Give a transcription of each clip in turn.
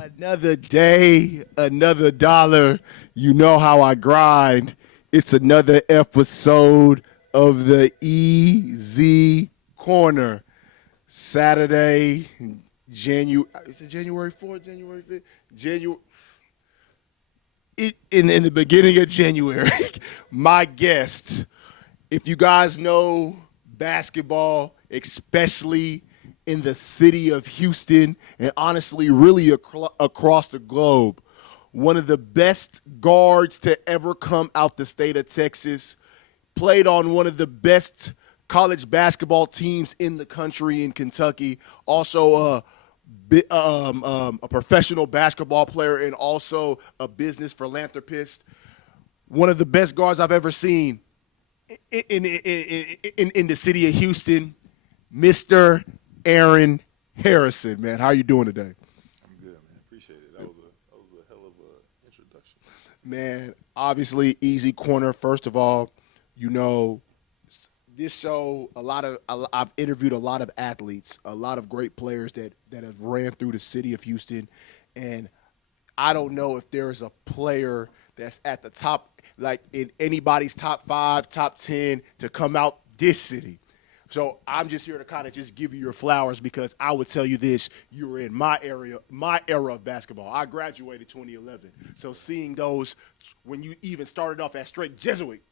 Another day, another dollar. You know how I grind. It's another episode of the Easy Corner. Saturday, is it January 4th, January 5th? January in the beginning of January. My guest, if you guys know basketball, especially in the city of Houston, and honestly, really across the globe, one of the best guards to ever come out the state of Texas, played on one of the best college basketball teams in the country in Kentucky, also a professional basketball player and also a business philanthropist. One of the best guards I've ever seen in the city of Houston, Mr. Aaron Harrison. Man, how are you doing today? I'm good, man. Appreciate it. That was a hell of a introduction. Man, obviously, Easy Corner. First of all, you know, this show, I've interviewed a lot of athletes, a lot of great players that have ran through the city of Houston, and I don't know if there is a player that's at the top, like in anybody's top 5, top 10 to come out this city. So I'm just here to kind of just give you your flowers because I would tell you this: you were in my era of basketball. I graduated 2011, so seeing those when you even started off as straight Jesuit,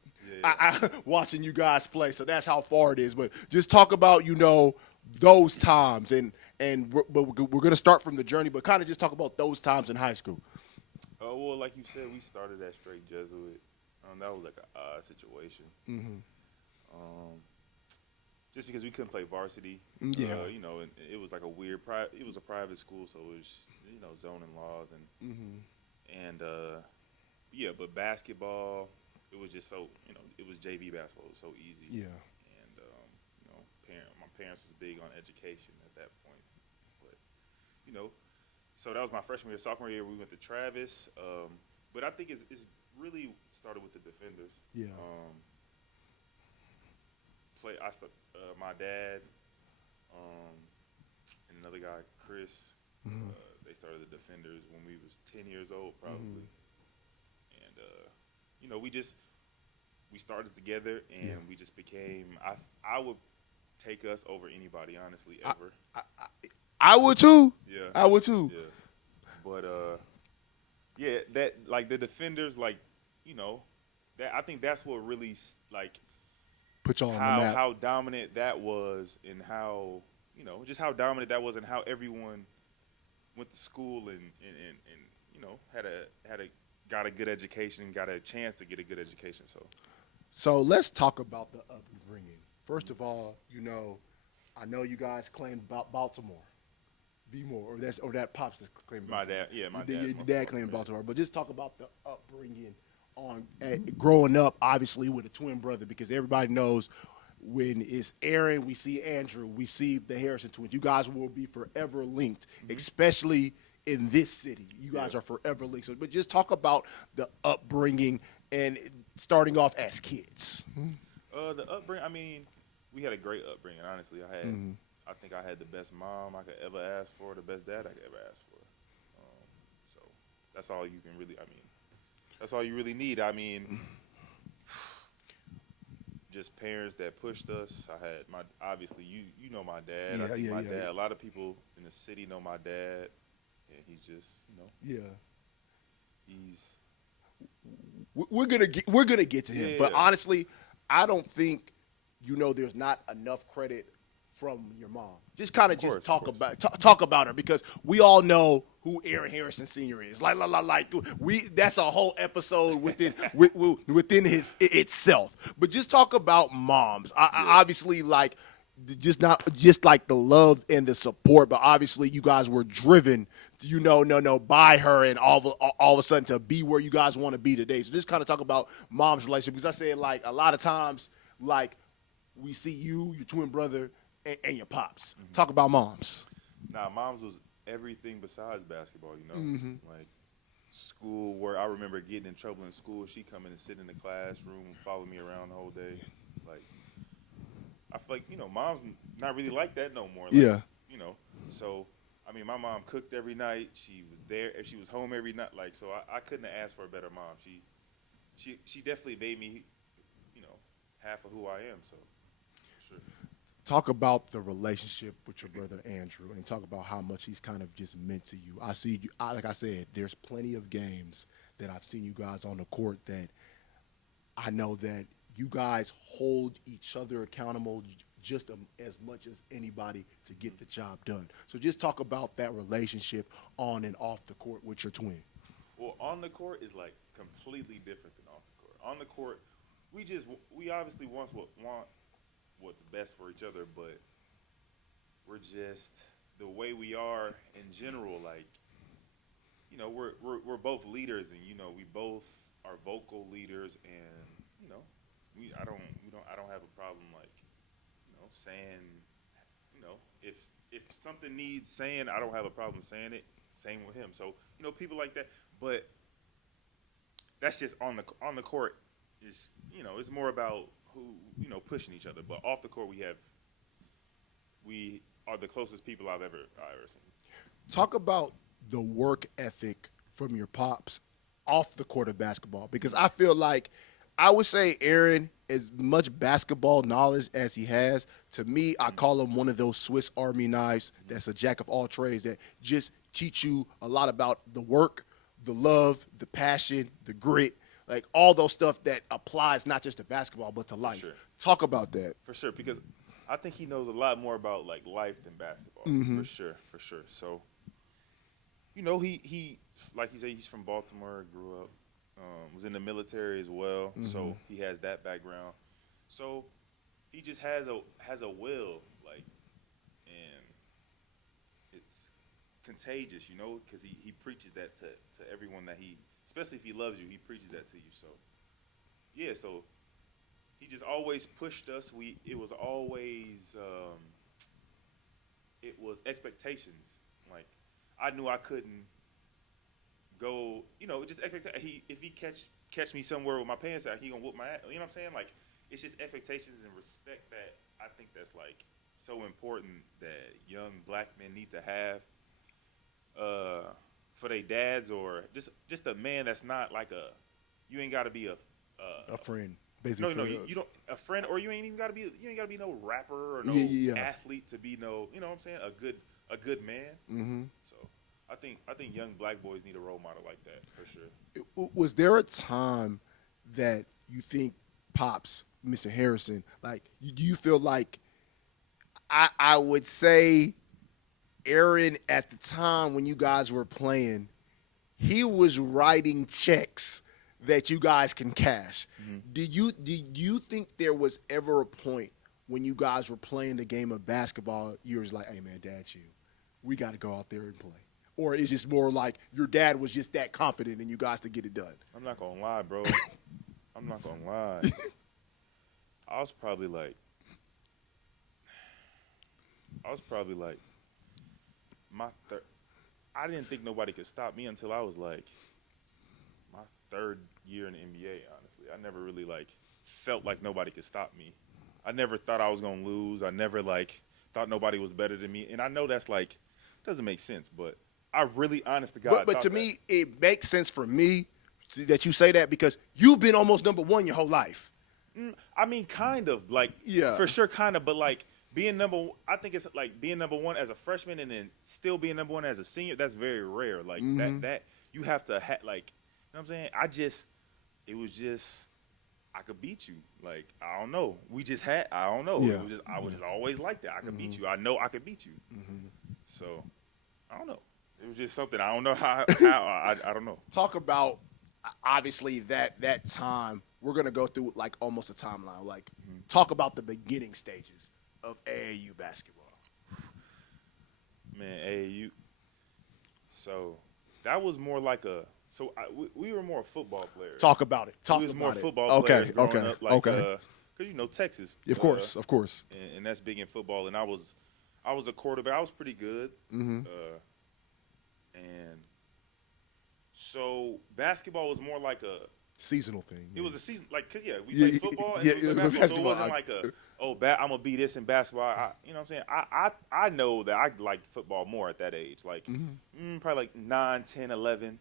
watching you guys play. So that's how far it is. But just talk about those times but we're gonna start from the journey, but kind of just talk about those times in high school. Oh well, like you said, we started at straight Jesuit. That was like an odd situation. Um, just because we couldn't play varsity. Yeah. And it was like it was a private school, so it was zoning laws and yeah, but basketball, it was just so it was JV basketball, it was so easy. Yeah. And my parents was big on education at that point, but you know, so that was my freshman year. Sophomore year, we went to Travis, but I think it's really started with the defenders. Yeah. My dad, and another guy, Chris. They started the defenders when we was 10 years old, probably. And we started together, and we just became. I would take us over anybody, honestly, ever. I would too. Yeah, I would too. yeah. But yeah, that like the defenders, that I think that's what really Put y'all on the map. how dominant that was, and how just how dominant that was, and how everyone went to school and got a good education, got a chance to get a good education. So let's talk about the upbringing. First of all, I know you guys claimed about Baltimore. Be more, or that pops is claiming. My dad, yeah, my dad. Your dad claimed Baltimore, but just talk about the upbringing growing up, obviously with a twin brother, because everybody knows when it's Aaron, we see Andrew, we see the Harrison twins. You guys will be forever linked, especially in this city. You guys are forever linked. So, but just talk about the upbringing and starting off as kids. The upbringing. I mean, we had a great upbringing. Honestly, I think I had the best mom I could ever ask for, the best dad I could ever ask for. So that's all you can really. I mean, that's all you really need. I mean, just parents that pushed us. I had obviously you know my dad. I think my dad. Yeah. A lot of people in the city know my dad, and he's just he's. We're gonna get to him, but honestly, I don't think there's not enough credit from your mom. Just kind of just talk about her, because we all know who Aaron Harrison Sr. is. That's a whole episode within itself. But just talk about moms. Obviously, just not just like the love and the support, but obviously you guys were driven, by her, and all of a sudden to be where you guys want to be today. So just kind of talk about mom's relationship, because I said a lot of times we see you, your twin brother, and your pops. Talk about moms. Nah, moms was everything besides basketball, like school, where I remember getting in trouble in school. She'd come in and sit in the classroom, follow me around the whole day. I feel like, mom's not really like that no more. So I mean, my mom cooked every night. She was there. She was home every night. Like, so I couldn't have asked for a better mom. She definitely made me, you know, half of who I am. So, for sure. Talk about the relationship with your brother Andrew, and talk about how much he's kind of just meant to you. I see you. Like I said, there's plenty of games that I've seen you guys on the court that I know that you guys hold each other accountable just as much as anybody to get the job done. So just talk about that relationship on and off the court with your twin. Well, on the court is like completely different than off the court. On the court, we obviously want what's best for each other, but we're just the way we are in general. Like, you know, we're both leaders, and you know, we both are vocal leaders, and you know, I don't have a problem like, you know, saying, you know, if something needs saying, I don't have a problem saying it. Same with him. So, you know, people like that, but that's just on the court. Is, you know, it's more about who, you know, pushing each other. But off the court, we are the closest people I've ever seen. Talk about the work ethic from your pops off the court of basketball, because I feel like I would say Aaron, as much basketball knowledge as he has, to me, I call him one of those Swiss Army knives that's a jack of all trades that just teach you a lot about the work, the love, the passion, the grit, like all those stuff that applies not just to basketball but to life. Sure. Talk about that. For sure, because I think he knows a lot more about like life than basketball. Mm-hmm. For sure. So, you know, he like he said, he's from Baltimore, grew up, was in the military as well, so he has that background. So he just has a will, like, and it's contagious, you know, because he preaches that to everyone that especially if he loves you, he preaches that to you. So yeah, so he just always pushed us. It was always it was expectations. Like, I knew I couldn't go, you know, just expectation. If he catch me somewhere with my pants out, he gonna whoop my ass. You know what I'm saying? Like, it's just expectations and respect that I think that's like so important that young black men need to have for their dads, or just a man that's not like you ain't got to be A friend, basically. no, you don't, a friend, or you ain't got to be no rapper or no athlete to be no, you know what I'm saying, a good man. Mm-hmm. So I think young black boys need a role model like that for sure. Was there a time that you think Pops, Mr. Harrison, like, do you feel like I would say Aaron at the time when you guys were playing, he was writing checks that you guys can cash. Mm-hmm. Did you think there was ever a point when you guys were playing the game of basketball, you was like, hey man, Dad, we got to go out there and play? Or is it just more like your dad was just that confident in you guys to get it done? I'm not going to lie, bro. I'm not going to lie. I was probably like I didn't think nobody could stop me until I was like my third year in the NBA, honestly. I never really like felt like nobody could stop me. I never thought I was going to lose. I never like thought nobody was better than me. And I know that's like doesn't make sense, but I really, honest to God. But to me, it makes sense for me that you say that, because you've been almost number one your whole life. I mean, kind of, like, yeah, for sure, kind of, but like I think it's like being number one as a freshman and then still being number one as a senior. That's very rare. Like that you have to like, you know what I'm saying? It was just I could beat you. Like, I don't know. I don't know. Yeah. I was just always like that. I could beat you. I know I could beat you. So I don't know. It was just something. I don't know how I don't know. Talk about, obviously, that time. We're going to go through like almost a timeline. Like, talk about the beginning stages of AAU basketball. Man, AAU. So that was more like we were more football players. Talk about it. We was more football players growing up. Like, because, you know, Texas. Of course. And that's big in football. And I was a quarterback. I was pretty good. And so basketball was more like a seasonal thing. It was a season, like, 'cause, we Yeah, played football and yeah, we played yeah, basketball, so it basketball. wasn't like I'm gonna be this in basketball. You know what I'm saying? I know that I liked football more at that age, like probably like 9, 10, 11.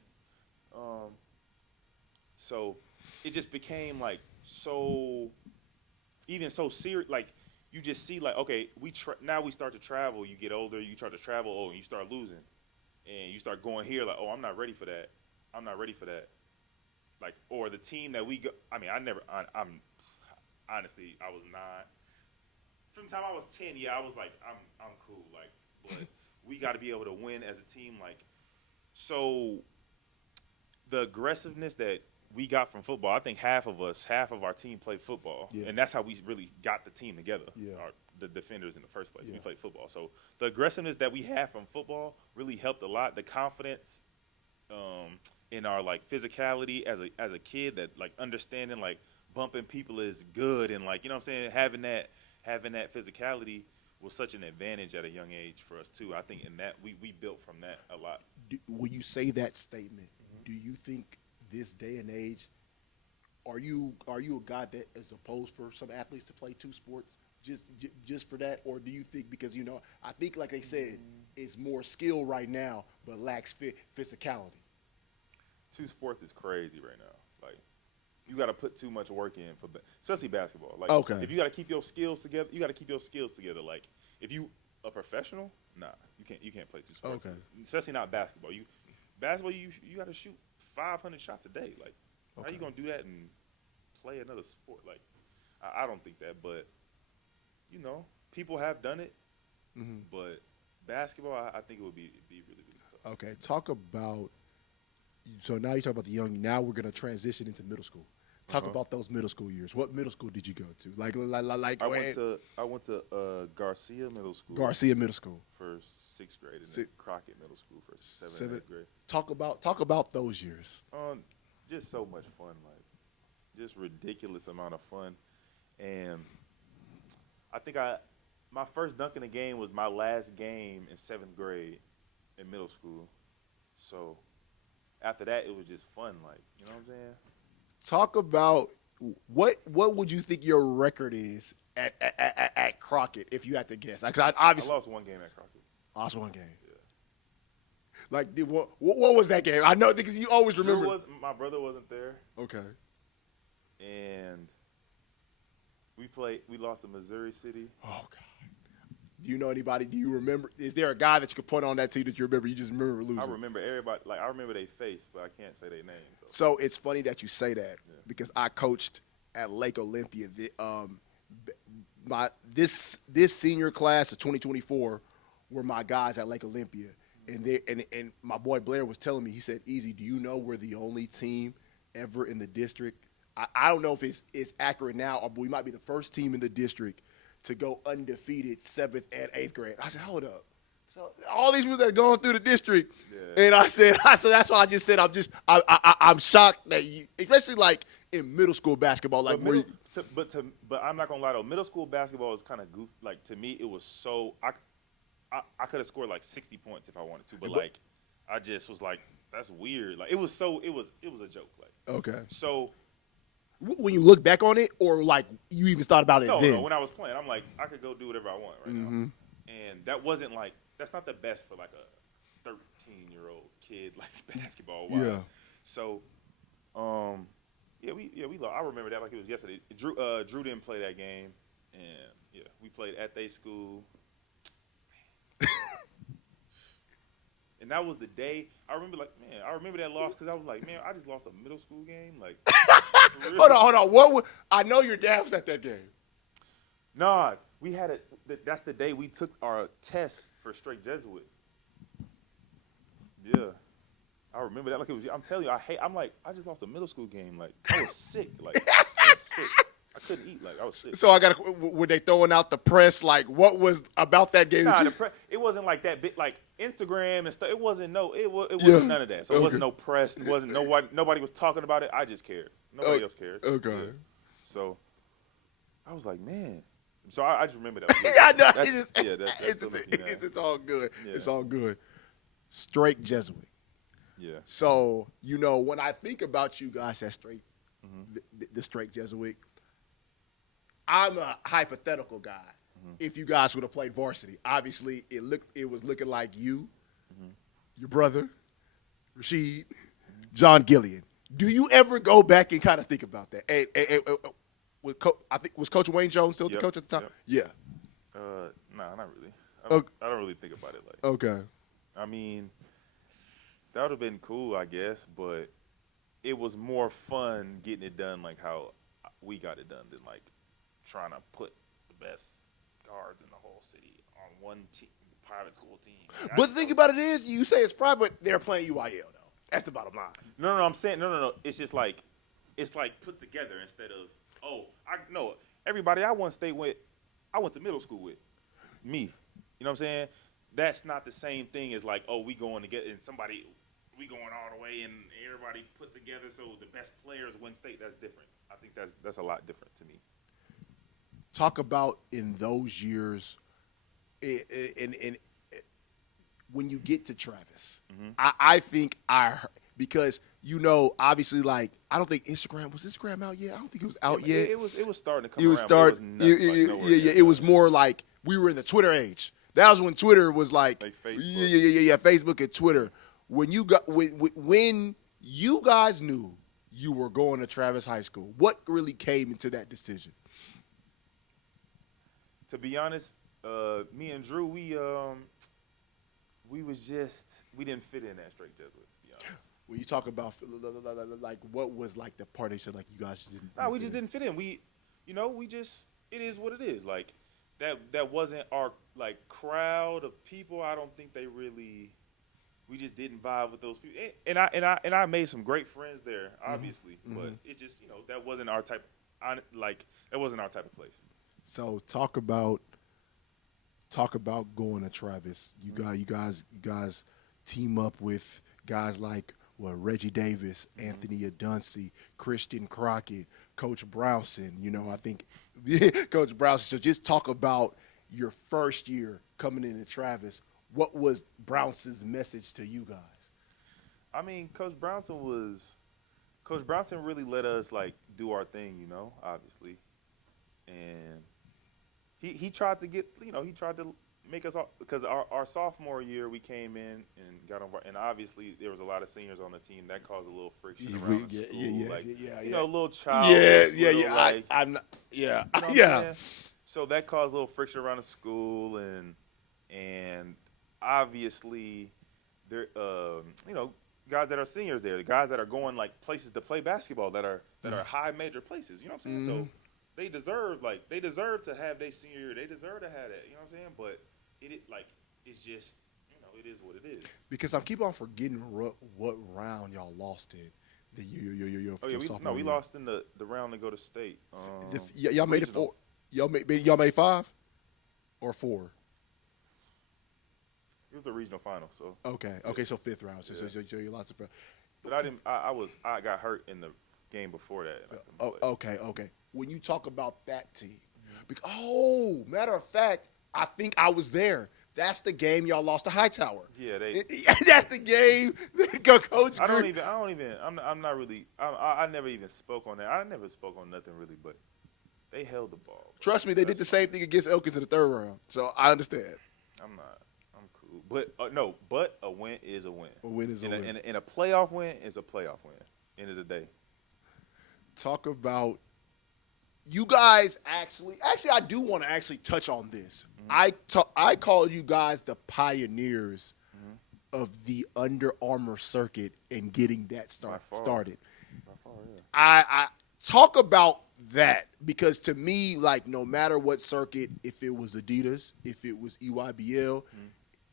So it just became like so serious. Like you just see like okay, now we start to travel. You get older, you start to travel. And you start losing, and you start going here like I'm not ready for that. I'm not ready for that. Like or the team that we go. I mean, I'm honestly I was not. From the time I was 10, I was like I'm cool. Like, but we got to be able to win as a team. Like, so the aggressiveness that we got from football, I think half of our team played football, and that's how we really got the team together. The defenders in the first place, we played football. So the aggressiveness that we had from football really helped a lot. The confidence in our like physicality as a kid, that like understanding like bumping people is good, and like you know what I'm saying, having that physicality was such an advantage at a young age for us too. I think in that we built from that a lot. When you say that statement, do you think this day and age, are you a guy that is opposed for some athletes to play two sports just for that, or do you think because I think like they said, it's more skill right now but lacks physicality? Two sports is crazy right now. Like you got to put too much work in for especially basketball. Like if you got to keep your skills together, you got to keep your skills together. Like if you a professional, nah, you can't play two sports. Okay. Especially not basketball. You got to shoot 500 shots a day. Like, how you gonna do that and play another sport? Like, I don't think that. But people have done it. But basketball, I think it would be really really tough. Okay, talk about. So now you talk about the young. Now we're gonna transition into middle school. Talk about those middle school years. What middle school did you go to? Like I went to Garcia Middle School. Garcia Middle School For 6th grade, and then Crockett Middle School for 7th and 8th grade. Talk about those years. Just so much fun, like just ridiculous amount of fun, and I think my first dunk in a game was my last game in 7th grade in middle school. So after that, it was just fun, like you know what I'm saying. Talk about what would you think your record is at Crockett if you had to guess? Like, I lost one game at Crockett. Lost one game. Yeah. Like what was that game? I know because you always remember. My brother wasn't there. Okay. And we lost to Missouri City. Oh God. Do you know anybody? Do you remember? Is there a guy that you could point on that team that you remember? You just remember losing. I remember everybody. Like I remember their face, but I can't say their name. So it's funny that you say that because I coached at Lake Olympia. This senior class of 2024 were my guys at Lake Olympia, and my boy Blair was telling me. He said, "Easy, do you know we're the only team ever in the district? I don't know if it's accurate now, or we might be the first team in the district to go undefeated 7th and 8th grade." I said, "Hold up." So all these people that are going through the district, and I said, so that's why I just said I'm shocked that you, especially like in middle school basketball, like but I'm not gonna lie though, middle school basketball is kind of goofy. Like to me, it was so I could have scored like 60 points if I wanted to, but like I just was like that's weird. Like it was a joke. Like okay. So when you look back on it, or like you even thought about it then? No, when I was playing, I'm like I could go do whatever I want right now, and that wasn't like. That's not the best for like a 13-year-old kid like basketball wise. Yeah. So, we lost. I remember that like it was yesterday. Drew didn't play that game, and we played at their school. And that was the day. I remember that loss because I was like, man, I just lost a middle school game. Like, hold on. I know your dad was at that game. Nah, we had it. That's the day we took our test for straight Jesuit. Yeah, I remember that like it was. I'm telling you, I just lost a middle school game. Like I was sick. Like I was sick. I couldn't eat. Like I was sick. So were they throwing out the press? Like what was about that game? Nah, it wasn't like that bit. Like Instagram and stuff. It wasn't none of that. So it wasn't no press. It wasn't nobody was talking about it. I just cared. Nobody else cared. Okay. Yeah. So I was like, man. So I just remember that. Yeah, I know. It's all good. Yeah. It's all good. Straight Jesuit. Yeah. So, when I think about you guys at straight the straight Jesuit. I'm a hypothetical guy. If you guys would have played varsity, obviously it was looking like you, your brother, Rashid, John Gillian. Do you ever go back and kind of think about that? I think was Coach Wayne Jones still the coach at the time? Yep. Yeah. Nah, not really. I don't really think about it like. Okay. I mean, that would have been cool, I guess, but it was more fun getting it done like how we got it done than like trying to put the best guards in the whole city on one team, private school team. Like, But the thing about it is, you say it's private, they're playing UIL though. That's the bottom line. No, I'm saying no. It's just like put together instead of everybody I went to middle school with me. You know what I'm saying? That's not the same thing as like, we going to get and we going all the way and everybody put together so the best players win state. That's different. I think that's a lot different to me. Talk about in those years, in when you get to Travis, I think because obviously like I don't think Instagram out yet. I don't think it was out yet. It was starting to come It was around. It was more like we were in the Twitter age. That was when Twitter was like Facebook. Facebook and Twitter. When you guys knew you were going to Travis High School, what really came into that decision? To be honest, me and Drew, we didn't fit in that straight Jesuit, to be honest. When you talk about like what was like the part they said like you guys didn't? No, we just didn't fit in. We just it is what it is. Like that wasn't our like crowd of people. I don't think they really. We just didn't vibe with those people. And I made some great friends there, obviously, but it just that wasn't our type. That wasn't our type of place. So talk about going to Travis. You guys team up with guys like Reggie Davis, Anthony Adunsi, Christian Crockett, Coach Brownson. I think Coach Brownson. So just talk about your first year coming into Travis. What was Brownson's message to you guys? I mean, Coach Brownson really let us like do our thing, obviously, and he tried to get, he tried to make us all, because our sophomore year we came in and got on, and obviously there was a lot of seniors on the team that caused a little friction around the school, a little child, So that caused a little friction around the school, and obviously there, guys that are seniors there, the guys that are going like places to play basketball that are high major places, you know what I'm saying? So they deserve to have their senior year. They deserve to have that, you know what I'm saying? But it's just, it is what it is. Because I keep on forgetting what round y'all lost in. We lost in the round to go to state. Y'all made it 4. Y'all made 5 or 4. It was the regional final, so. Okay, so 5th round. So you lost it. But I got hurt in the game before that. Okay. When you talk about that team, matter of fact, I think I was there. That's the game y'all lost to Hightower. Yeah, that's the game. Coach. I never even spoke on that. I never spoke on nothing really, but they held the ball. Trust me, they did the same thing against Elkins in the 3rd round. So I understand. I'm cool. But a win is a win. A win is a win. And a playoff win is a playoff win. End of the day. Talk about you guys actually I do want to actually touch on this. I call you guys the pioneers of the Under Armour circuit and getting that started. By far, yeah. I talk about that because to me, like no matter what circuit, if it was Adidas, if it was EYBL,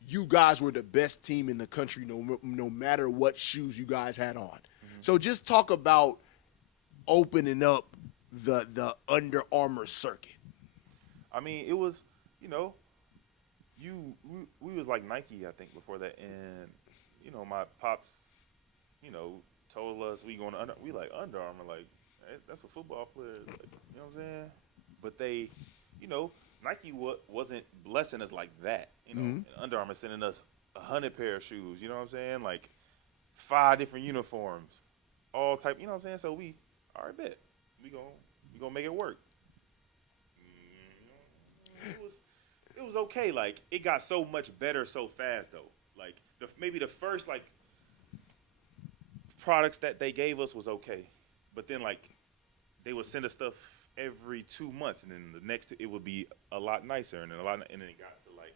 you guys were the best team in the country no matter what shoes you guys had on. So just talk about opening up the Under Armour circuit. I mean, it was, we was like Nike, I think, before that, and my pops, told us we like Under Armour, like that's what football players, like, you know what I'm saying? But they, Nike wasn't blessing us like that, And Under Armour sending us 100 pair of shoes, you know what I'm saying? Like 5 different uniforms, all type, you know what I'm saying? So all right, bet we gonna make it work. It was okay. Like it got so much better so fast though. Like maybe the first like products that they gave us was okay, but then like they would send us stuff every 2 months, and then the next it would be a lot nicer, and then and then it got to like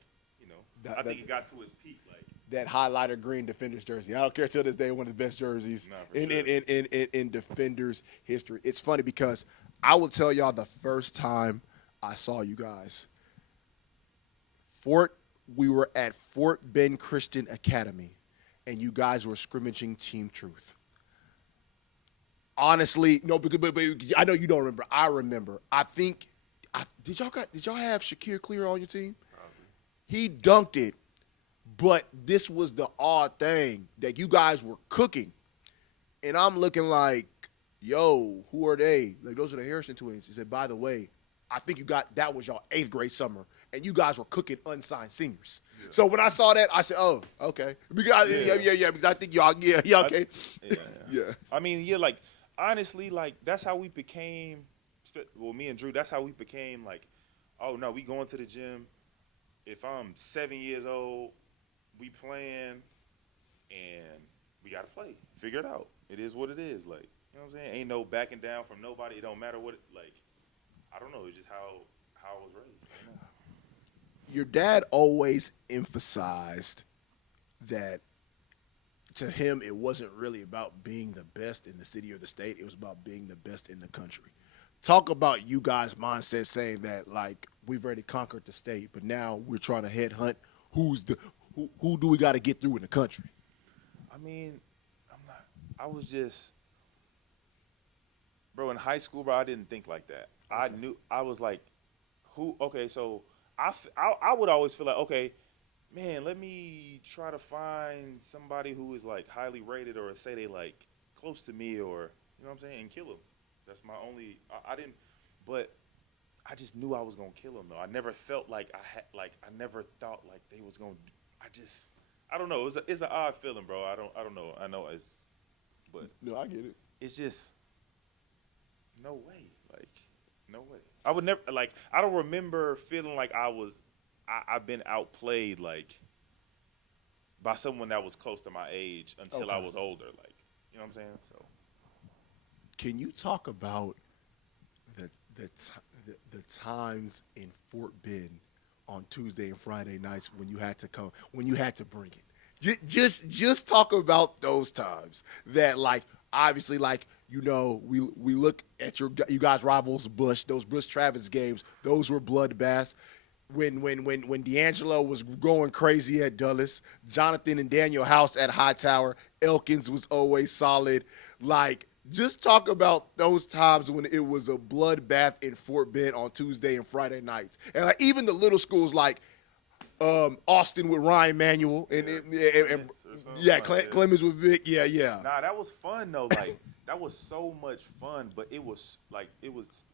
I think it got to its peak like. That highlighter green Defenders jersey. I don't care till this day, one of the best jerseys in Defenders history. It's funny because I will tell y'all the first time I saw you guys. We were at Fort Bend Christian Academy, and you guys were scrimmaging Team Truth. Honestly, no, but I know you don't remember. I remember. Did y'all have Shakir Clear on your team? He dunked it. But this was the odd thing that you guys were cooking. And I'm looking like, yo, who are they? Like, those are the Harrison twins. He said, by the way, I think that was y'all 8th grade summer, and you guys were cooking unsigned seniors. Yeah. So when I saw that, I said, oh, okay. Because, because I think y'all, okay. Yeah. I mean, like, honestly, like, that's how we became, well, me and Drew, that's how we became, like, oh, no, we going to the gym. If I'm 7 years old, we playing, and we got to play. Figure it out. It is what it is. Like, you know what I'm saying? Ain't no backing down from nobody. It don't matter what it, like, I don't know. It's just how I was raised. Your dad always emphasized that to him it wasn't really about being the best in the city or the state. It was about being the best in the country. Talk about you guys' mindset saying that, like, we've already conquered the state, but now we're trying to headhunt who do we got to get through in the country? I mean, I was just, bro, in high school, bro, I didn't think like that. Okay. I was like, so I would always feel like, okay, man, let me try to find somebody who is, like, highly rated or say they, like, close to me or, you know what I'm saying, and kill them. That's my only, but I just knew I was going to kill them, though. I never felt like I never thought, like, they was going to, I don't know. It's an odd feeling, bro. I don't know. I know but. No, I get it. It's just, no way. Like, no way. I would never, like, I don't remember feeling like I've been outplayed, like, by someone that was close to my age until I was older. Like, you know what I'm saying? So. Can you talk about the times in Fort Bend on Tuesday and Friday nights when you had to bring it? Just talk about those times that, like, obviously, like, we look at you guys' rivals Bush, those Bush Travis games, those were bloodbaths. When D'Angelo was going crazy at Dulles, Jonathan and Daniel House at Hightower, Elkins was always solid. Like, just talk about those times when it was a bloodbath in Fort Bend on Tuesday and Friday nights. And, like, even the little schools like Austin with Ryan Manuel and Clemens with Vic. Yeah. Nah, that was fun though. Like, that was so much fun, but it was like it was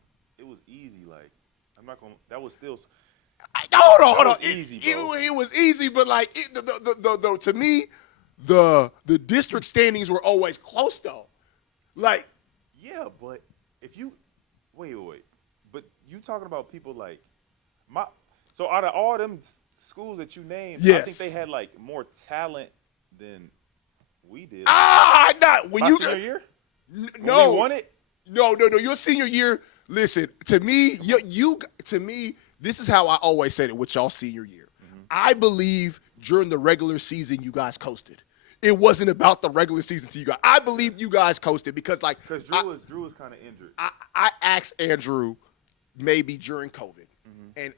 easy. Like, I'm not gonna. That was still. Hold on. Easy, bro. It was easy, but, like, to me, the district standings were always close though. Like, yeah, but if you wait, but you talking about people like so out of all them schools that you named, yes. I think they had, like, more talent than we did. Not when you senior year. No, we won it. No. Your senior year. Listen to me. To me, this is how I always said it with y'all senior year. Mm-hmm. I believe during the regular season you guys coasted. It wasn't about the regular season to you guys. I believe you guys coasted because Drew was kind of injured. I asked Andrew maybe during COVID, and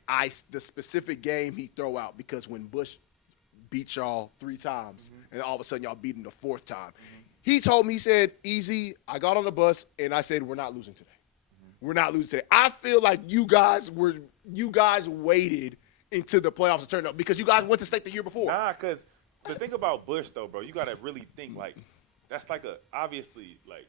the specific game he throw out because when Bush beat y'all 3 times, and all of a sudden y'all beat him the 4th time, he told me, he said, "Easy." I got on the bus and I said, "We're not losing today. We're not losing today." I feel like you guys waited into the playoffs to turn up because you guys went to state the year before. Nah, because. The thing about Bush, though, bro, you got to really think, like, that's like obviously, like,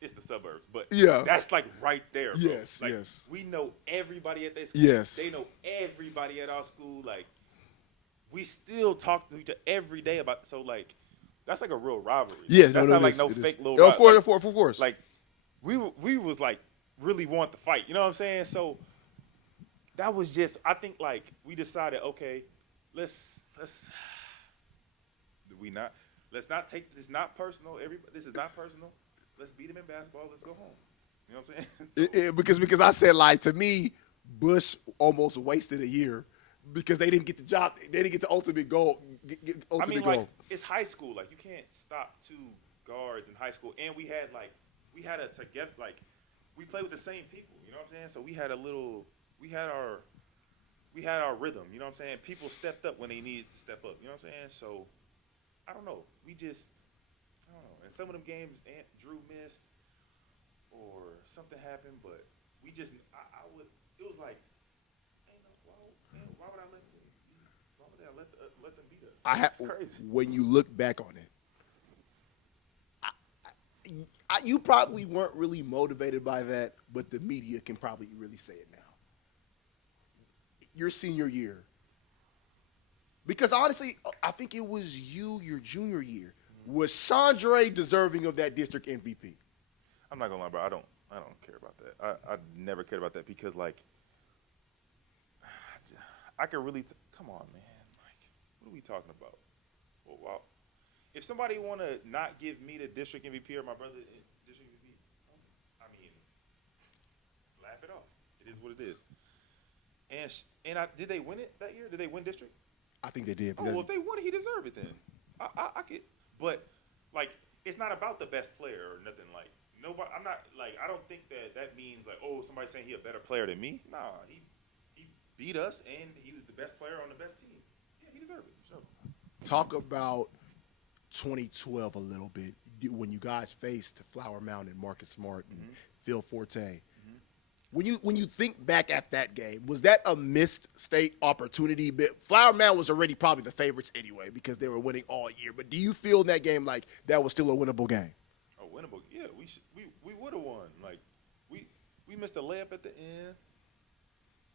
it's the suburbs, but that's, like, right there, bro. Yes, like, yes. We know everybody at their school. Yes. They know everybody at our school. Like, we still talk to each other every day about, so, like, that's like a real rivalry. Yeah, that's no, not like is, no it fake is. little rivalry. Of course. Like, we was like really want to fight. You know what I'm saying? So that was just I think like we decided okay, let's do we not let's not take this not personal. This is not personal. Let's beat them in basketball. Let's go home. You know what I'm saying? So, Because I said, like, to me, Bush almost wasted a year because they didn't get the job. They didn't get the ultimate goal. I mean, like it's high school. Like you can't stop two guards in high school, and we had a together like we played with the same people. You know what I'm saying? So we had our rhythm. You know what I'm saying? People stepped up when they needed to step up. You know what I'm saying? So I don't know. I don't know. And some of them games, Drew missed or something happened, but we just I would. It was like, why would I let them? Why would I let them beat us? It's crazy. When you look back on it, you probably weren't really motivated by that, but the media can probably really say it now. Your senior year. Because honestly, I think it was your junior year. Was Chandre deserving of that district MVP? I'm not gonna lie, bro. I don't care about that. I never cared about that because like I could really come on, man. Like, what are we talking about? Well, wow. If somebody want to not give me the district MVP or my brother district MVP, I mean, laugh it off. It is what it is. And did they win it that year? Did they win district? I think they did. Oh, well, if they won it, he deserved it then. I could, but like, it's not about the best player or nothing. Like, nobody. I'm not like. I don't think that means like, oh, somebody's saying he a better player than me. Nah, he beat us and he was the best player on the best team. Yeah, he deserved it. Sure. Talk about 2012 a little bit when you guys faced Flower Mountain, Marcus Smart, and Phil Forte. When you think back at that game, was that a missed state opportunity? But Flower Mountain was already probably the favorites anyway because they were winning all year. But do you feel in that game like that was still a winnable game? Oh, winnable? Yeah, we would have won. Like we missed a layup at the end.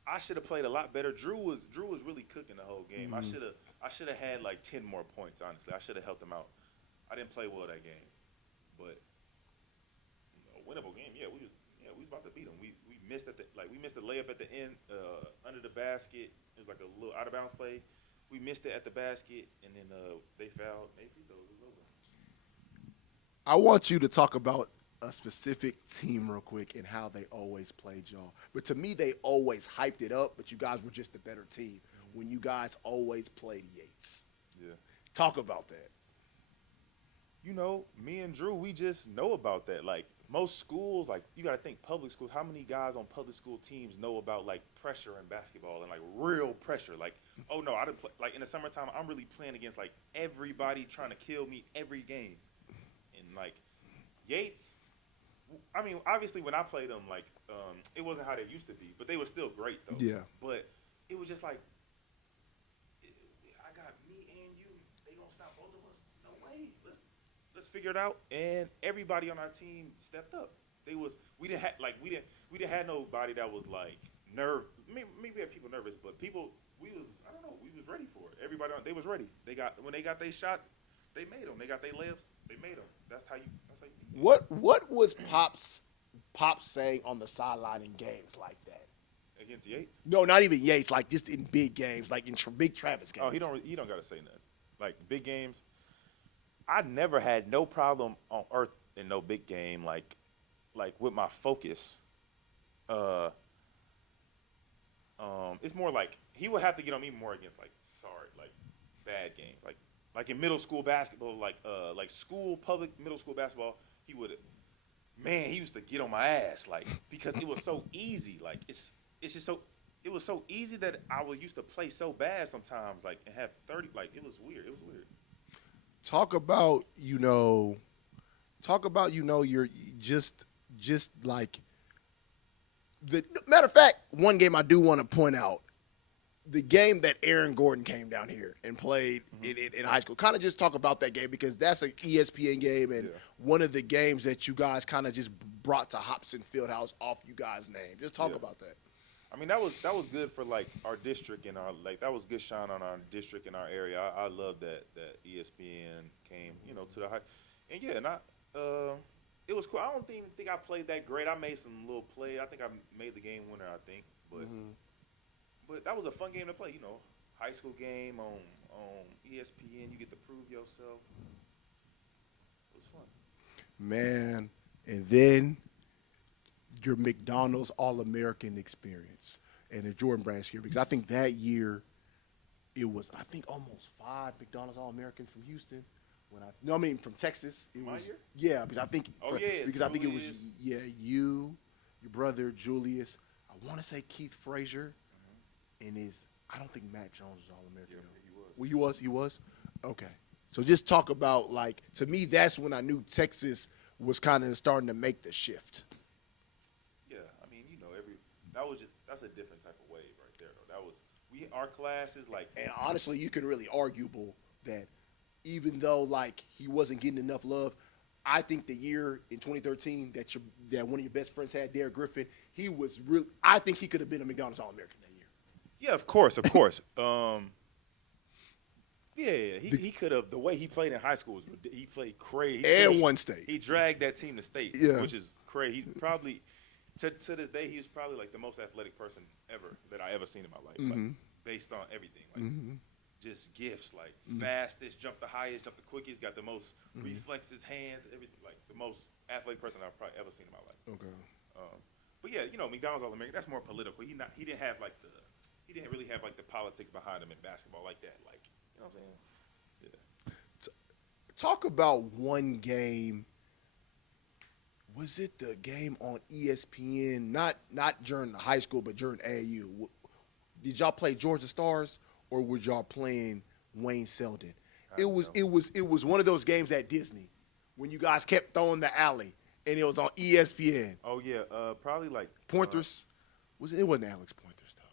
I should have played a lot better. Drew was really cooking the whole game. I should have had like 10 more points. Honestly, I should have helped him out. I didn't play well that game, but a winnable game. Yeah, we was about to beat them. We missed we missed a layup at the end under the basket. It was like a little out of bounds play. We missed it at the basket, and then they fouled. Maybe it was over. I want you to talk about a specific team real quick and how they always played y'all. But to me, they always hyped it up, but you guys were just a better team when you guys always played Yates. Yeah. Talk about that. You know, me and Drew, we just know about that. Like, most schools, like, you got to think public schools. How many guys on public school teams know about, like, pressure in basketball and, like, real pressure? Like, oh, no, I didn't play. Like, in the summertime, I'm really playing against, like, everybody trying to kill me every game. And, like, Yates, I mean, obviously, when I played them, like, it wasn't how they used to be. But they were still great, though. Yeah. But it was just like, I got me and you. They going to stop both of us? No way. Let's figure it out, and everybody on our team stepped up. We didn't have nobody that was like maybe we had people nervous, but we was ready for it. Everybody they was ready. When they got their shot, they made them. They got their layups, they made them. That's how you. What was Pops saying on the sideline in games like that? Against Yates? No, not even Yates. Like just in big games, like in big Travis games. Oh, he don't got to say nothing. Like big games. I never had no problem on earth in no big game, like with my focus. It's more like he would have to get on me more against like bad games, like in middle school basketball, like school public middle school basketball. He used to get on my ass, like because it was so easy, like it's just so. It was so easy that I used to play so bad sometimes, like and have 30, like it was weird. It was weird. Talk about you're just like the matter of fact, one game I do want to point out, the game that Aaron Gordon came down here and played in high school. Kind of just talk about that game because that's an ESPN game and one of the games that you guys kind of just brought to Hobson Fieldhouse off you guys' name. Just talk about that. I mean, that was good for like our district and our that was good shine on our district and our area. I love that ESPN came, to the high, and It was cool. I don't even think I played that great. I made some little play. I think I made the game winner. I think, but that was a fun game to play. You know, high school game on ESPN. You get to prove yourself. It was fun. Man, and then your McDonald's All-American experience and the Jordan Brand year, because I think that year it was almost 5 McDonald's All-Americans from Houston. From Texas. My year? Yeah, because I think. Because I think it was you, your brother Julius. I want to say Keith Frazier, and I don't think Matt Jones was All-American. Yeah, he was. Well, he was. Okay, so just talk about to me that's when I knew Texas was kind of starting to make the shift. Yeah, I mean that's a different type of wave right there though. That was our class is And honestly, you can really arguable that. Even though he wasn't getting enough love, I think the year in 2013 that one of your best friends had, Derek Griffin, he was real. I think he could have been a McDonald's All-American that year. Yeah, of course. He could have. The way he played in high school was he played crazy. And won state. He dragged that team to state, which is crazy. He probably to this day he was probably the most athletic person that I ever seen in my life, based on everything. Just gifts, fastest, jump the highest, jump the quickest, got the most reflexes, hands, everything, the most athletic person I've probably ever seen in my life. Okay. But yeah, McDonald's All-American, that's more political. He didn't have he didn't really have the politics behind him in basketball like that. You know what I'm saying? Yeah. Talk about one game. Was it the game on ESPN? Not during the high school, but during AAU. Did y'all play Georgia Stars? Or was y'all playing Wayne Selden? It was one of those games at Disney when you guys kept throwing the alley and it was on ESPN. Oh yeah, probably Pointers. It wasn't Alex Pointers though.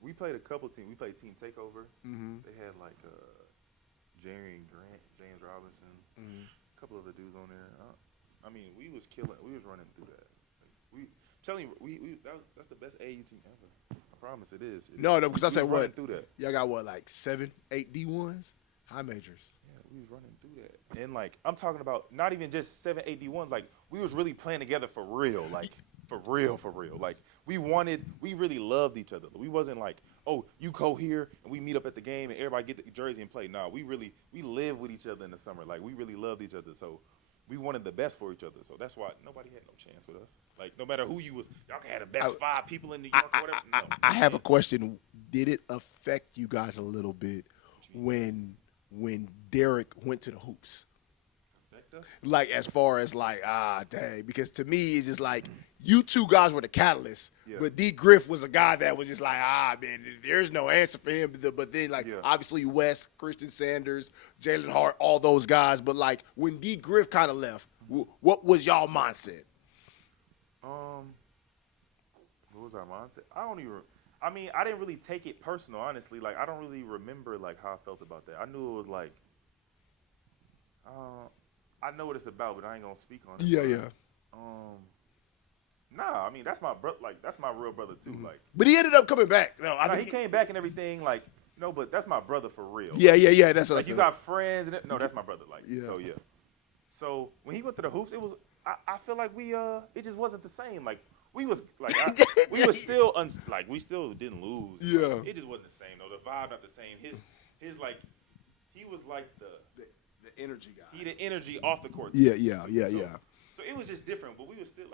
We played a couple teams. We played Team Takeover. Mm-hmm. They had Jerry and Grant, James Robinson, a couple other dudes on there. We was killing. We was running through that. Telling you, that's the best AU team ever. I promise it is. No, because I said what? Through that. Y'all got 7, 8 D1s, high majors. Yeah, we was running through that. And I'm talking about not even just 7, 8 D1s. We was really playing together for real. For real. We really loved each other. We wasn't oh, you go here and we meet up at the game and everybody get the jersey and play. Nah, we lived with each other in the summer. We really loved each other. So we wanted the best for each other, so that's why nobody had no chance with us. No matter who you was, y'all can have the best 5 people in New York or whatever. No, I have a question. Did it affect you guys a little bit when Derek went to the hoops? Affect us? As far as dang, because to me it's just you two guys were the catalyst, but D. Griff was a guy that was just man, there's no answer for him. But then obviously West, Christian Sanders, Jalen Hart, all those guys. But when D. Griff kind of left, what was y'all mindset? What was our mindset? I didn't really take it personal, honestly. I don't really remember how I felt about that. I knew it was I know what it's about, but I ain't gonna speak on it. Yeah. Nah, that's my brother. That's my real brother too. But he ended up coming back. No, I think he came back and everything. But that's my brother for real. Yeah. That's what I said. You got friends and no, that's my brother. Yeah. So yeah. So when he went to the hoops, it was. I feel we it just wasn't the same. We was we was still we still didn't lose. Yeah. It just wasn't the same though. The vibe not the same. His he was the energy guy. He the energy off the court. Yeah. So it was just different, but we was still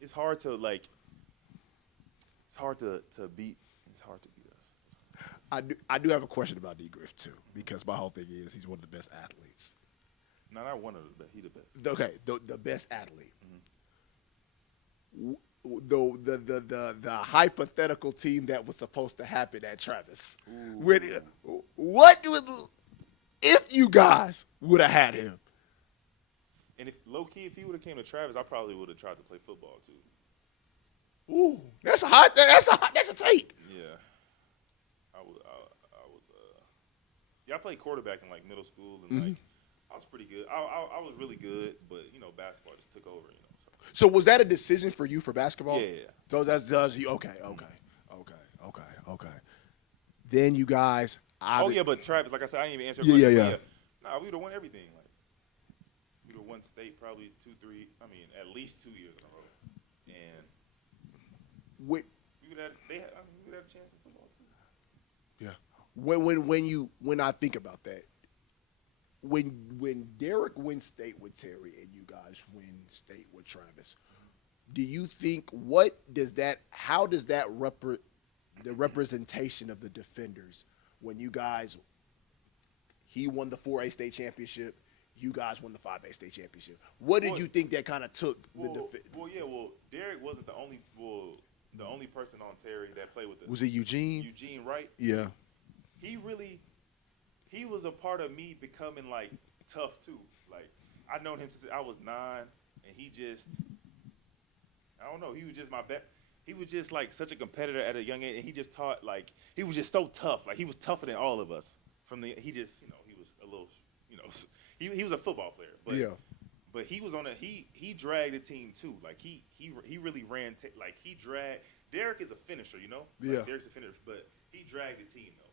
it's hard to beat us. I do have a question about D. Griff too, because my whole thing is he's one of the best athletes. No, not one of the best. He's the best. Okay, the best athlete. The hypothetical team that was supposed to happen at Travis. If you guys would have had him? And if he would have came to Travis, I probably would have tried to play football too. Ooh, that's a take. Yeah, I was. I played quarterback in middle school, and I was pretty good. I was really good, but basketball just took over. So was that a decision for you for basketball? Yeah. So that's okay. Then you guys. But Travis, like I said, I didn't even answer. Yeah. Nah, we would have won everything. won state probably 2, 3. I mean, at least 2 years in a row, and When, we would have we would have a chance in football too. yeah. When I think about that, when Derek wins state with Terry and you guys win state with Travis, do you think how does that the representation of the defenders when you guys he won the 4A state championship, you guys won the 5A state championship. What did you think that kind of took the defense? Well, Derek wasn't the only person on Terry that played with Was it Eugene? Eugene Wright. Yeah. He was a part of me becoming like tough too. Like I known him since I was 9, and I don't know, he was just my best. He was just like such a competitor at a young age, and he just taught like he was just so tough. Like he was tougher than all of us. He just he was a little he was a football player, but Yeah. But he was on he dragged the team too. Like he really ran he dragged. Derek is a finisher, Like, Yeah. Derek's a finisher, but he dragged the team though.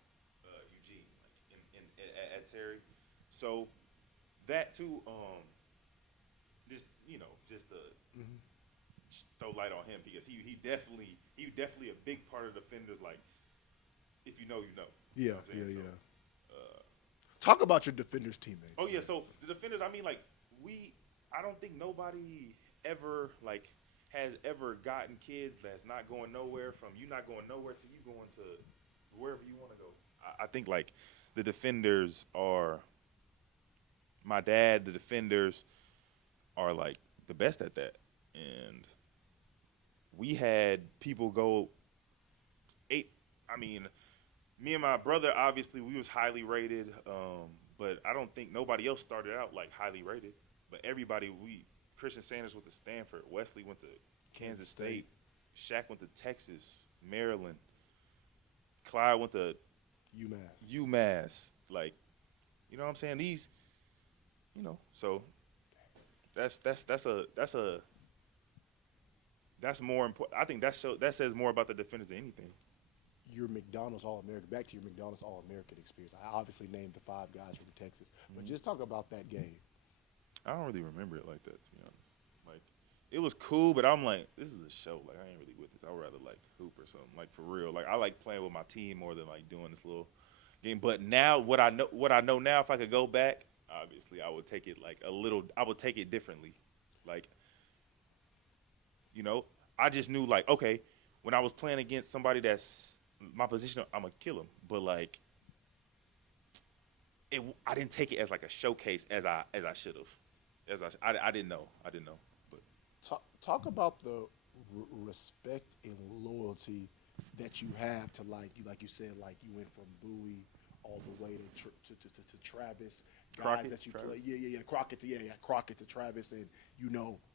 Eugene, at Terry, so that too. Just to throw light on him because he definitely a big part of the defenders. Like if you know, you know. Yeah, You know what I'm saying? yeah. So, Talk about your defenders teammates. oh yeah, so the defenders. I mean, like I don't think nobody ever has ever gotten kids that's not going nowhere from you not going nowhere to you going to wherever you want to go. I think like the defenders are my dad. The defenders are like the best at that, and we had people go 8. I mean, me and my brother obviously we was highly rated, but I don't think nobody else started out like highly rated. But everybody, Christian Sanders went to Stanford, Wesley went to Kansas State, Shaq went to Texas, Maryland, Clyde went to UMass. Like, you know what I'm saying? These, so that's more important. I think that says more about the defenders than anything. Your McDonald's All-American. Back to your McDonald's All-American experience. I obviously named the 5 guys from Texas, but just talk about that game. I don't really remember it like that, to be honest. Like, it was cool, but I'm like, this is a show. Like, I ain't really with this. I would rather, like, hoop or something. Like, for real. Like, I like playing with my team more than, like, doing this little game. But now, what I know now, if I could go back, obviously, I would take it, I would take it differently. Like, I just knew, like, okay, when I was playing against somebody that's my position, I'm going to kill him. But, like, I didn't take it as, like, a showcase as I should have. I didn't know. But Talk about the respect and loyalty that you have to like you said, like you went from Bowie all the way to Travis, guys Crockett, that you Travis. play, Crockett to Travis, and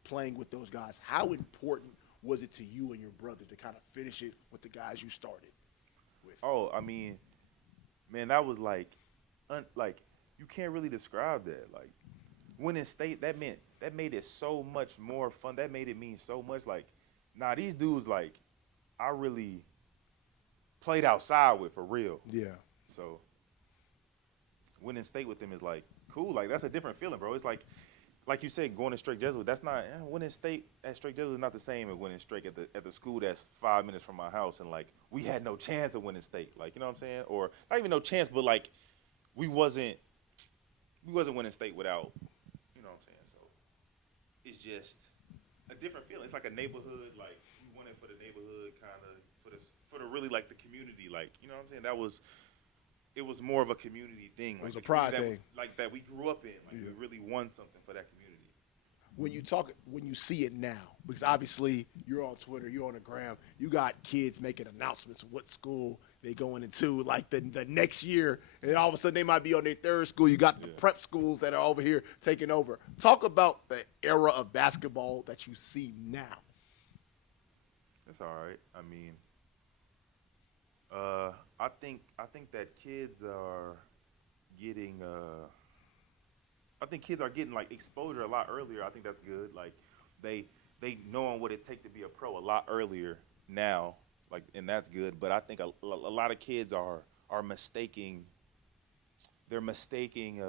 playing with those guys. How important was it to you and your brother to kind of finish it with the guys you started with? oh, I mean, man, that was like you can't really describe that. Like winning state, that made it so much more fun. That made it mean so much. Like, these dudes, like, I really played outside with for real. Yeah. So winning state with them is like cool. Like that's a different feeling, bro. It's like you said, going to Strake Jesuit. That's not winning state at Strake Jesuit is not the same as winning Strake at the school that's 5 minutes from my house. And like we had no chance of winning state. Like, you know what I'm saying? Or not even no chance, but like we wasn't winning state without. You know what I'm saying? So it's just a different feeling. It's like a neighborhood. Like we won it for the neighborhood, kind of for the really like the community. Like, you know what I'm saying? It was more of a community thing. It was like a pride thing. Like that we grew up in. Like we really won something for that community. When you see it now, because obviously you're on Twitter, you're on the gram, you got kids making announcements of what school they going into, like the next year, and all of a sudden they might be on their 3rd school. You got the prep schools that are over here taking over. Talk about the era of basketball that you see now. That's all right. I mean, I think that kids are getting like exposure a lot earlier. I think that's good. Like they knowing what it takes to be a pro a lot earlier now. Like, and that's good. But I think a lot of kids are mistaking. They're mistaking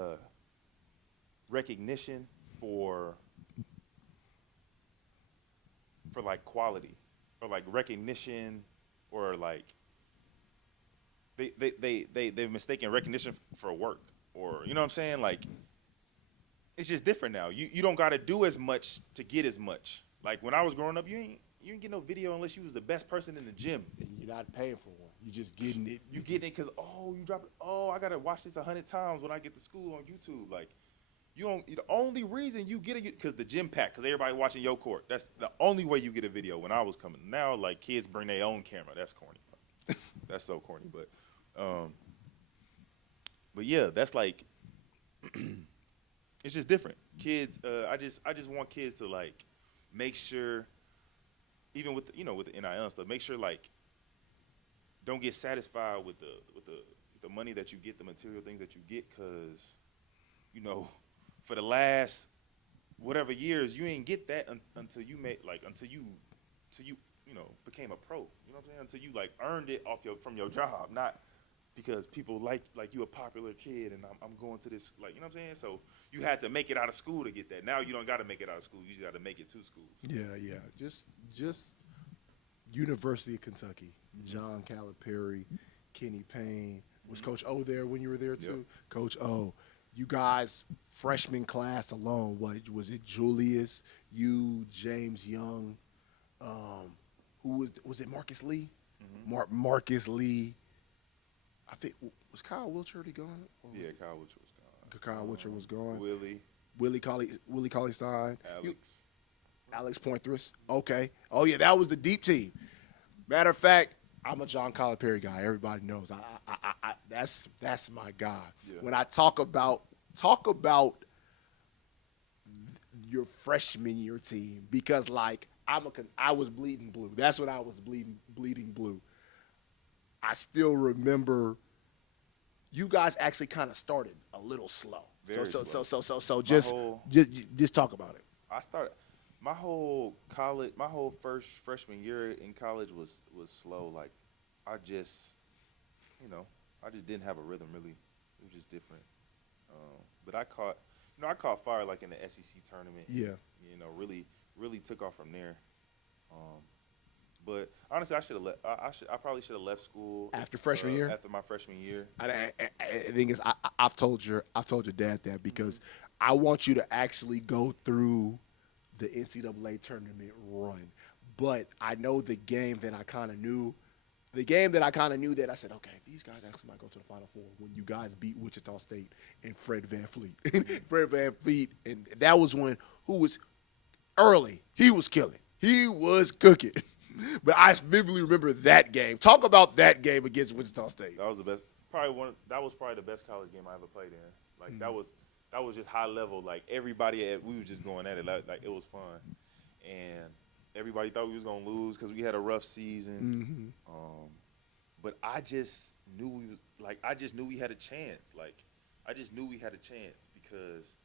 recognition for like quality or like recognition or like they've mistaken recognition for work or you know what I'm saying? Like it's just different now. You don't got to do as much to get as much. Like when I was growing up, you ain't get no video unless you was the best person in the gym. And you're not paying for one. You're just getting it. You getting it because you drop it. Oh, I gotta watch this 100 times when I get to school on YouTube. Like you don't. The only reason you get it because the gym packed because everybody watching your court. That's the only way you get a video. When I was coming, now like kids bring their own camera. That's corny. That's so corny. But yeah, that's like. It's just different. Kids, I just want kids to like make sure, even with with the NIL and stuff, make sure like don't get satisfied with the money that you get, the material things that you get, because for the last whatever years you ain't get that until you became a pro. You know what I'm saying? Until you like earned it from your job, not because people like you a popular kid and I'm going to this, like, you know what I'm saying? So you had to make it out of school to get that. Now you don't got to make it out of school. You just got to make it to school. Yeah. Just University of Kentucky. John Calipari, Kenny Payne. Was Coach O there when you were there too? Yep. Coach O. You guys, freshman class alone, what was it? Julius, you, James Young, who was it? Marcus Lee? Mm-hmm. Marcus Lee. I think was Kyle Wilcher already gone? Yeah, Kyle Wilcher was gone. Kyle Wilcher was gone. Willie Cauley-Stein. Alex Pointras. Okay. Oh yeah, that was the deep team. Matter of fact, I'm a John Calipari guy. Everybody knows. I that's my guy. Yeah. When I talk about your freshman year team, because like I was bleeding blue. That's when I was bleeding blue. I still remember you guys actually kind of started a little slow. Slow. So just talk about it. I started my whole first freshman year in college was slow. Like I just didn't have a rhythm really. It was just different. But I caught fire like in the SEC tournament. Yeah. Really took off from there. But honestly, I probably should have left school after freshman year. After my freshman year. The thing is, I've told your dad that because I want you to actually go through the NCAA tournament run. But I know the game that I kind of knew. The game that I kind of knew that I said, okay, these guys actually might go to the Final Four when you guys beat Wichita State and Fred VanVleet. Fred VanVleet, and that was when who was early. He was killing. He was cooking. But I vividly remember that game. Talk about that game against Wichita State. That was the best. That was probably the best college game I ever played in. Like that was just high level. Like everybody, we were just going at it. Like it was fun, and everybody thought we was gonna lose because we had a rough season. Mm-hmm. But I just knew we had a chance. Like I just knew we had a chance because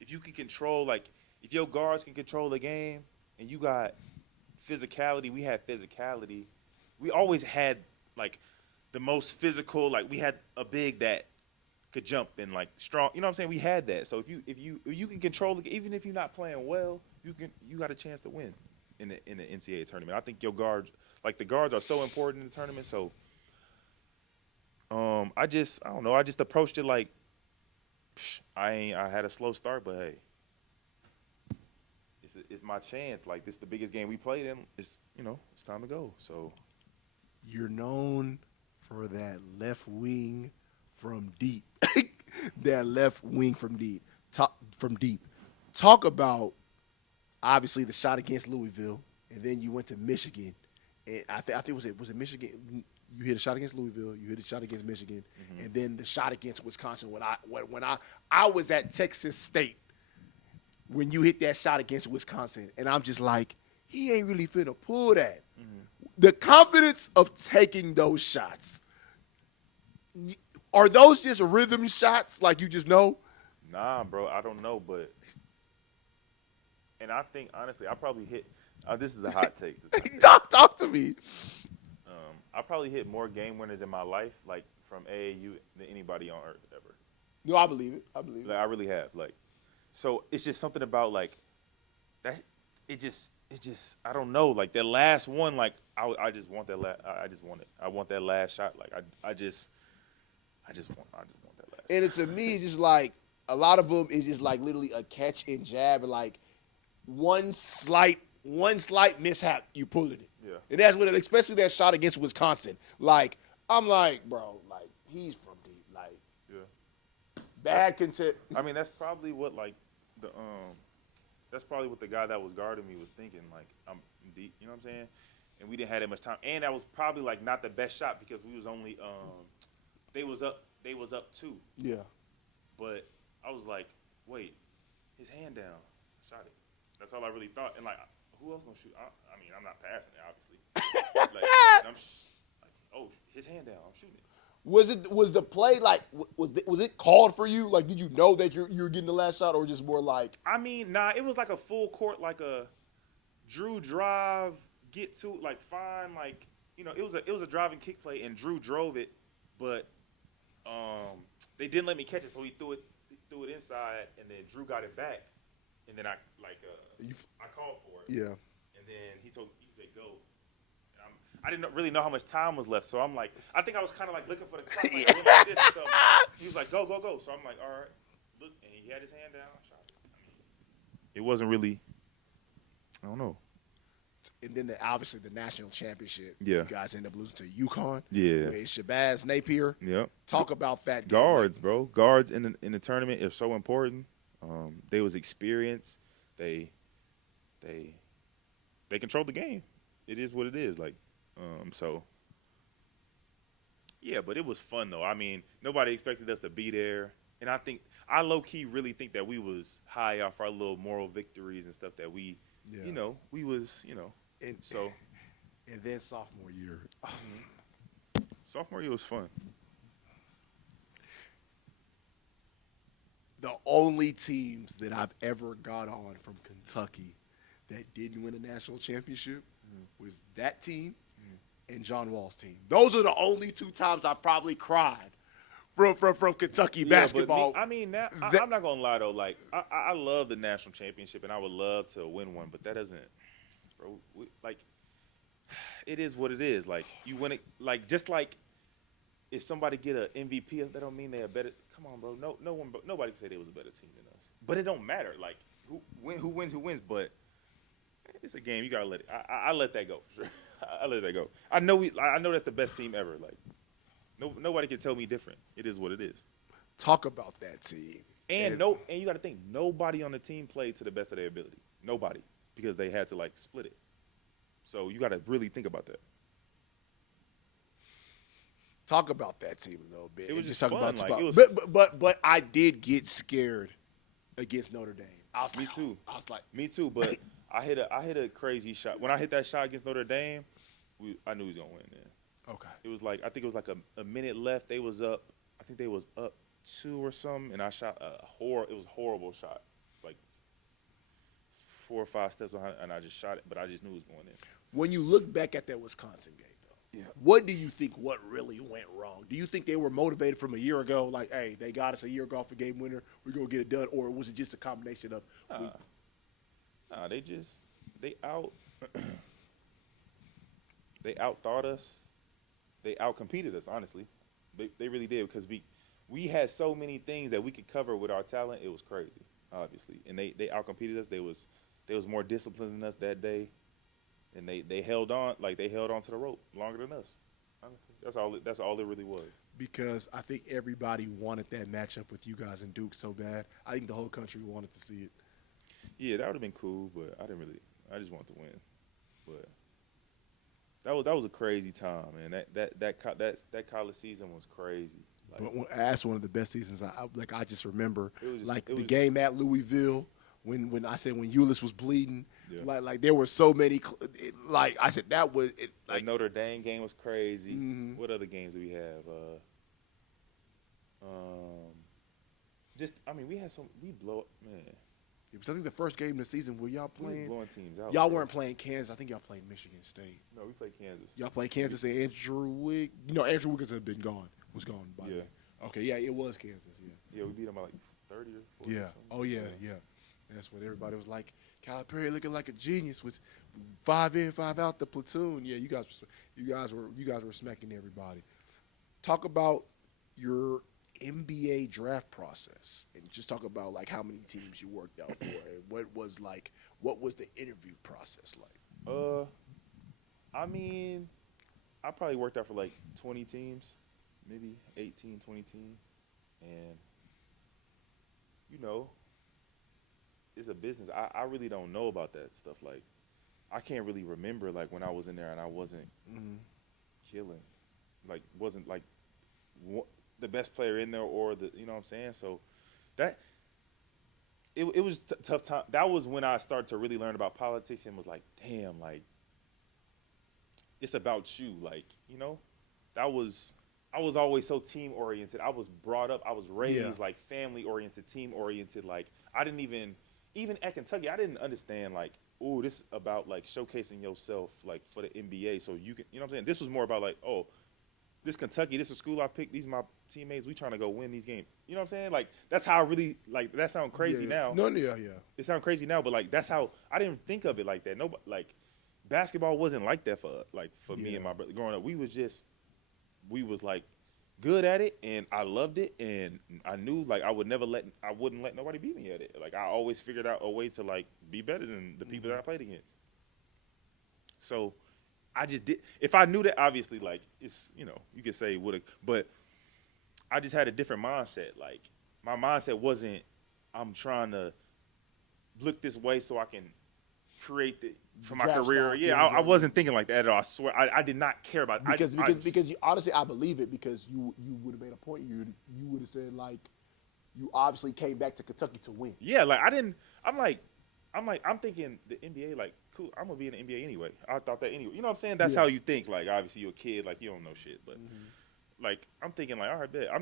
if you can control, like if your guards can control the game, and you got physicality, we had physicality. We always had like the most physical. Like we had a big that could jump and like strong. You know what I'm saying? We had that. So if you can control it, even if you're not playing well, you got a chance to win in the NCAA tournament. I think your guards, like the guards, are so important in the tournament. So I don't know. I just approached it like I had a slow start, but hey. It's my chance. Like this is the biggest game we played in. It's time to go. So you're known for that left wing from deep. That left wing from deep. Talk about obviously the shot against Louisville, and then you went to Michigan. And I think was it Michigan? You hit a shot against Louisville. You hit a shot against Michigan, and then the shot against Wisconsin. When I was at Texas State. When you hit that shot against Wisconsin, and I'm just like, he ain't really finna pull that. Mm-hmm. The confidence of taking those shots, are those just rhythm shots like you just know? Nah, bro, I don't know, and I think, honestly, I probably hit, this is a hot take. Talk to me. I probably hit more game winners in my life, like from AAU, than anybody on earth ever. No, I believe it. Like, I really have. Like, So it's just something about like that. It just I don't know. Like that last one, like I just want that. I just want it. I want that last shot. Like I just want that last. And it's to me, just like a lot of them is just like literally a catch and jab, and like one slight mishap, you pulling it. Yeah. And that's what, especially that shot against Wisconsin. Like I'm like, bro, like he's from deep, like bad content. I mean, that's probably what like the that's probably what the guy that was guarding me was thinking. Like I'm deep, you know what I'm saying? And we didn't have that much time, and that was probably like not the best shot because we was only they was up 2. Yeah. But I was like, wait, his hand down, shot it. That's all I really thought. And like, who else gonna shoot? I mean, I'm not passing it, obviously. like, oh, his hand down, I'm shooting it. Was the play like was it called for you? Like, did you know that you were getting the last shot, or just more like? I mean, nah, it was like a full court, like a Drew drive, get to like fine, like it was a driving kick play, and Drew drove it, but they didn't let me catch it, so he threw it inside, and then Drew got it back, and then I called for it. Yeah. And then he said go. I didn't really know how much time was left, so I'm like, I think I was kind of like looking for the clock. Like, I went like this, so he was like, go. So I'm like, all right, look, and he had his hand down. I shot it. I mean, it wasn't really, I don't know. And then obviously the national championship. Yeah. You guys end up losing to UConn. Yeah. With Shabazz Napier. Yep. Talk about that game. Guards, bro. Guards in the tournament are so important. They was experienced. They controlled the game. It is what it is. Like, so yeah, but it was fun though. I mean, nobody expected us to be there, and I low key really think that we was high off our little moral victories and stuff that we, we was, And so. And then sophomore year. Sophomore year was fun. The only teams that I've ever got on from Kentucky that didn't win a national championship was that team and John Wall's team. Those are the only 2 times I probably cried from Kentucky basketball. I'm not gonna lie though. Like I love the national championship and I would love to win one, but that doesn't, bro. Like it is what it is. Like you win it. Like just like if somebody get an MVP, that don't mean they're better. Come on, bro. Nobody can say they was a better team than us. But it don't matter. Like who wins. But it's a game. You gotta let it. I let that go for sure. I let that go. I know that's the best team ever. Like nobody can tell me different. It is what it is. Talk about that team. And you got to think nobody on the team played to the best of their ability. Nobody, because they had to like split it. So you got to really think about that. Talk about that team a little bit. It was just talk fun. About, but I did get scared against Notre Dame. I was Me like, too. I was like, me too. But I hit a crazy shot. When I hit that shot against Notre Dame, I knew he was gonna win. Then okay. it was like I think it was like a minute left. They was up. I think they was up 2 or something, and I shot it was a horrible shot, like 4 or 5 steps behind, and I just shot it. But I just knew it was going in. When you look back at that Wisconsin game, though, what do you think? What really went wrong? Do you think they were motivated from a year ago? Like, hey, they got us a year ago off a game winner. We're gonna get it done, or was it just a combination of? Nah, they outthought us. They outcompeted us. Honestly, they really did because we had so many things that we could cover with our talent. It was crazy, obviously, and they outcompeted us. They was more disciplined than us that day, and they held on to the rope longer than us. Honestly, that's all it really was. Because I think everybody wanted that matchup with you guys and Duke so bad. I think the whole country wanted to see it. Yeah, that would have been cool, but I just wanted to win. But that was a crazy time, man. That college season was crazy. Like, But that's one of the best seasons. I just remember the game at Louisville when I said when Ulis was bleeding. Yeah. Like there were so many. Like I said, that was it. Like Notre Dame game was crazy. Mm-hmm. What other games do we have? We had some. We blow up, man. I think the first game of the season were y'all We playing. was blowing teams out. Y'all bro. weren't playing Kansas. I think y'all played Michigan State. No, we played Kansas. Y'all played Kansas and Andrew Wiggins. Andrew Wiggins had been gone. Was gone by then. Okay, yeah, it was Kansas. Yeah. Yeah, we beat them by like 30 or 40. Yeah. Or something. Oh yeah, yeah. That's what everybody was like. Calipari looking like a genius with 5 in, 5 out the platoon. Yeah, you guys were smacking everybody. Talk about your NBA draft process and just talk about like how many teams you worked out for and what was the interview process like? Uh, I mean, I probably worked out for like 20 teams, maybe 18, 20 teams, and you know, it's a business. I really don't know about that stuff. Like, I can't really remember like when I was in there and I wasn't killing, like wasn't like the best player in there or the you know what I'm saying. So that it was tough time. That was when I started to really learn about politics and was like, damn, like it's about you, like you know. That was I was always so team oriented. I was brought up. I was raised like family oriented, team oriented. Like I didn't even at Kentucky, I didn't understand like, oh, this about like showcasing yourself like for the NBA. So you can, you know what I'm saying? This was more about like, oh, this Kentucky, this is a school I picked. These are my teammates. We trying to go win these games. You know what I'm saying? Like that's how I really like. That sounds crazy now. No, yeah, yeah. It sounds crazy now, but like that's how I didn't think of it like that. Nobody like basketball wasn't like that for me and my brother growing up. We was like good at it, and I loved it, and I knew like I wouldn't let nobody beat me at it. Like I always figured out a way to like be better than the people that I played against. So I just did. If I knew that, obviously, like it's you could say would have, but I just had a different mindset. Like my mindset wasn't I'm trying to look this way so I can create the for my career. Yeah, I wasn't thinking like that at all. I swear, I did not care about because you honestly, I believe it because you would have made a point. You would have said like you obviously came back to Kentucky to win. Yeah, like I didn't. I'm thinking the NBA like cool. I'm gonna be in the NBA anyway. I thought that anyway. You know what I'm saying? That's how you think. Like obviously you're a kid, like you don't know shit, but. Like I'm thinking, like all right, bet. I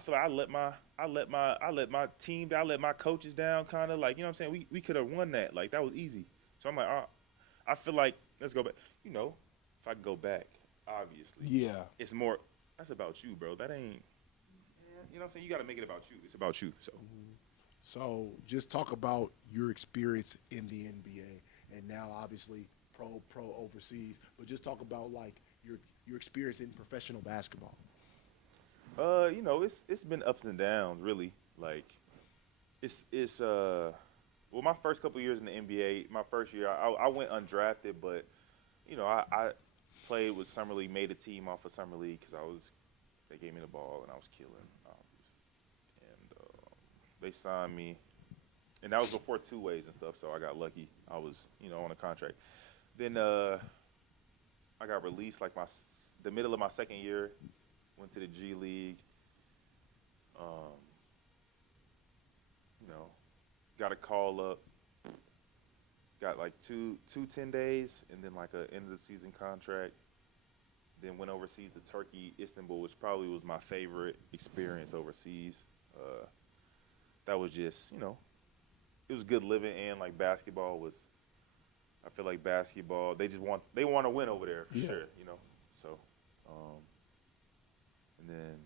feel like I let my team down, I let my coaches down, kind of like you know what I'm saying. We could have won that, like that was easy. So I'm like, I feel like let's go back. You know, if I can go back, obviously, it's more. That's about you, bro. That ain't. You know what I'm saying? You got to make it about you. It's about you. So. So just talk about your experience in the NBA and now obviously pro overseas, but just talk about like your experience in professional basketball. You know, it's been ups and downs, really. Like, it's well, my first couple years in the NBA, my first year, I went undrafted, but you know, I played with summer league, made a team off of summer league because they gave me the ball and I was killing, obviously, and they signed me, and that was before two ways and stuff, so I got lucky. I was, on a contract. Then I got released like the middle of my second year. Went to the G League. Got a call up. Got like two 10 days, and then like a end of the season contract. Then went overseas to Turkey, Istanbul, which probably was my favorite experience overseas. That was just, it was good living, and like basketball was. I feel like basketball, they want to win over there for sure, So, and then,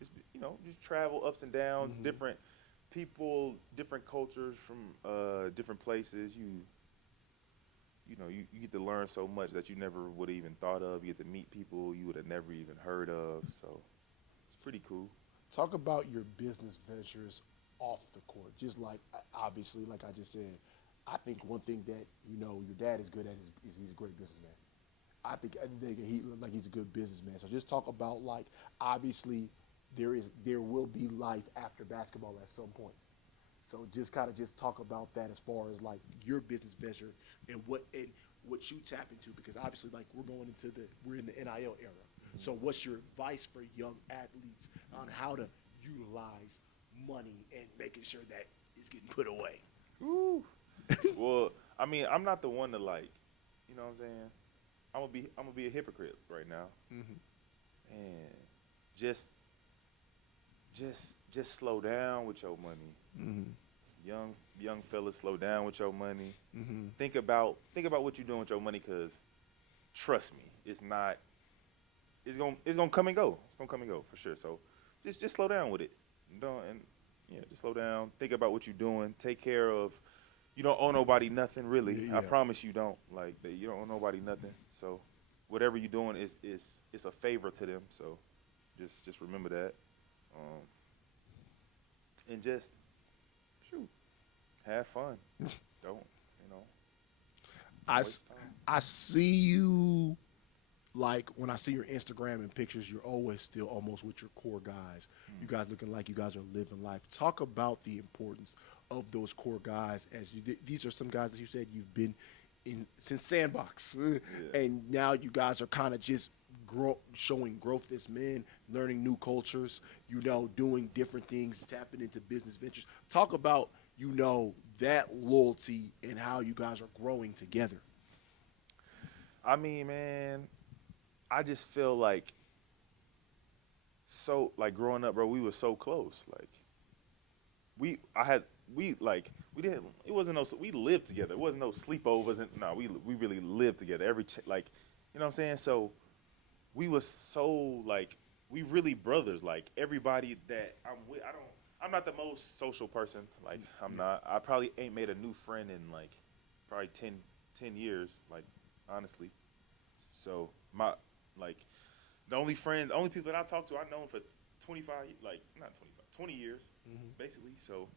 it's just travel ups and downs, different people, different cultures from different places. You get to learn so much that you never would have even thought of. You get to meet people you would have never even heard of. So, it's pretty cool. Talk about your business ventures off the court. Just like obviously, like I just said. I think one thing that your dad is good at is he's a great businessman. I think he's a good businessman. So just talk about like obviously there will be life after basketball at some point. So just talk about that as far as like your business venture and what you tap into because obviously like we're in the NIL era. So what's your advice for young athletes on how to utilize money and making sure that it's getting put away? Woo. Well, I mean, I'm not the one to like, you know what I'm saying? I'm gonna be a hypocrite right now, and just slow down with your money, young fellas, slow down with your money. Think about what you're doing with your money, cause trust me, it's gonna come and go. It's gonna come and go for sure. So just slow down with it. Yeah, just slow down. Think about what you're doing. Take care of. You don't owe nobody nothing, really. I Yeah. promise you don't. Like you don't owe nobody nothing. So whatever you're doing is a favor to them. So just remember that. Um, and just shoot, have fun. Don't you know? I, Don't s- waste time. I see you, like, when I see your Instagram and pictures, you're always still almost with your core guys. You guys looking like you guys are living life. Talk about the importance of those core guys. These are some guys that you said you've been in since Sandbox, Yeah. and now you guys are kind of just showing growth as men, learning new cultures. Doing different things, tapping into business ventures. Talk about that loyalty and how you guys are growing together. I mean, man, I just feel like so like growing up, bro. We were so close. Like I had we didn't. It wasn't no. We lived together. It wasn't no sleepovers. And no, we really lived together. Like, you know what I'm saying. So we was so like we really brothers. Like everybody that I'm with, I'm not the most social person. Like I'm not. I probably ain't made a new friend in like probably 10 years. Like honestly. So my like the only people that I talk to, I known for 25, like not 25, 20 years, basically. So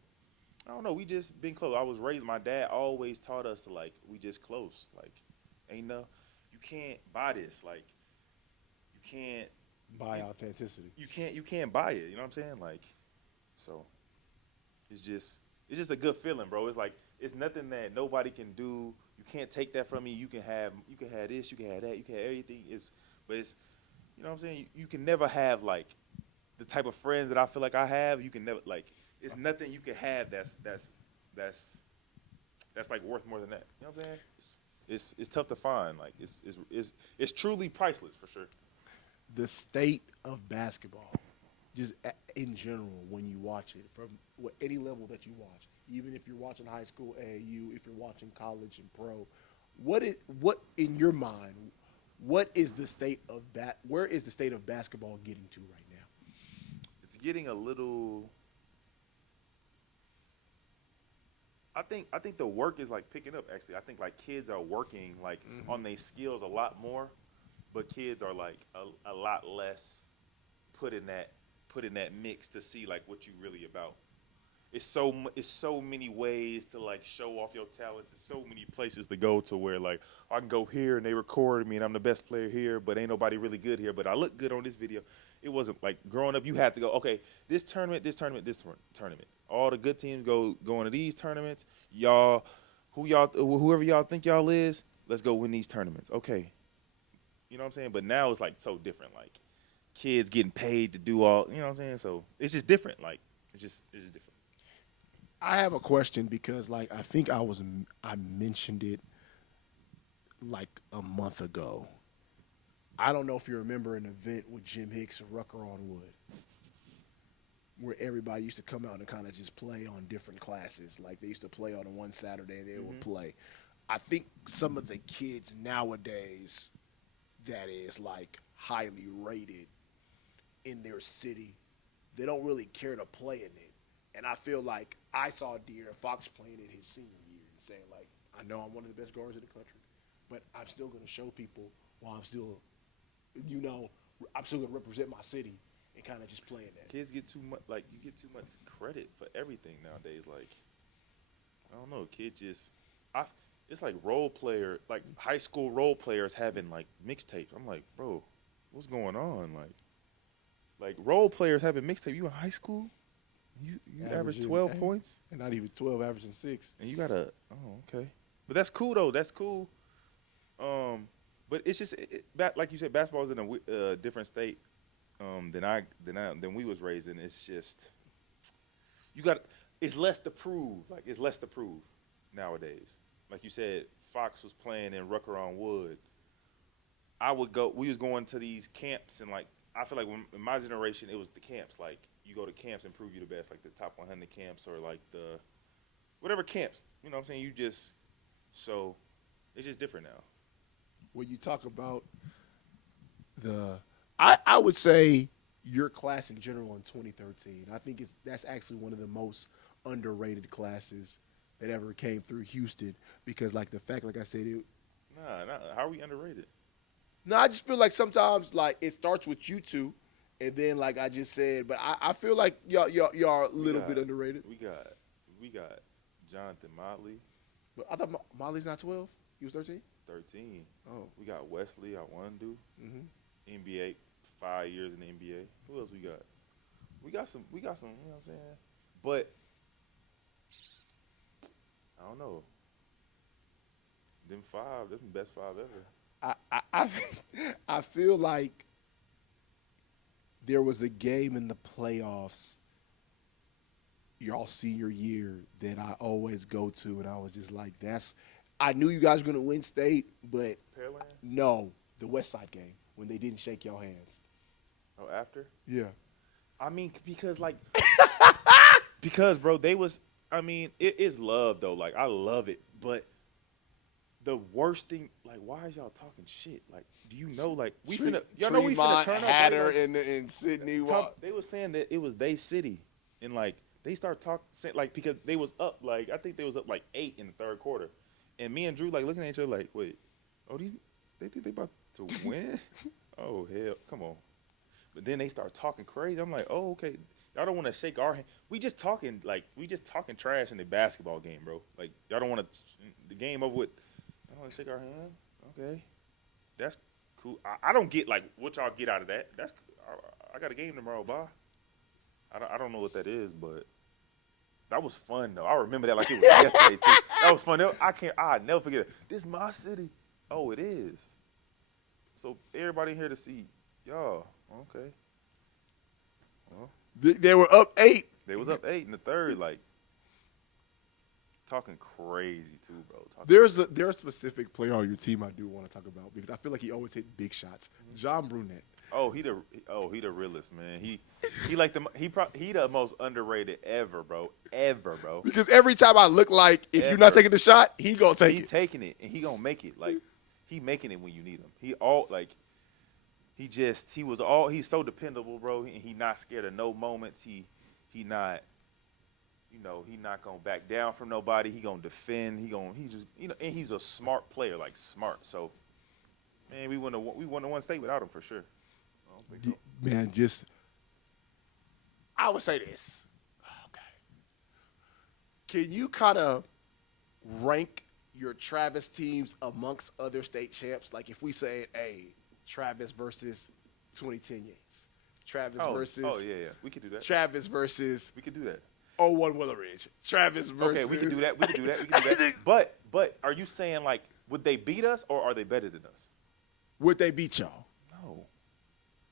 I don't know. We just been close. I was raised. My dad always taught us to like we just close. Like ain't no, you can't buy this. Like you can't, By authenticity. you can't buy it. You know what I'm saying? Like so, it's just a good feeling, bro. It's like it's nothing that nobody can do. You can't take that from me. You can have this. You can have that. You can have everything. But it's you know what I'm saying. You can never have like the type of friends that I feel like I have. You can never like it's nothing you can have that's like worth more than that. You know what I'm saying? It's tough to find. Like it's truly priceless for sure. The state of basketball, just in general, when you watch it, from any level that you watch, even if you're watching high school AAU, if you're watching college and pro, what in your mind, what is the state of where is the state of basketball getting to right now? It's getting a little. I think the work is like picking up. Actually, I think like kids are working like on their skills a lot more, but kids are like a lot less put in that put in that mix to see like what you really about. It's so many ways to like show off your talent. There's so many places to go to where like I can go here and they record me and I'm the best player here, but ain't nobody really good here. But I look good on this video. It wasn't like growing up. You had to go. Okay, this tournament, this tournament, this tournament. All the good teams go into these tournaments. Whoever y'all think y'all is, let's go win these tournaments. Okay, you know what I'm saying. But now it's like so different. Like kids getting paid to do all. You know what I'm saying. So it's just different. Like it's just different. I have a question because, like, I think I mentioned it like a month ago. I don't know if you remember an event with Jim Hicks and Rucker on Wood, where everybody used to come out and kind of just play on different classes. Like they used to play on one Saturday, they would play. I think some of the kids nowadays that is like highly rated in their city, they don't really care to play in it. And I feel like I saw De'Aaron Fox playing it his senior year and saying like, I know I'm one of the best guards in the country, but I'm still going to show people while you know, I'm still going to represent my city and kind of just playing that. Kids get too much like you get too much credit for everything nowadays. Like I don't know, kids just I it's like role player like high school role players having like mixtapes. I'm like, bro, what's going on? Like role players having mixtape. You in high school? You average 12 points? And not even 12, averaging 6. And you gotta okay. But that's cool though. That's cool. But it's just like you said, basketball is in a different state than we was raised in. It's just you got it's less to prove. Like it's less to prove nowadays. Like you said, Fox was playing in Rucker on Wood. We was going to these camps and like I feel like in my generation it was the camps. Like you go to camps and prove you the best, like the top 100 camps or like the whatever camps. You know what I'm saying? So it's just different now. When you talk about I would say your class in general in 2013. I think that's actually one of the most underrated classes that ever came through Houston because, like the fact, like I said, Nah. How are we underrated? no, I just feel like sometimes like it starts with you two, and then like I just said, but I feel like y'all are a little bit underrated. We got Jonathan Motley, But I thought Molly's not 12. He was 13. 13. Oh. We got Wesley Awandu, Mm-hmm. NBA, 5 years in the NBA. Who else we got? We got some, you know what I'm saying? But I don't know. Them best 5 ever. I I feel like there was a game in the playoffs y'all senior year that I always go to, and I was just like, I knew you guys were gonna win state, but Pearland? no, the West Side game when they didn't shake y'all hands. Oh, after? Yeah. I mean, because like, because bro, I mean, it is love though. Like, I love it, but the worst thing, like, why is y'all talking shit? Like, do you know, like, y'all know we finna turn up. Hatter Like, and Sydney. they was saying that it was they city, and like they start talking like because they was up like I think they was up like 8 in the third quarter, and me and Drew like looking at each other like, wait, they think they about to win? Oh hell, come on. But then they start talking crazy. I'm like, oh okay, y'all don't want to shake our hand. We just talking trash in the basketball game, bro. Like y'all don't want to the game over with. I don't want to shake our hand. Okay, that's cool. I don't get like what y'all get out of that. That's I got a game tomorrow, bye. I don't know what that is, but that was fun though. I remember that like it was yesterday too. That was fun. I'll never forget it. This is my city. Oh, it is. So everybody here to see y'all. Okay. Well, They were up 8. they was up 8 in the third, like talking crazy too, bro. There's a specific player on your team I do want to talk about because I feel like he always hit big shots. John Brunette. Oh, he the realest, man. He the most underrated ever, bro. Ever, bro. Because every time I look like if you're not taking the shot, he gonna take it. He taking it and he gonna make it. Like he making it when you need him. He's so dependable, bro. He not scared of no moments. He not he not gonna back down from nobody. He gonna defend. And he's a smart player, like smart. So man, we wouldn't have won state without him for sure. I don't think so. Man, I would say this. Okay. Can you kind of rank your Travis teams amongst other state champs? Like if we say, hey, Travis versus 2010 Yates. Travis versus. Oh, yeah. We could do that. Travis versus. We could do that. 01 Willow Ridge. Travis versus. Okay, we can do that. We can do that. But are you saying, like, would they beat us or are they better than us? Would they beat y'all? No.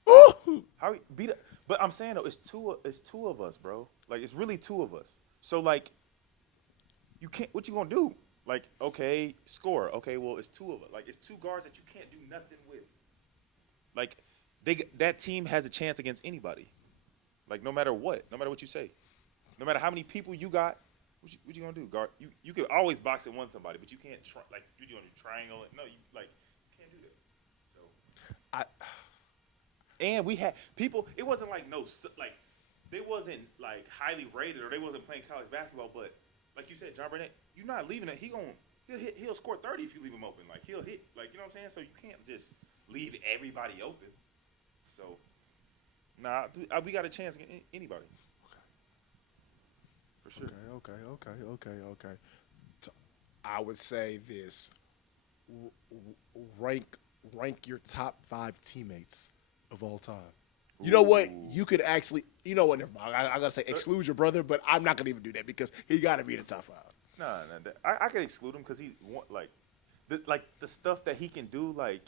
Ooh. How we beat us? But I'm saying, though, it's two of us, bro. Like, it's really 2 of us. So, like, you can't – what you going to do? Like, okay, score. Okay, well, it's 2 of us. Like, it's 2 guards that you can't do nothing with. Like, that team has a chance against anybody. Like, no matter what you say. No matter how many people you got, what you gonna do, guard? You could always box and win somebody, but you can't you gonna do triangle. No, you can't do that. So and we had people. It wasn't like they wasn't like highly rated or they wasn't playing college basketball. But like you said, John Burnett, you're not leaving it. He'll score 30 if you leave him open. Like he'll hit. Like you know what I'm saying. So you can't just leave everybody open. So we got a chance against anybody. For sure. Okay. I would say this: rank your top 5 teammates of all time. You know what? You could actually. You know what? Never mind. I gotta say exclude your brother, but I'm not gonna even do that because he got to be in the top 5. No. I could exclude him because he the stuff that he can do. Like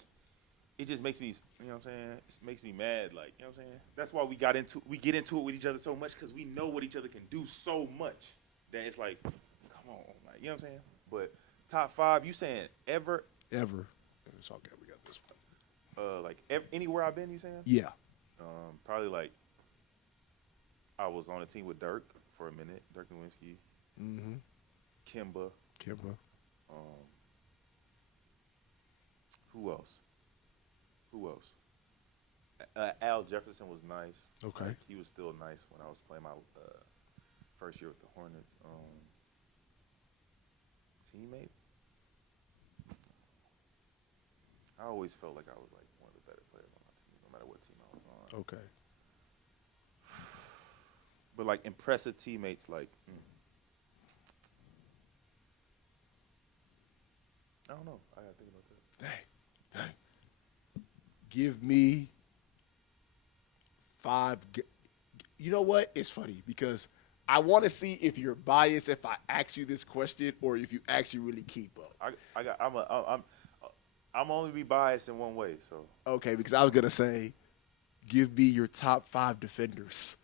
it just makes me. You know what I'm saying? It makes me mad. Like you know what I'm saying? That's why we get into it with each other so much because we know what each other can do so much that it's like, come on, like you know what I'm saying? But top 5, you saying ever? Ever. It's okay. We got this one. Like anywhere I've been, you saying? Yeah. Probably like I was on a team with Dirk for a minute, Dirk Nowinski. Mm-hmm. Kimba. Who else? Al Jefferson was nice. Okay. Like, he was still nice when I was playing my first year with the Hornets. Teammates. I always felt like I was like one of the better players on my team, no matter what team I was on. Okay. But like impressive teammates, like I don't know. I gotta think about that. Dang. Give me 5. You know what? It's funny because I want to see if you're biased if I ask you this question or if you actually really keep up. I'm only be biased in one way. So Okay, because I was gonna say, give me your top 5 defenders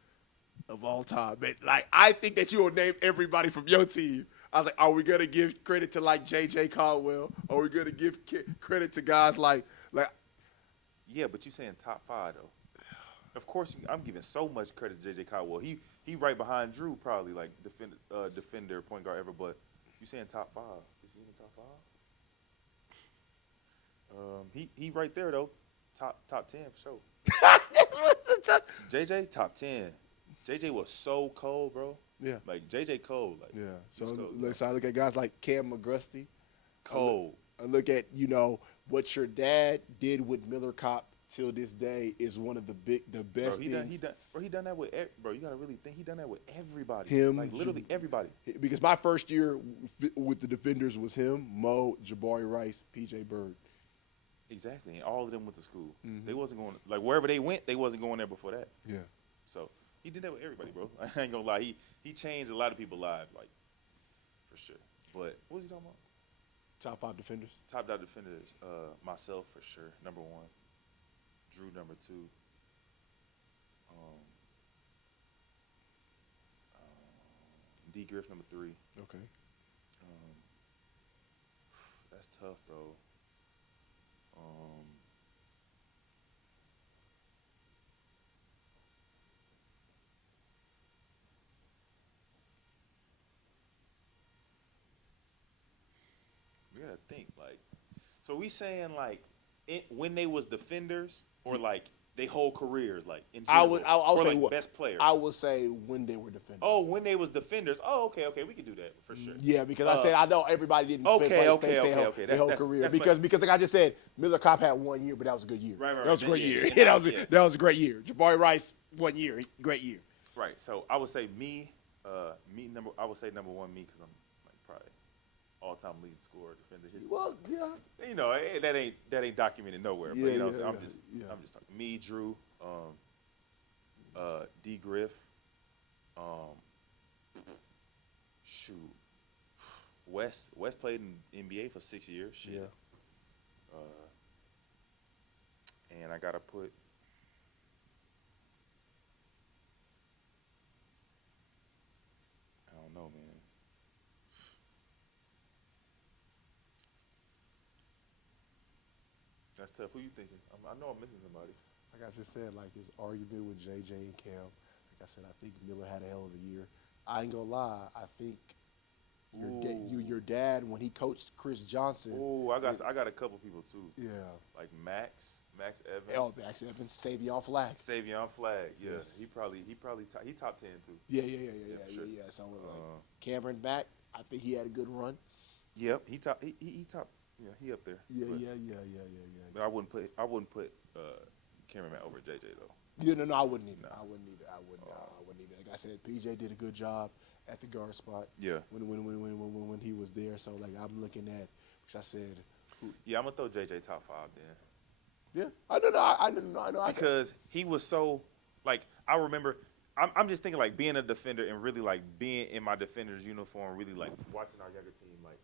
of all time. Man, like I think that you will name everybody from your team. I was like, are we gonna give credit to like J.J. Caldwell? Are we gonna give credit to guys like? yeah, but you saying top 5 though. Of course, I'm giving so much credit to J.J. Caldwell. He right behind Drew, probably like defender, point guard ever. But you saying top 5? Is he in the top 5? He right there though, top 10 for sure. JJ top 10. JJ was so cold, bro. Yeah. Like JJ cold. Like Yeah. So, cold, I look at guys like Cam McGrusty. cold. I look at what your dad did with Miller Kopp till this day is one of the best things. He done that with bro. You gotta really think he done that with everybody. Him, like literally everybody. Because my first year with the defenders was him, Mo, Jabari Rice, PJ Bird. Exactly, and all of them went to school. Mm-hmm. They wasn't going like wherever they went. They wasn't going there before that. Yeah. So he did that with everybody, bro. I ain't gonna lie. He changed a lot of people's lives, like for sure. But what was you talking about? Top 5 defenders. Top dot defenders. Myself for sure. Number 1. Drew number 2. D Griff number 3. Okay. That's tough, bro. We gotta think like. So we saying like when they was defenders or like they whole careers like in general, I'll or say like best players. I would say when they were defenders. Oh, when they was defenders. Oh, okay, we could do that for sure. Yeah, because I said I know everybody didn't okay. their whole career because like I just said, Miller Kopp had 1 year, but that was a good year. Right. That was a great year. Yeah. That was a great year. Jabari Rice 1 year, great year. Right. So I would say I would say number 1 me because I'm like probably all-time leading scorer defender history. Well, yeah. You know that ain't documented nowhere. Yeah, but you know, yeah, I'm just talking me, Drew, D Griff, shoot, West played in NBA for 6 years. Shit. Yeah. And I gotta put. I don't know, man. That's tough. Who you thinking? I know I'm missing somebody. Like I just said, like his argument with JJ and Cam. Like I said, I think Miller had a hell of a year. I ain't gonna lie. I think your dad when he coached Chris Johnson. Oh, I got a couple people too. Yeah. Like Max Evans. Max Evans, Savion Flag. Savion Flag. Yeah. Yes. He top 10 too. Yeah. Sure. So Cameron back. I think he had a good run. Yep. He top. Yeah, he up there. Yeah. But I wouldn't put Cameron over JJ though. Yeah, no, I wouldn't either. No. I wouldn't either. Like I said, PJ did a good job at the guard spot. Yeah. When he was there, so like I'm looking at, because I said. Yeah, I'm gonna throw JJ top 5 then. Yeah, I don't know. Because he was so like I remember. I'm just thinking like being a defender and really like being in my defender's uniform, really like watching our younger team, like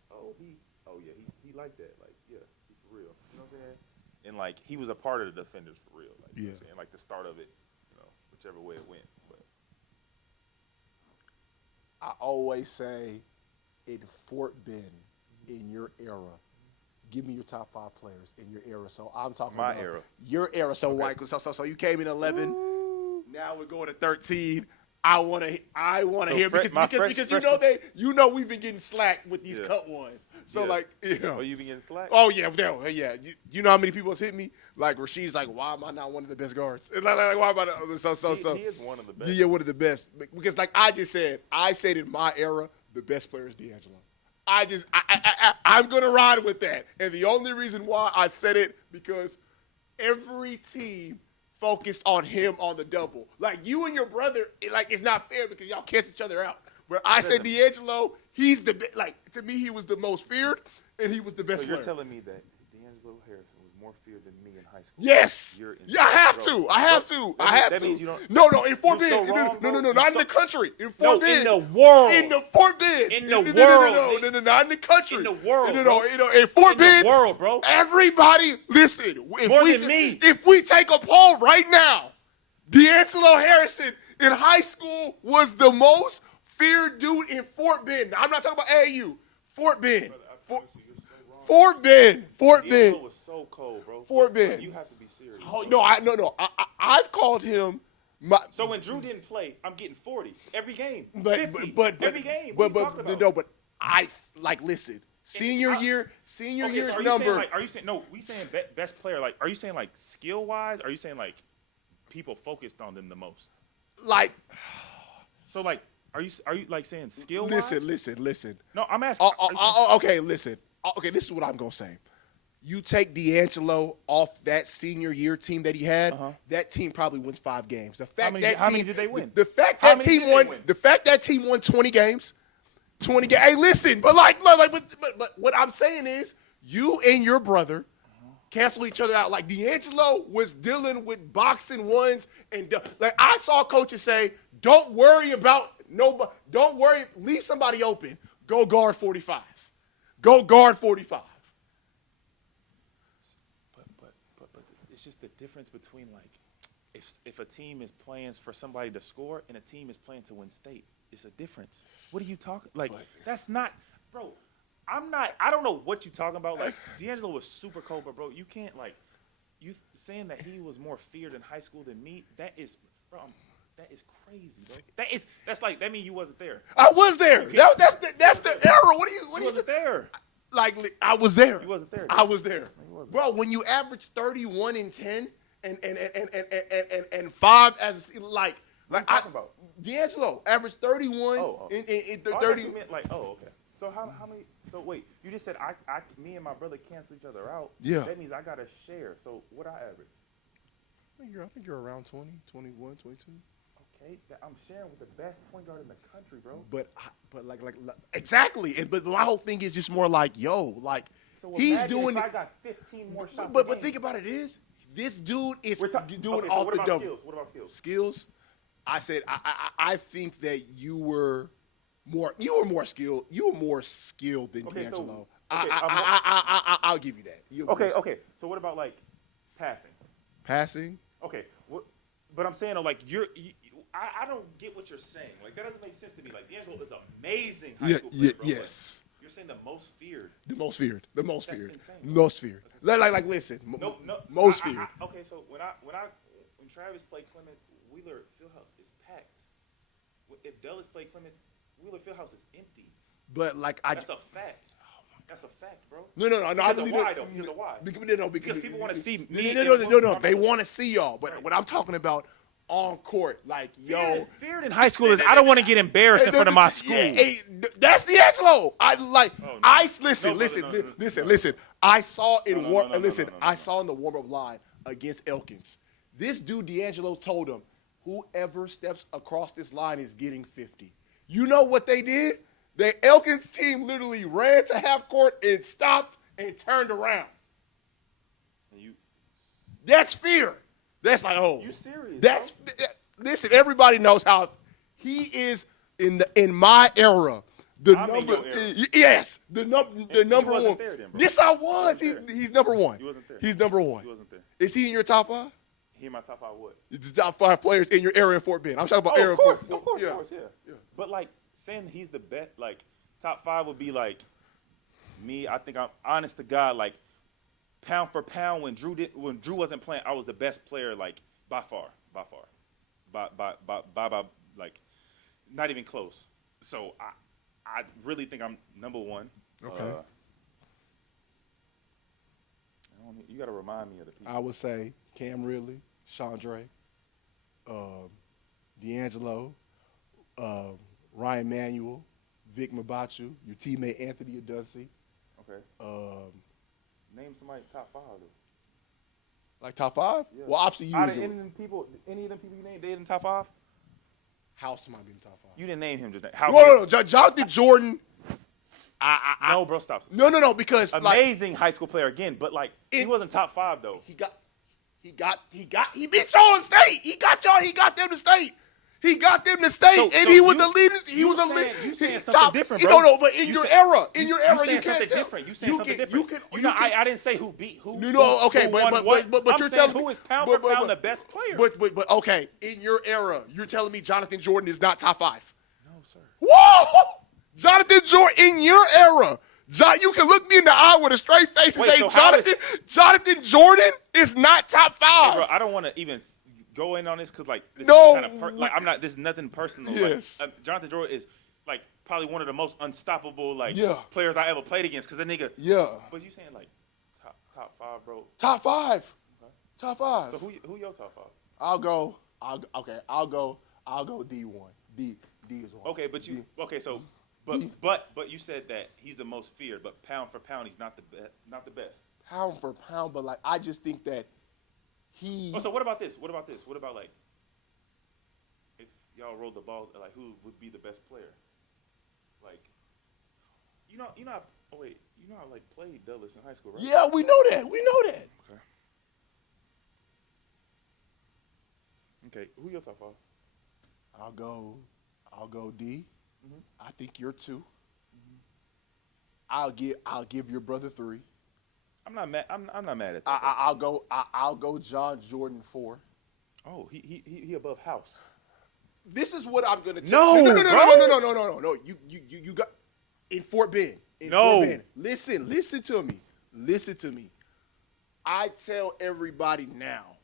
he like that, like yeah, he's for real. You know what I'm saying? And like he was a part of the defenders for real, like you know what I'm saying, like the start of it, whichever way it went. But I always say, in Fort Bend, in your era, give me your top 5 players in your era. So I'm talking my about era, your era. So okay. So you came in 11. Ooh. Now we're going to 13. I want to hear because you know we've been getting slack with these cut ones. So like, Oh, you been getting slack? Oh yeah. You know how many people has hit me? Like Rasheed's like, why am I not one of the best guards? Like why am I not? He is one of the best. Yeah, one of the best. Because like I said in my era, the best player is D'Angelo. I'm gonna ride with that, and the only reason why I said it because every team focused on him on the double. Like you and your brother, it's not fair because y'all cancel each other out. Where I said D'Angelo, he's to me he was the most feared and he was the best So you're player. telling me that D'Angelo Harrison was more feared than me in high school? Yes. I have to. That means you don't. No, in Fort Bend. So wrong, no, not in the country. In no, Fort Bend. in the world. In the Fort Bend. In the world. No, not in the country. In the world. In Fort Bend. In the world, bro. Everybody, listen. More than me. If we take a poll right now, D'Angelo Harrison in high school was the most feared dude in Fort Bend. Now, I'm not talking about AAU. Fort Bend. Fort Bend. D'Angelo was so cold, bro. Fort Bend. You have to be serious. Oh, no. I've called him. So when Drew didn't play, I'm getting 40 every game. But 50 every game. But I listen. Senior year's number. Are you saying we saying best player? Like, are you saying like skill wise? Are you saying like people focused on them the most? Like, so like, are you like saying skill wise? Listen. No, I'm asking. Okay, listen. Okay, this is what I'm gonna say. You take D'Angelo off that senior year team that he had, that team probably wins 5 games. The fact how many did they win? The fact that team won 20 games. 20 games. Hey, listen, but what I'm saying is you and your brother cancel each other out. Like D'Angelo was dealing with boxing ones and like I saw coaches say, don't worry about nobody. Don't worry, leave somebody open. Go guard 45. Go guard 45. But it's just the difference between like if a team is playing for somebody to score and a team is playing to win state, it's a difference. What are you talking like? That's not, bro. I don't know what you're talking about. Like D'Angelo was super cold, but bro, you can't like you saying that he was more feared in high school than me. That is, bro. That is crazy, bro. That means you wasn't there. I was there. Okay. That's the error. What you wasn't there. Like I was there. You wasn't there. I was there. Bro, when you average 31 and 10 and 5 as like what are you talking about? D'Angelo averaged 31 in 30. You meant like okay. So how many? So wait, you just said me and my brother cancel each other out. Yeah. That means I gotta share. So what I average? I think you're around 20, 21, 22. Okay, I'm sharing with the best point guard in the country, bro. But like exactly. But my whole thing is just more like, like so he's doing. If I got 15 more shots. But think about it is this dude is doing all the double. Skills? What about skills? Skills. I said I think that you were more skilled. You were more skilled than D'Angelo. I'll give you that. Okay. So what about like passing? Passing. Okay. But I'm saying like I don't get what you're saying. Like that doesn't make sense to me. Like D'Angelo is amazing high school player, bro. Yes. Like, you're saying the most feared. The most feared. That's insane, most feared. Like listen. No. Most feared. Okay, so when Travis played Clements, Wheeler Fieldhouse is packed. If Dulles played Clements, Wheeler Fieldhouse is empty. But like that's a fact. That's a fact, bro. No. Because of why? Because people want to see me. No. They want to see y'all. But what I'm talking about on court, like feared in high school is I don't want to get embarrassed in front of my school. That's D'Angelo. Listen. I saw in I saw in the warm-up line against Elkins. This dude D'Angelo told him, whoever steps across this line is getting 50. You know what they did? The Elkins team literally ran to half court and stopped and turned around. That's fear. That's like, you serious? Listen. Everybody knows how he is in my era. The number one. There then, yes, I was. He's number one. You wasn't there. He's number one. You wasn't there. Is he in your top 5? He in my top 5 what? The top 5 players in your area in Fort Bend. I'm talking about area in Fort Bend. Of course, yeah. But like saying he's the best, like top 5 would be like me. I think I'm honest to God, like pound for pound when Drew wasn't playing, I was the best player, like by far, like Not even close. So I really think I'm number one. Okay. You got to remind me of the people. I would say Cam Ridley, Chandre, D'Angelo, Ryan Manuel, Vic Mabachu, your teammate Anthony Adunsi. Okay. Name somebody top 5 though. Like top 5? Yeah. Well, obviously you Out would of do any it. of them people you named, they in the top 5? House might be in the top 5. You didn't name him just now. No. Jonathan Jordan. No, bro, stop. No, because Amazing high school player again, but like he wasn't top 5 though. he beat y'all in state. He got them to state. He got them to state, and he was the leader. He was the leader. You saying something different, bro? No, but in your era, you saying can't something tell. different. You saying something different. I didn't say who beat who. No, okay, who won what. but I'm you're saying telling me who is pound for pound the best player. But okay, in your era, you're telling me Jonathan Jordan is not top 5. No, sir. Whoa, Jonathan Jordan in your era. You can look me in the eye with a straight face and say Jonathan Jordan is not top 5. Hey, bro, I don't want to even go in on this because like this No, is kind of I'm not. This is nothing personal. Yes. Like, Jonathan Jordan is like probably one of the most unstoppable Yeah. players I ever played against because that nigga. Yeah. But you saying like top 5, bro? Top 5. Okay. Top 5. So who your top 5? I'll go D1. D is 1. Okay, but you so. But you said that he's the most feared, but pound for pound, he's not the best. Pound for pound, but like I just think that he. Oh, so what about this? What about like if y'all rolled the ball, like who would be the best player? Like, you know, I like played Dulles in high school, right? Yeah, we know that. Okay, who your top 5? I'll go D. Mm-hmm. I think you're 2. I'll give your brother 3. I'm not mad. I'm not mad at that. I'll go John Jordan 4. Oh, he above House. This is what I'm gonna tell you. No. You got in Fort Bend. Fort Bend. Listen to me. I tell everybody now,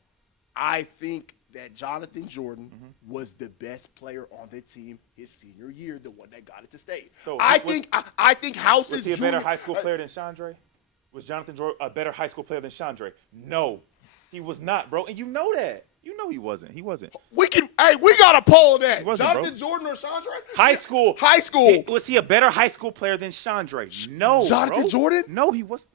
I think that Jonathan Jordan was the best player on the team his senior year, the one that got it to state. So I think House was is he a better high school player than Chandre? Was Jonathan Jordan a better high school player than Chandre? No, he was not, bro. And you know that. You know he wasn't. He wasn't. We got to poll that. bro. Jonathan Jordan or Chandre? High school. Was he a better high school player than Chandre? No, Jonathan bro. Jordan? No, he wasn't.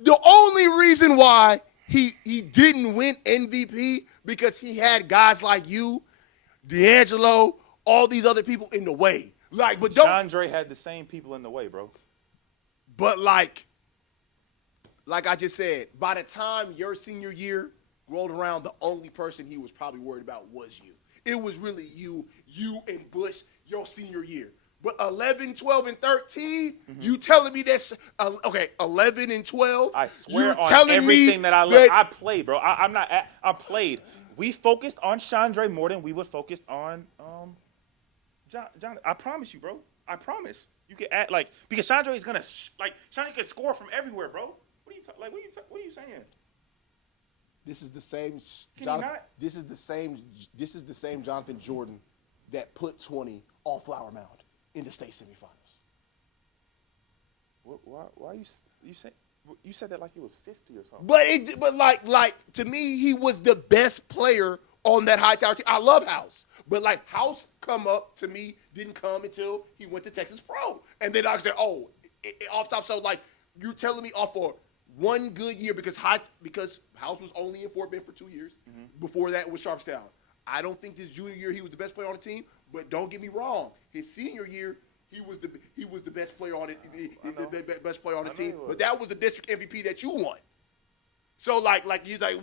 The only reason why he didn't win MVP because he had guys like you, D'Angelo, all these other people in the way. Chandre had the same people in the way, bro. But like I just said, by the time your senior year rolled around, the only person he was probably worried about was you. It was really you and Bush your senior year. But 11, 12, and 13, you telling me that's 11 and 12? I swear on everything that I love. I played, bro. I played. We focused on Chandre more than we would focus on John. I promise you, bro. I promise. You can act like because Chandre is gonna Chandre can score from everywhere, bro. What are you saying? This is the same. This is the same Jonathan Jordan that put 20 on Flower Mound in the state semifinals. Why you said that like he was 50 or something? But like to me, he was the best player on that high tower team. I love House, but like House come up to me didn't come until he went to Texas Pro, and then I said, off top. So like you're telling me off for one good year because House was only in Fort Bend for 2 years. Before that, it was Sharpstown. I don't think this junior year he was the best player on the team, but don't get me wrong. His senior year, he was the best player on it, the best player on the team. But that was the district MVP that you won. So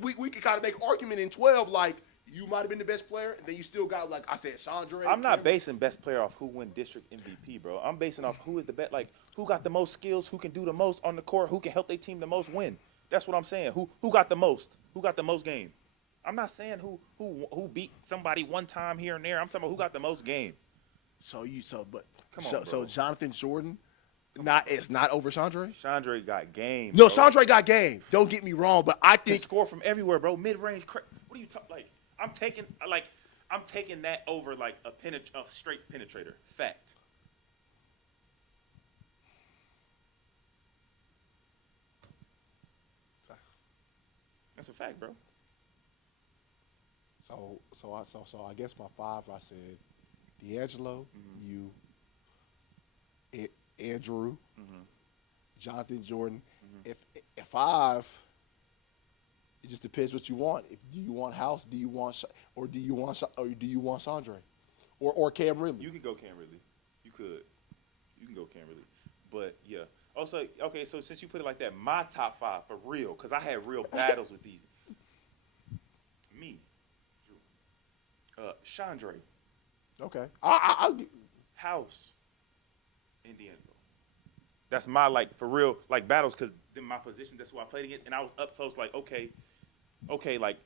we could kind of make an argument in 12 like you might have been the best player, and then you still got like I said, Chandre. I'm not basing best player off who won district MVP, bro. I'm basing off who is the best, like who got the most skills, who can do the most on the court, who can help their team the most win. That's what I'm saying. Who got the most? Who got the most game? I'm not saying who beat somebody one time here and there. I'm talking about who got the most game. Come on, bro. So Jonathan Jordan, it's not over Chandre. Chandre got game. No, bro. Chandre got game. Don't get me wrong, but I think score from everywhere, bro. Mid range. What are you talking like? I'm taking that over like a straight penetrator. Fact. That's a fact, bro. So I guess my 5, I said D'Angelo, you, Andrew, Jonathan Jordan. If 5, it just depends what you want. Do you want House? Do you want Sandre, or Cam Ridley? You could go Cam Ridley. You can go Cam Ridley. But yeah. Also, okay. So since you put it like that, my top 5 for real, because I had real battles with these. Me, Chandre, Okay, I'll House, and D'Angelo. That's my for real battles, because in my position, that's who I played against, and I was up close. Like okay, like.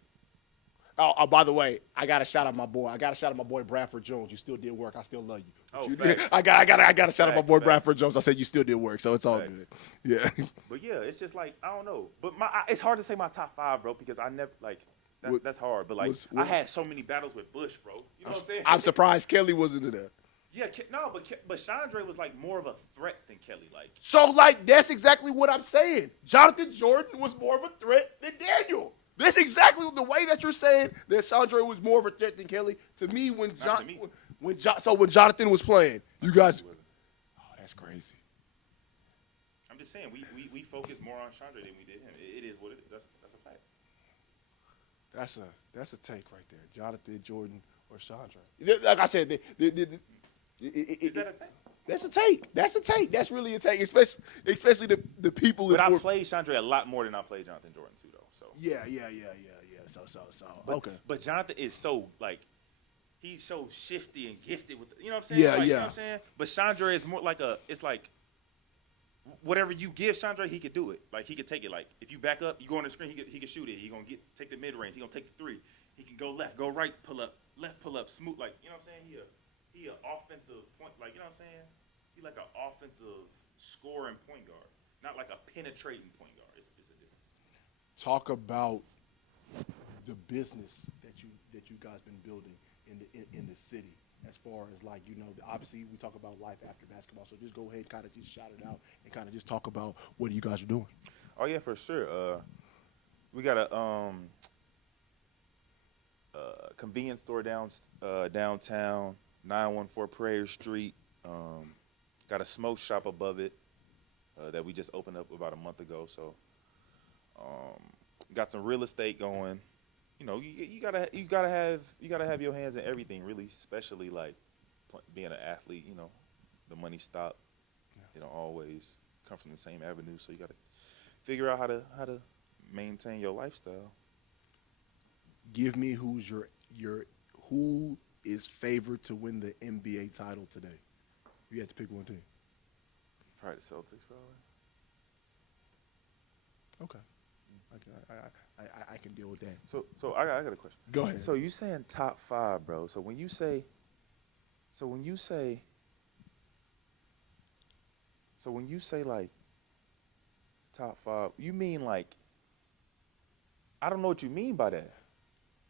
Oh, by the way, I got to shout out my boy. I got to shout out my boy Bradford Jones. You still did work. I still love you. Oh, you facts. I got to shout out my boy Facts. Bradford Jones. I said you still did work, so it's all Facts. good. Yeah. But yeah, it's just I don't know. But it's hard to say my top 5, bro, because I never that's hard. But I had so many battles with Bush, bro. You know what I'm saying? I'm surprised Kelly wasn't in there. Yeah, no, but Chandre was more of a threat than Kelly. So that's exactly what I'm saying. Jonathan Jordan was more of a threat than Daniel. That's exactly the way that you're saying that Chandre was more of a threat than Kelly. To me, when Jonathan was playing, you guys. Oh, that's crazy. I'm just saying we focused more on Chandre than we did him. It is what it is. That's a fact. That's a take right there. Jonathan Jordan or Chandre. Like I said, Is that a take? That's a take. That's a take. That's really a take, especially the people. But I played Chandre a lot more than I played Jonathan Jordan too, though. So yeah. So okay. But Jonathan is so he's so shifty and gifted with you know what I'm saying? Yeah. You know what I'm saying? But Chandre is more it's whatever you give Chandre, he could do it. He could take it. If you back up, you go on the screen, he could shoot it. He gonna take the mid range. He gonna take the 3. He can go left, go right, pull up, left pull up, smooth. You know what I'm saying? He an offensive point. You know what I'm saying? He an offensive scoring point guard, not a penetrating point guard. It's a difference. Talk about the business that you guys been building in the city. As far as obviously we talk about life after basketball. So just go ahead and kind of just shout it out and kind of just talk about what you guys are doing. Oh yeah, for sure. We got a convenience store downtown, 914 Prairie Street. Got a smoke shop above it that we just opened up about a month ago. So got some real estate going. You know, you gotta have your hands in everything, really, especially being an athlete. You know, the money stop. They don't always come from the same avenue, so you gotta figure out how to maintain your lifestyle. Give me who is favored to win the NBA title today? You have to pick one team. Probably the Celtics, probably. Okay. I can deal with that. So I got a question. Go ahead. So you saying top 5, bro? So when you say top 5, you mean I don't know what you mean by that.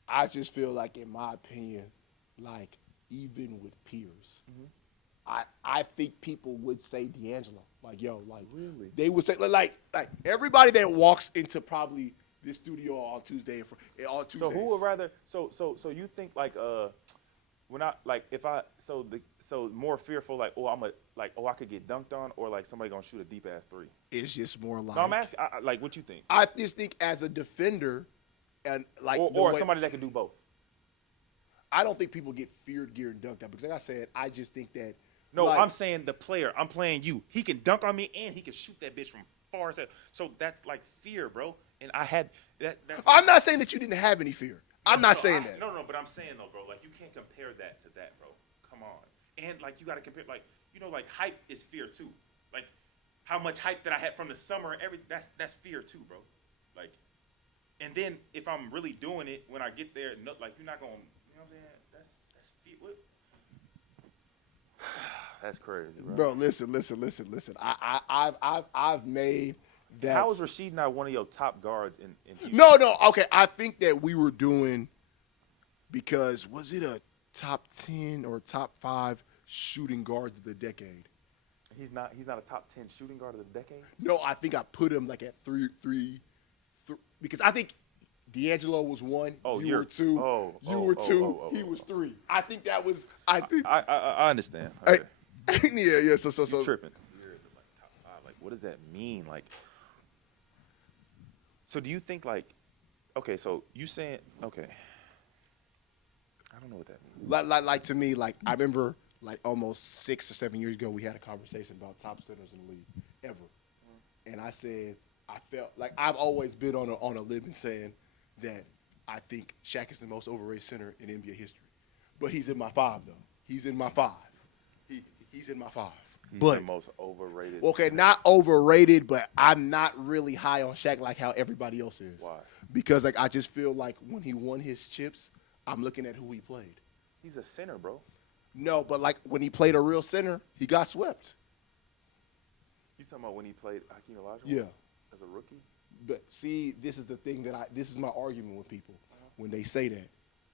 I just feel in my opinion, even with peers, I think people would say D'Angelo. Really? They would say everybody that walks into probably this studio on Tuesday. So who would rather? So you think when so more fearful I could get dunked on, or somebody gonna shoot a deep ass 3? It's just more No, I'm asking what you think. I just think as a defender and or somebody that can do both. I don't think people get feared getting dunked on because like I said, I just think that. No, I'm saying the player. I'm playing you. He can dunk on me and he can shoot that bitch from far as hell. So that's fear, bro. And I had that. I'm not saying that you didn't have any fear. I'm not saying that. No, but I'm saying though, bro. You can't compare that to that, bro. Come on. And you got to compare. Hype is fear too. How much hype that I had from the summer and everything. That's fear too, bro. And then if I'm really doing it when I get there, you're not gonna. You know what I'm saying? That's fear. What? That's crazy, bro. Bro, listen. I've made that. How is Rasheed not one of your top guards in Houston? No. Okay, I think that we were doing because was it a top 10 or top 5 shooting guards of the decade. He's not a top 10 shooting guard of the decade. No, I think I put him like at three, because I think D'Angelo was 1. Oh, you were 2. You were 2. He was 3. I think that was. I think. I understand. Okay. Yeah. So. You tripping? Like top 5. Like, what does that mean? Like, so do you think like, okay, so you saying okay? I don't know what that means. Like to me, like I remember, like almost 6 or 7 years ago, we had a conversation about top centers in the league ever, and I said I felt like I've always been on a limb saying that I think Shaq is the most overrated center in NBA history, but he's in my 5 though. He's in my 5. He's in my 5. He's but the most overrated. Okay, not overrated, but I'm not really high on Shaq like how everybody else is. Why? Because like I just feel like when he won his chips, I'm looking at who he played. He's a center, bro. No, but like when he played a real center, he got swept. You talking about when he played Hakeem Olajuwon? Yeah. As a rookie? But see, this is the thing this is my argument with people when they say that.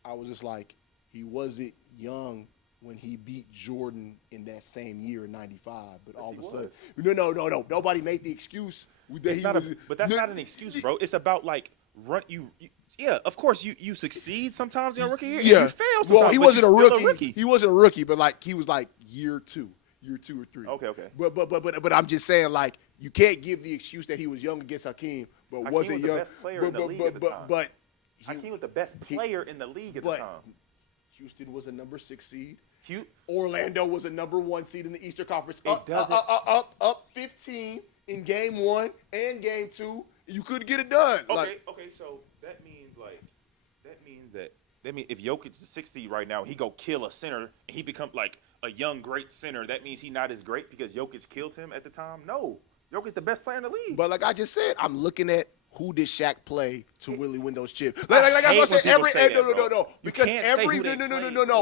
I was just like, he wasn't young when he beat Jordan in that same year in '95, but all of a sudden, no, nobody made the excuse. But that's not an excuse, bro. It's about like yeah, of course you succeed sometimes in your rookie year. Yeah, and you fail sometimes. Well, he wasn't a rookie. He wasn't a rookie, but like he was like year 2 or 3. Okay. But I'm just saying like you can't give the excuse that he was young against Hakeem, but Hakeem wasn't was the young. best player in the league at the time. But Hakeem was the best player in the league at the time. Houston was a number 6 seed. Orlando was a number 1 seed in the Eastern Conference. Up 15 in game 1 and game 2. You couldn't get it done. Okay. So that means if Jokic is the 6th seed right now, he go kill a center and he become like a young great center. That means he's not as great because Jokic killed him at the time. No, Jokic's the best player in the league. But like I just said, I'm looking at who did Shaq play to really win those chips. Like that's what I said. No.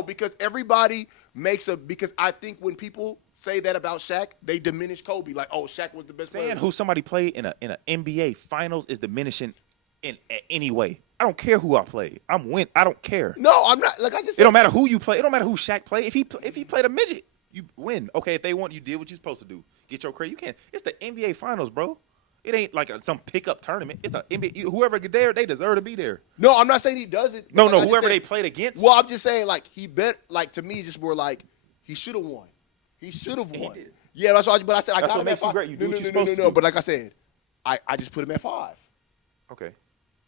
Because everybody makes because I think when people say that about Shaq, they diminish Kobe. Like, oh, Shaq was the best player. Saying who somebody played in an NBA Finals is diminishing in any way. I don't care who I played. I don't care. No, I'm not. Like I just said, it don't matter who you play. It don't matter who Shaq played. If he played a midget, you win. Okay, if they want, you did what you're supposed to do. Get your credit. You can't. It's the NBA Finals, bro. It ain't like some pickup tournament. It's a NBA. Whoever get there, they deserve to be there. No, I'm not saying he doesn't. No. Whoever they played against. Well, I'm just saying like he bet. Like to me, it's just more like he should have won. He should have won. He did. Yeah, that's why. But I said I that's got what him makes at 5. You great. You do what you're supposed to do. But like I said, I just put him at 5. Okay.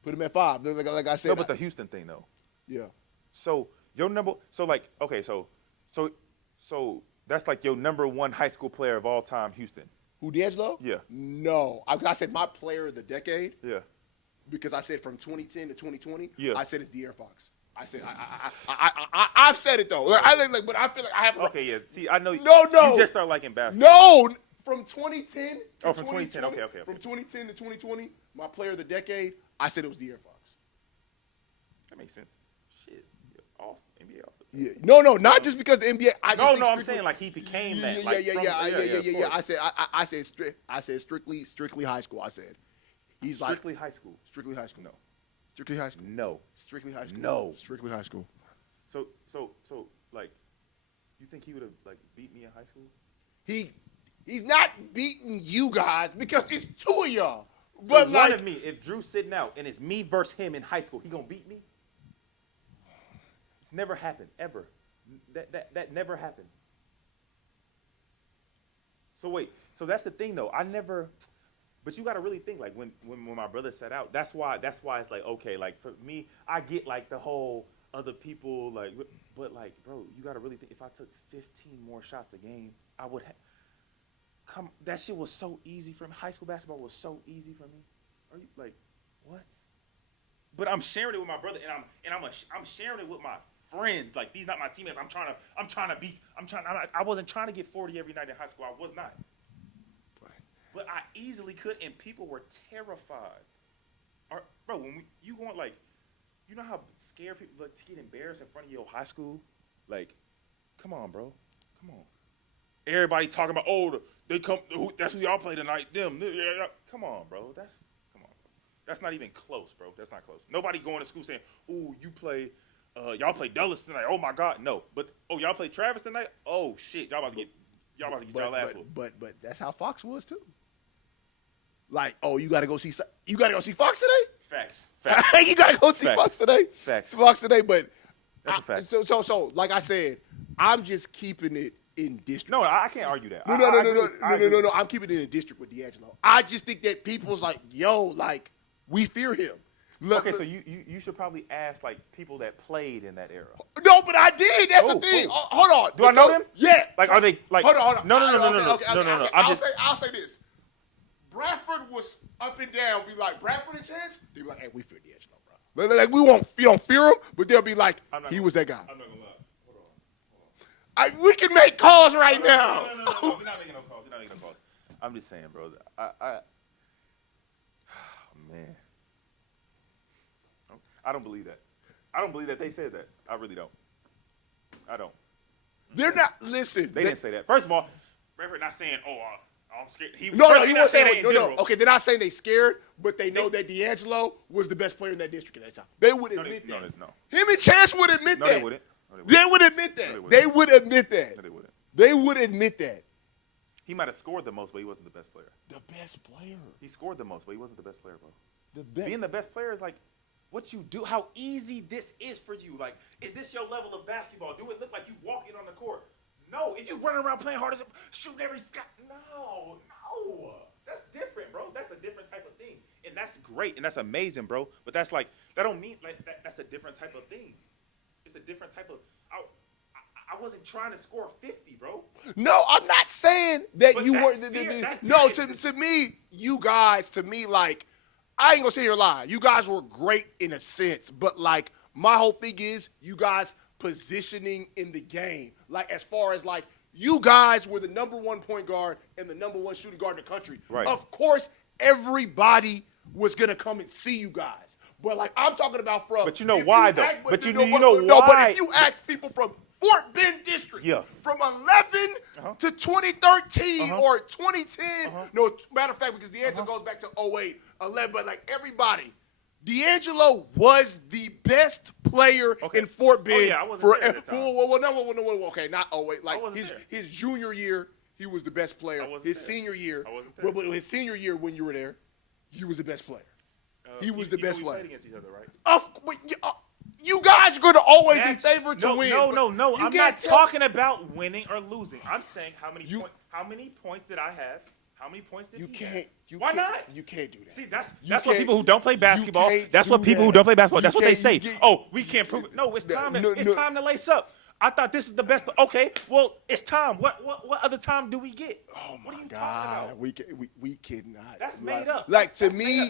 Put him at 5. Like I said. No, but the Houston thing though. Yeah. So your number. So like okay. So that's like your number 1 high school player of all time, Houston. Who, D'Angelo? Yeah. No. I said my player of the decade. Yeah. Because I said from 2010 to 2020. Yeah. I said it's De'Aaron Fox. I said I've said it though. But I feel like I have. Okay. Yeah. See, I know. No. You just start liking basketball. No. From 2010. From 2010. Okay. From 2010 to 2020, my player of the decade. I said it was De'Aaron Fox. That makes sense. Shit. NBA All-Star. Yeah. No. Not just because the NBA. I'm saying like he became that. Yeah. I said strictly high school. I said he's strictly high school. Strictly high school. No. Strictly high school. No. Strictly high school. No. Strictly high school. So like, you think he would have like beat me in high school? He's not beating you guys because it's 2 of y'all. So But one of me, if Drew's sitting out and it's me versus him in high school, he gonna beat me? It's never happened ever. That never happened. So wait, so that's the thing though. But you got to really think like when my brother sat out. That's why it's like okay, like for me, I get like the whole other people like, but like bro, you got to really think. If I took 15 more shots a game, I would. That shit was so easy for me. High school basketball was so easy for me. Are you like what? But I'm sharing it with my brother, and I'm sharing it with my friends. Like these not my teammates. I wasn't trying to get 40 every night in high school. I was not. But I easily could, and people were terrified. Bro, when you going like, you know how scared people like to get embarrassed in front of your high school? Like, come on, bro, come on. Everybody talking about, they come. That's who y'all play tonight. Them. Come on, bro. That's not even close, bro. That's not close. Nobody going to school saying, "Ooh, you play y'all play Dulles tonight. Oh my God, no. But y'all play Travis tonight. Oh shit, y'all about to get y'all ass whooped. But that's how Fox was too. Like, oh, you gotta go see Fox today. Facts. You gotta go see Fox today. Facts. Fox today, but that's a fact. So, like I said, I'm just keeping it in district. No, I can't argue that. No. I'm keeping it in district with D'Angelo. I just think that people's like, yo, like we fear him. Okay, so you should probably ask like people that played in that era. No, but I did. That's the thing. Hold on. Do I know them? Yeah. Like, are they like? Hold on. No. Okay. I'll say this. Bradford was up and down. Be like, Bradford a chance? They be like, hey, we fear D'Angelo, bro. Like we don't fear him, but they'll be like, he was that guy. I'm not gonna lie. Hold on. We can make calls right now. No. We're not making no calls. I'm just saying, bro. Man. I don't believe that. I don't believe that they said that. I really don't. I don't. They're not. Listen. They didn't say that. First of all, Bradford not saying, I'm scared. No, he wasn't saying that. No. Okay, they're not saying they scared, but they know that D'Angelo was the best player in that district at that time. They would admit that. No. Him and Chance would admit that. No, they wouldn't. They would admit that. They would admit that. No, they wouldn't. They would admit that. He might have scored the most, but he wasn't the best player. The best player. He scored the most, but he wasn't the best player, bro. Being the best player is like what you do, how easy this is for you. Like, is this your level of basketball? Do it look like you walking on the court? No. If you running around playing hard as shooting every shot, no. That's different, bro. That's a different type of thing, and that's great and that's amazing, bro. But that's like that don't mean like that's a different type of thing. It's a different type of. I wasn't trying to score 50, bro. No, I'm not saying that But you that's weren't. fair. No, to me, you guys, like, I ain't gonna sit here and lie. You guys were great in a sense, but like my whole thing is you guys positioning in the game. Like as far as like you guys were the number one point guard and the number one shooting guard in the country. Right. Of course, everybody was gonna come and see you guys. But like I'm talking about from. But you know why though. But you know why. No, but if you ask people from Fort Bend District, from 11 to 2013 or 2010. No, matter of fact, because D'Angelo goes back to 08, 11, but like everybody, D'Angelo was the best player in Fort Bend. I wasn't there at that time. No, okay, not 08. Like his junior year, he was the best player. His senior year, but his senior year when you were there, he was the best player. He was the best player. We played against each other, right? You guys are going to always be favored to win. No. I'm not talking about winning or losing. I'm saying how many points did I have? How many points did he have? Why not? You can't do that. See, that's what people who don't play basketball. That's what people who don't play basketball. That's what they say. We can't prove it. No, it's time. It's time to lace up. I thought this is the best. Okay, well, it's time. What other time do we get? Oh my what are you God, talking about? we cannot. That's made up. Like to me,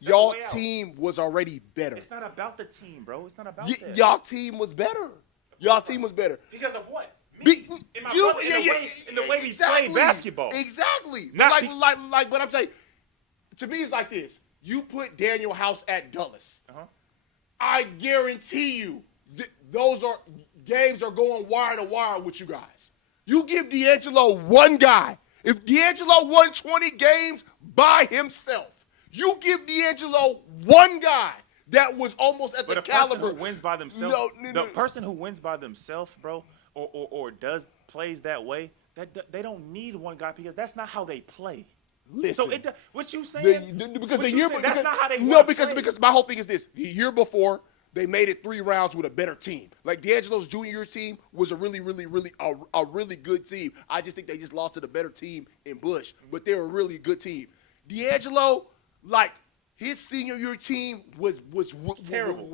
y'all team was already better. It's not about the team, bro. It's not about that. Y'all team was better. Y'all team was better. Because of what? In the way we played basketball. Exactly. But I'm saying, to me, it's like this. You put Daniel House at Dulles. I guarantee you, those games are going wire to wire with you guys. You give D'Angelo one guy. If D'Angelo won 20 games by himself, you give D'Angelo one guy that was almost at the caliber. Person who wins by themselves, the person who wins by themselves, bro, or plays that way, they don't need one guy because that's not how they play. Listen, so what you saying? That's not how they no, because my whole thing is this: the year before they made it 3 rounds with a better team. Like D'Angelo's junior year team was a really good team. I just think they just lost to the better team in Bush, but they're a really good team. D'Angelo, like his senior year team was terrible.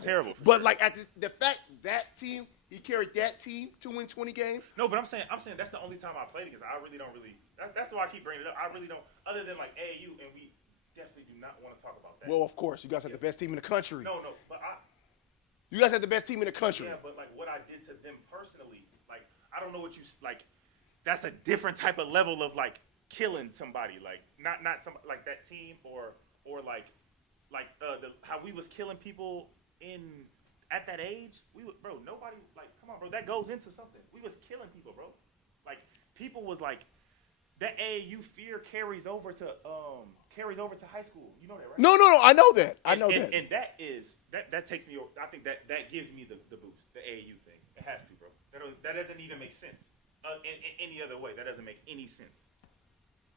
Terrible. But like at the fact that team. He carried that team to win 20 games. No, but I'm saying that's the only time I played because I really don't really. That's why I keep bringing it up. I really don't. Other than like AAU, and we definitely do not want to talk about that. Well, of course, you guys have the best team in the country. No, but you guys have the best team in the country. Yeah, but like what I did to them personally, like I don't know what you like. That's a different type of level of like killing somebody, like not somebody like that team or like how we was killing people at that age. Nobody like come on, bro. That goes into something. We was killing people, bro. Like people was like that AAU fear carries over to high school. You know that, right? No. I know that. And that takes me. I think that gives me the boost. The AAU thing. It has to, bro. That doesn't even make sense. In any other way, that doesn't make any sense.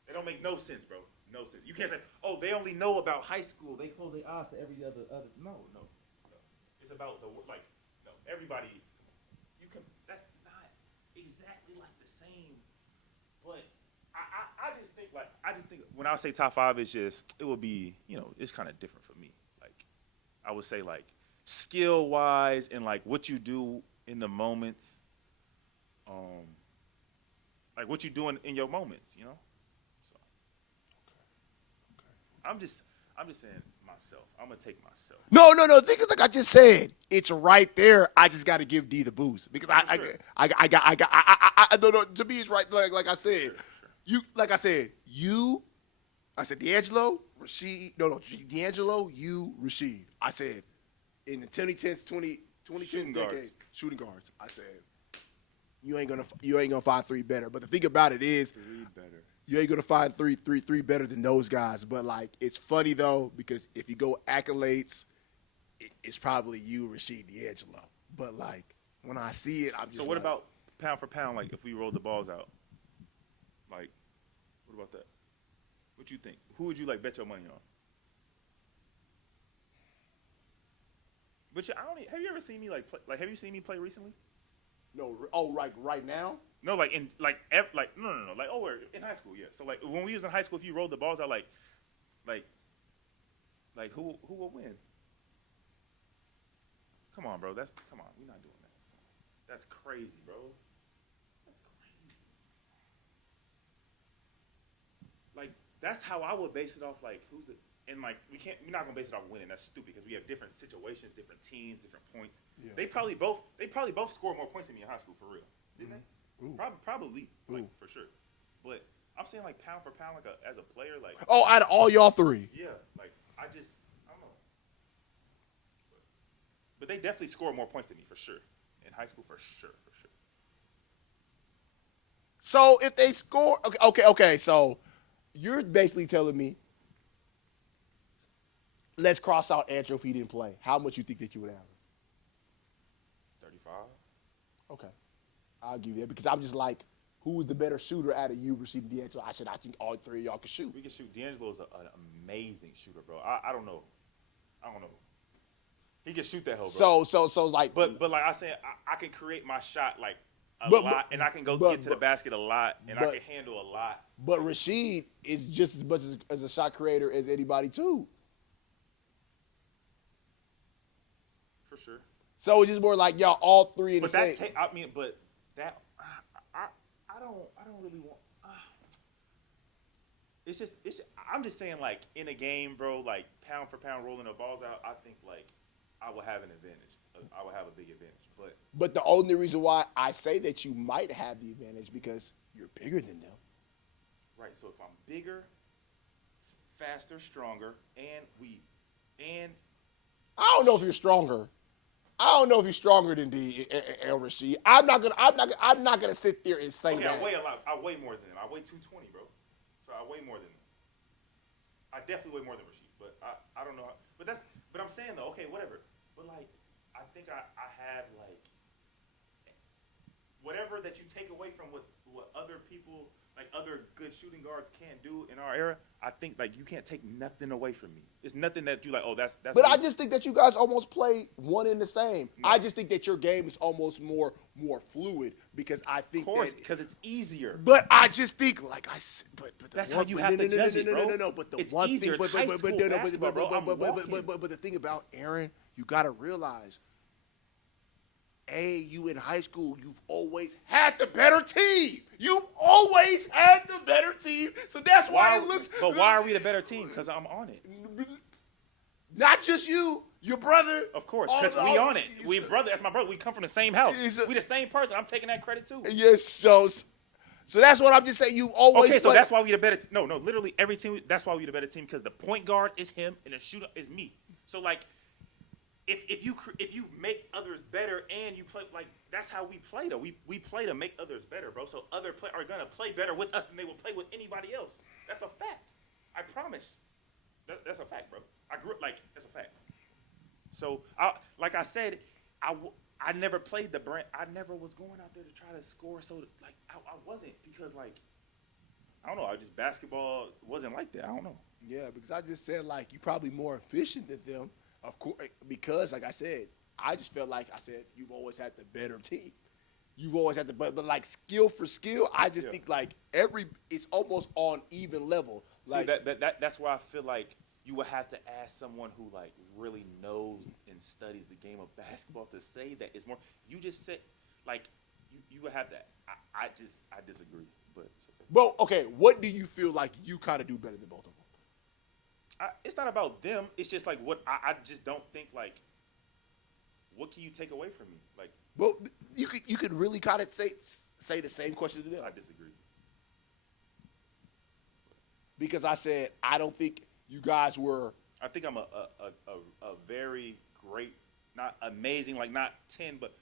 It don't make no sense, bro. No sense. You can't say, oh, they only know about high school. They close their eyes to every other. No. It's about no. Everybody. You can. That's not exactly like the same. But I just think when I say top 5, it will be, it's kind of different for me. Like, I would say like skill wise and like what you do in the moments. Like what you doing in your moments, So I'm just saying myself. I'm gonna take myself. No. The thing is, like I just said, it's right there. I just got to give D the boost because no. To me, it's right. Like I said, I said D'Angelo, Rasheed. No, D'Angelo, you, Rasheed. I said in the 2010s, 2010 decade, shooting guards. I said you ain't gonna find 3 better. But the thing about it is, 3 better. You ain't gonna find three better than those guys. But like, it's funny though because if you go accolades, it's probably you, Rasheed, D'Angelo. But like when I see it, I'm just. So what about pound for pound? Like if we rolled the balls out, like what about that? What you think? Who would you like bet your money on? But have you ever seen me play? Like, have you seen me play recently? No. Oh, right now. No, like no. Like, oh, we're in high school, yeah. So like when we was in high school, if you rolled the balls out, like who will win? Come on, bro. We're not doing that. That's crazy, bro. That's crazy. Like that's how I would base it off. Like who's it? And like we're not gonna base it off winning. That's stupid because we have different situations, different teams, different points. Yeah. They probably both scored more points than me in high school for real, didn't they? Ooh. Probably, like, for sure. But I'm saying like pound for pound, like as a player, like. Oh, out of all y'all 3. Yeah, like I don't know. But they definitely score more points than me for sure in high school for sure. So if they score, okay. So you're basically telling me, let's cross out Andrew if he didn't play. How much you think that you would average? 35. Okay. I'll give you that because I'm just like, who is the better shooter out of you, Rasheed, D'Angelo? I think all 3 of y'all can shoot. We can shoot. D'Angelo is an amazing shooter, bro. I don't know. He can shoot that hoe, bro. So like, but like I said, I can create my shot like a lot, and I can get to the basket a lot, and I can handle a lot. But Rasheed is just as much as a shot creator as anybody too. For sure. So it's just more like y'all all 3 in the same. I don't really want. I'm just saying, like in a game, bro, like pound for pound, rolling the balls out. I think like I will have an advantage. I will have a big advantage. But the only reason why I say that you might have the advantage because you're bigger than them. Right. So if I'm bigger, faster, stronger, and I don't know if you're stronger. I don't know if you're stronger than D and Rasheed. I'm not gonna sit there and say that. I weigh a lot. I weigh more than him. I weigh 220, bro. So I weigh more than him. I definitely weigh more than Rasheed, but I don't know. But I'm saying though, okay, whatever. But like, I think I have like whatever that you take away from what other people, like other good shooting guards can't do in our era. I think like you can't take nothing away from me. It's nothing that you like. Oh, that's. But I just think that you guys almost play one in the same. No. I just think that your game is almost more fluid because I think. Of course, because it's easier. But I just think, like I said, but that's how you have to judge it, bro. No. But the it's one easier. thing, it's high school basketball, bro. But the thing about Aaron, you got to realize. You in high school, you've always had the better team. You've always had the better team. So that's why it looks. But why are we the better team? Because I'm on it. Not just you, your brother. Of course, because we on it. We brother. That's my brother. We come from the same house. We the same person. I'm taking that credit too. Yes. So that's what I'm just saying. You always. Okay, so that's why we the better. No. Literally every team. That's why we the better team because the point guard is him and the shooter is me. So like. if you make others better and you play like that's how we play though. We play to make others better, bro. So other play are gonna play better with us than they will play with anybody else. That's a fact. I promise. That's a fact, bro. I grew up like that's a fact. So like I said, I never played the brand. I never was going out there to try to score. So like I wasn't because like I don't know. I just basketball wasn't like that. I don't know. Yeah, because I just said like you're probably more efficient than them, of course. Because like I said, I just felt like I said you've always had the better team. You've always had the but like skill for skill. I just think like it's almost on even level. Like see, that's why I feel like you would have to ask someone who like really knows and studies the game of basketball to say that it's more. You just said like you would have to. I disagree, but it's okay. Well, okay, what do you feel like you kind of do better than both of them? It's not about them. It's just like what I just don't think like. What can you take away from me? Like, well, you could really kind of say the same question to them. I disagree. Because I said I don't think you guys were. I think I'm a very great, not amazing, like not 10, but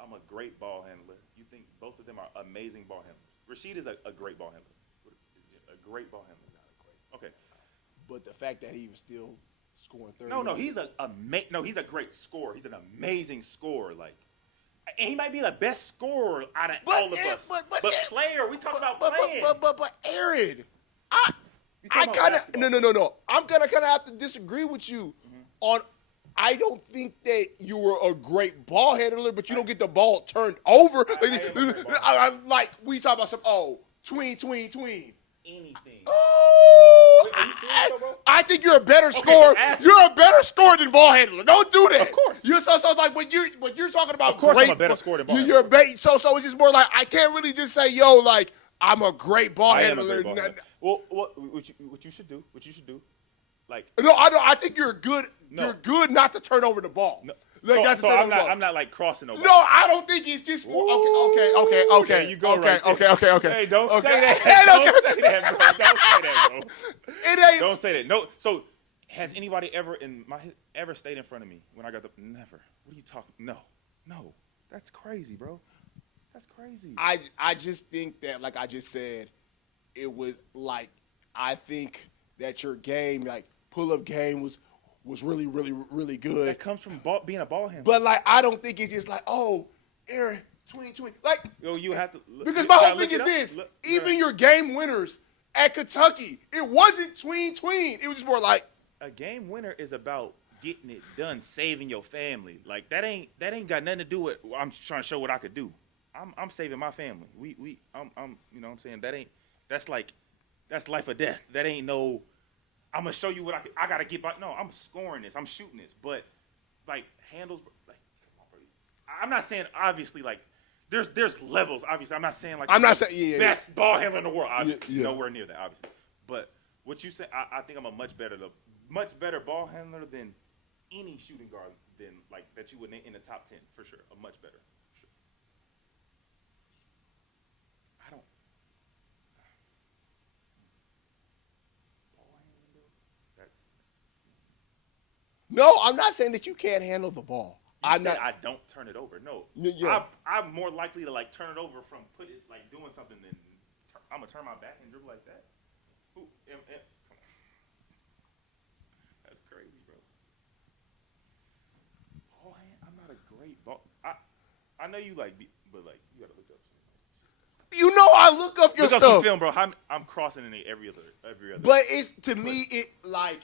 I'm a great ball handler. You think both of them are amazing ball handlers? Rashid is a great ball handler. A great ball handler. Not a great. Okay. But the fact that he was still scoring 30. No, he's he's a great scorer. He's an amazing scorer. Like, and he might be the best scorer out of all of us. But player, we talk about playing. But Aaron, I kind of no. I'm gonna kind of have to disagree with you on. I don't think that you were a great ball handler, but you don't get the ball turned over. Like we talk about tween. Anything. Oh, Wait, are you serious, bro? I think you're a better scorer. You're a better scorer than ball handler. Don't do that. Of course. You're so like when you're talking about. Of course, great, I'm a better scorer than ball handler. You're so it's just more like I can't really just say like I'm a great ball handler. Am a great ball handler. Well, what you should do? Like no, I think you're good. No. You're good not to turn over the ball. No. Like, so I'm not like crossing over. No, I don't think it's just more. Okay. There you go. Okay. Hey, don't say that. Don't say that, bro. Don't say that, bro. It ain't. Don't say that. No. So, has anybody ever stayed in front of me when I got the? Never. What are you talking? No. That's crazy, bro. That's crazy. I just think that, like I just said, it was like I think that your game, like pull-up game, was really, really, really good. That comes from being a ball handler. But like, I don't think it's just like, Aaron, tween. Like, you have to because my whole thing is this: even your game winners at Kentucky, it wasn't tween. It was just more like a game winner is about getting it done, saving your family. Like that ain't got nothing to do with. I'm just trying to show what I could do. I'm saving my family. I'm you know what I'm saying that's life or death. That ain't no. I'm gonna show you what I gotta get by. No, I'm scoring this. I'm shooting this. But like handles, like I'm not saying obviously like there's levels. Obviously, I'm not saying like I'm not saying best ball handler in the world. Obviously, nowhere near that. Obviously, but what you say, I think I'm a much better ball handler than any shooting guard than like that you would name in the top 10 for sure. A much better. For sure. I don't. No, I'm not saying that you can't handle the ball. I don't turn it over. No, yeah. I'm more likely to like turn it over from like doing something than I'm gonna turn my back and dribble like that. Come on. That's crazy, bro. Ball hand. I'm not a great ball. I know you like, but like you gotta look up. You know I look up your stuff. Look up some film, bro. I'm crossing in every other. But it's to me it like.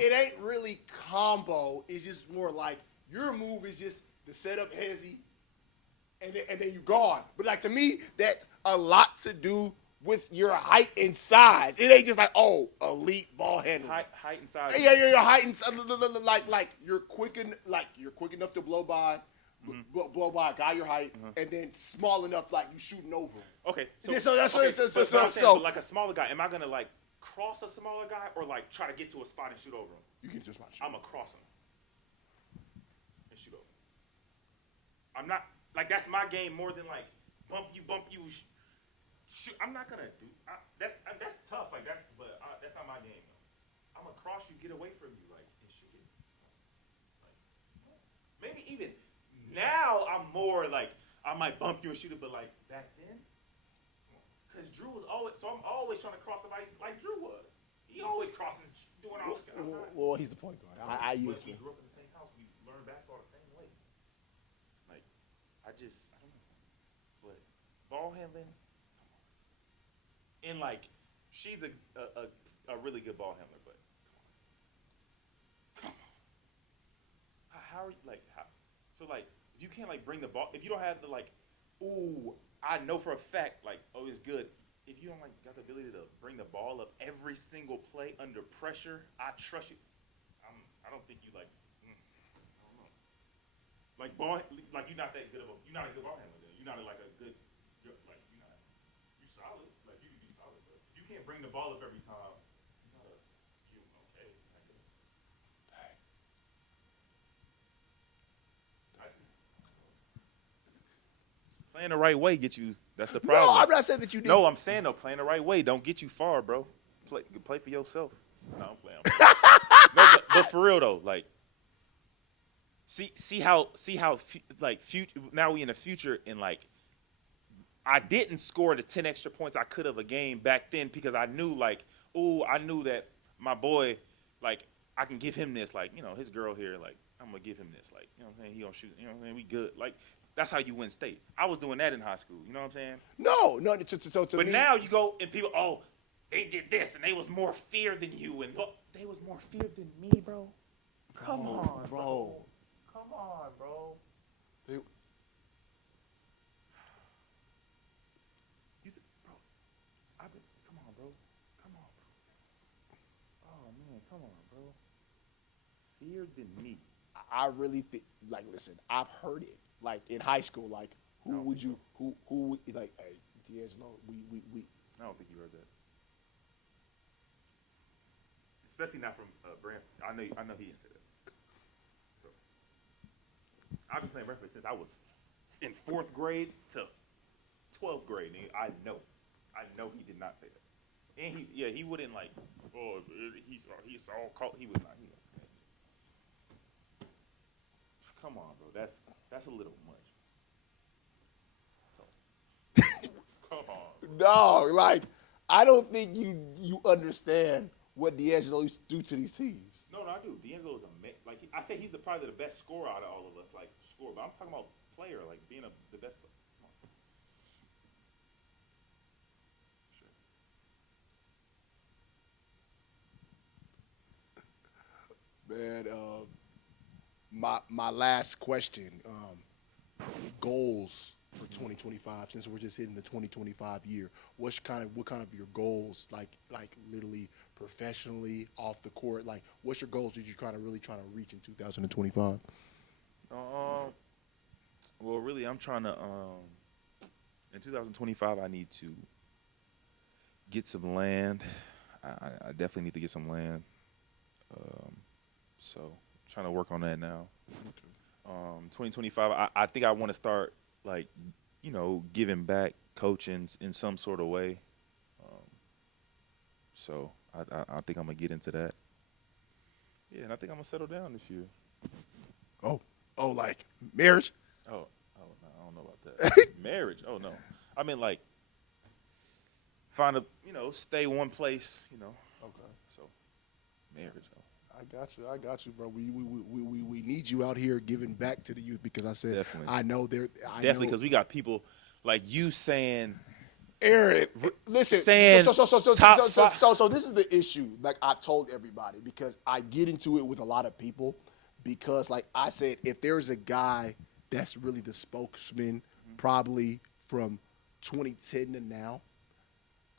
It ain't really combo. It's just more like your move is just the setup hezzy, and then you gone. But like to me, that's a lot to do with your height and size. It ain't just like elite ball handler. Height and size. Yeah, your height and like you're quick enough to blow by a guy your height, and then small enough like you shooting over. Okay, so that's so like a smaller guy. Am I gonna like? Cross a smaller guy or like try to get to a spot and shoot over him? You get to a spot. I'm gonna cross him and shoot over. I'm not like that's my game more than like bump you. Shoot. I'm not gonna do that's tough. Like that's not my game. Though. I'm gonna cross you, get away from you, like and shoot it. Like now I'm more like I might bump you and shoot it, but like back then, because Drew was always so I'm always trying to cross somebody like Drew was. He always crossing, doing all this. Well, he's the point guard. I We use grew up in the same house. We learned basketball the same way. Like I don't know, but ball handling, and like she's a really good ball handler, but come on, how are you like how? So like if you can't like bring the ball, if you don't have the like, ooh, I know for a fact like oh it's good. If you don't like got the ability to bring the ball up every single play under pressure, I trust you. I don't think you like. I don't know. Like ball, like you're not that good of a. You're not a good ball handler. Then. You're not like a good. Like you're not. You solid. Like you can be solid, but you can't bring the ball up every time. You gotta. You okay? Dang. Playing the right way get you. That's the problem. No, I'm not saying that you did. No, I'm saying though, playing the right way don't get you far, bro. Play for yourself. No, I'm playing. No, but for real though, like, see how like now we in the future and like, I didn't score the 10 extra points I could have a game back then because I knew like, I knew that my boy, like, I can give him this, like, you know, his girl here, like, I'm gonna give him this, like, you know what I'm saying? He gonna shoot, you know what I'm saying? We good, like. That's how you win state. I was doing that in high school. You know what I'm saying? No. So to but me, now you go and people, they did this and they was more fear than you and they was more fear than me, bro. Come on, bro. Come on, bro. Bro, come on, bro. Come on, bro. Oh man, come on, bro. Fear than me. I really think, like, listen, I've heard it. Like in high school, like who would you like? Hey, D'Angelo, we. I don't think you heard that. Especially not from Brand. I know he didn't say that. So I've been playing reference since I was in 4th grade to 12th grade. And I know he did not say that. And he wouldn't like. Oh, he's all called. He would not. He was. Come on, bro. That's a little much. Come on. No, like I don't think you understand what D'Angelo used to do to these teams. No, I do. D'Angelo is like I say he's probably the best scorer out of all of us. Like score, but I'm talking about player, like being the best player. Man, my last question, goals for 2025. Since we're just hitting the 2025 year, what kind of your goals, like literally professionally off the court? Like, what's your goals that you're really trying to reach in 2025? Well, really, I'm trying to in 2025. I need to get some land. I definitely need to get some land. So. Trying to work on that now. 2025, I think I want to start, like, you know, giving back, coaching in some sort of way. So I think I'm going to get into that. Yeah, and I think I'm going to settle down this year. Oh, like marriage? Oh, no, I don't know about that. Marriage? Oh, no. I mean, like, stay one place, you know. Okay. So, marriage. I got you, bro. We need you out here giving back to the youth because I said definitely. I know they're definitely because we got people like you saying, Aaron, listen. Saying So this is the issue. Like I've told everybody because I get into it with a lot of people because, like I said, if there's a guy that's really the spokesman, probably from 2010 to now,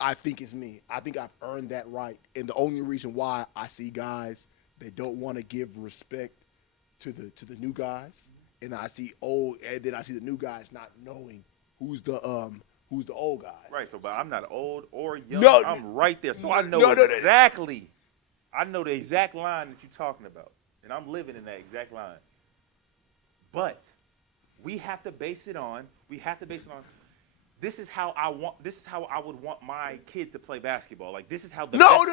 I think it's me. I think I've earned that right, and the only reason why I see guys. They don't want to give respect to the new guys, and I see the new guys not knowing who's the old guys. Right. So, but I'm not old or young. No, I'm right there, so I know exactly. I know the exact line that you're talking about, and I'm living in that exact line. But we have to base it on. This is how I would want my kid to play basketball. Like this is how No.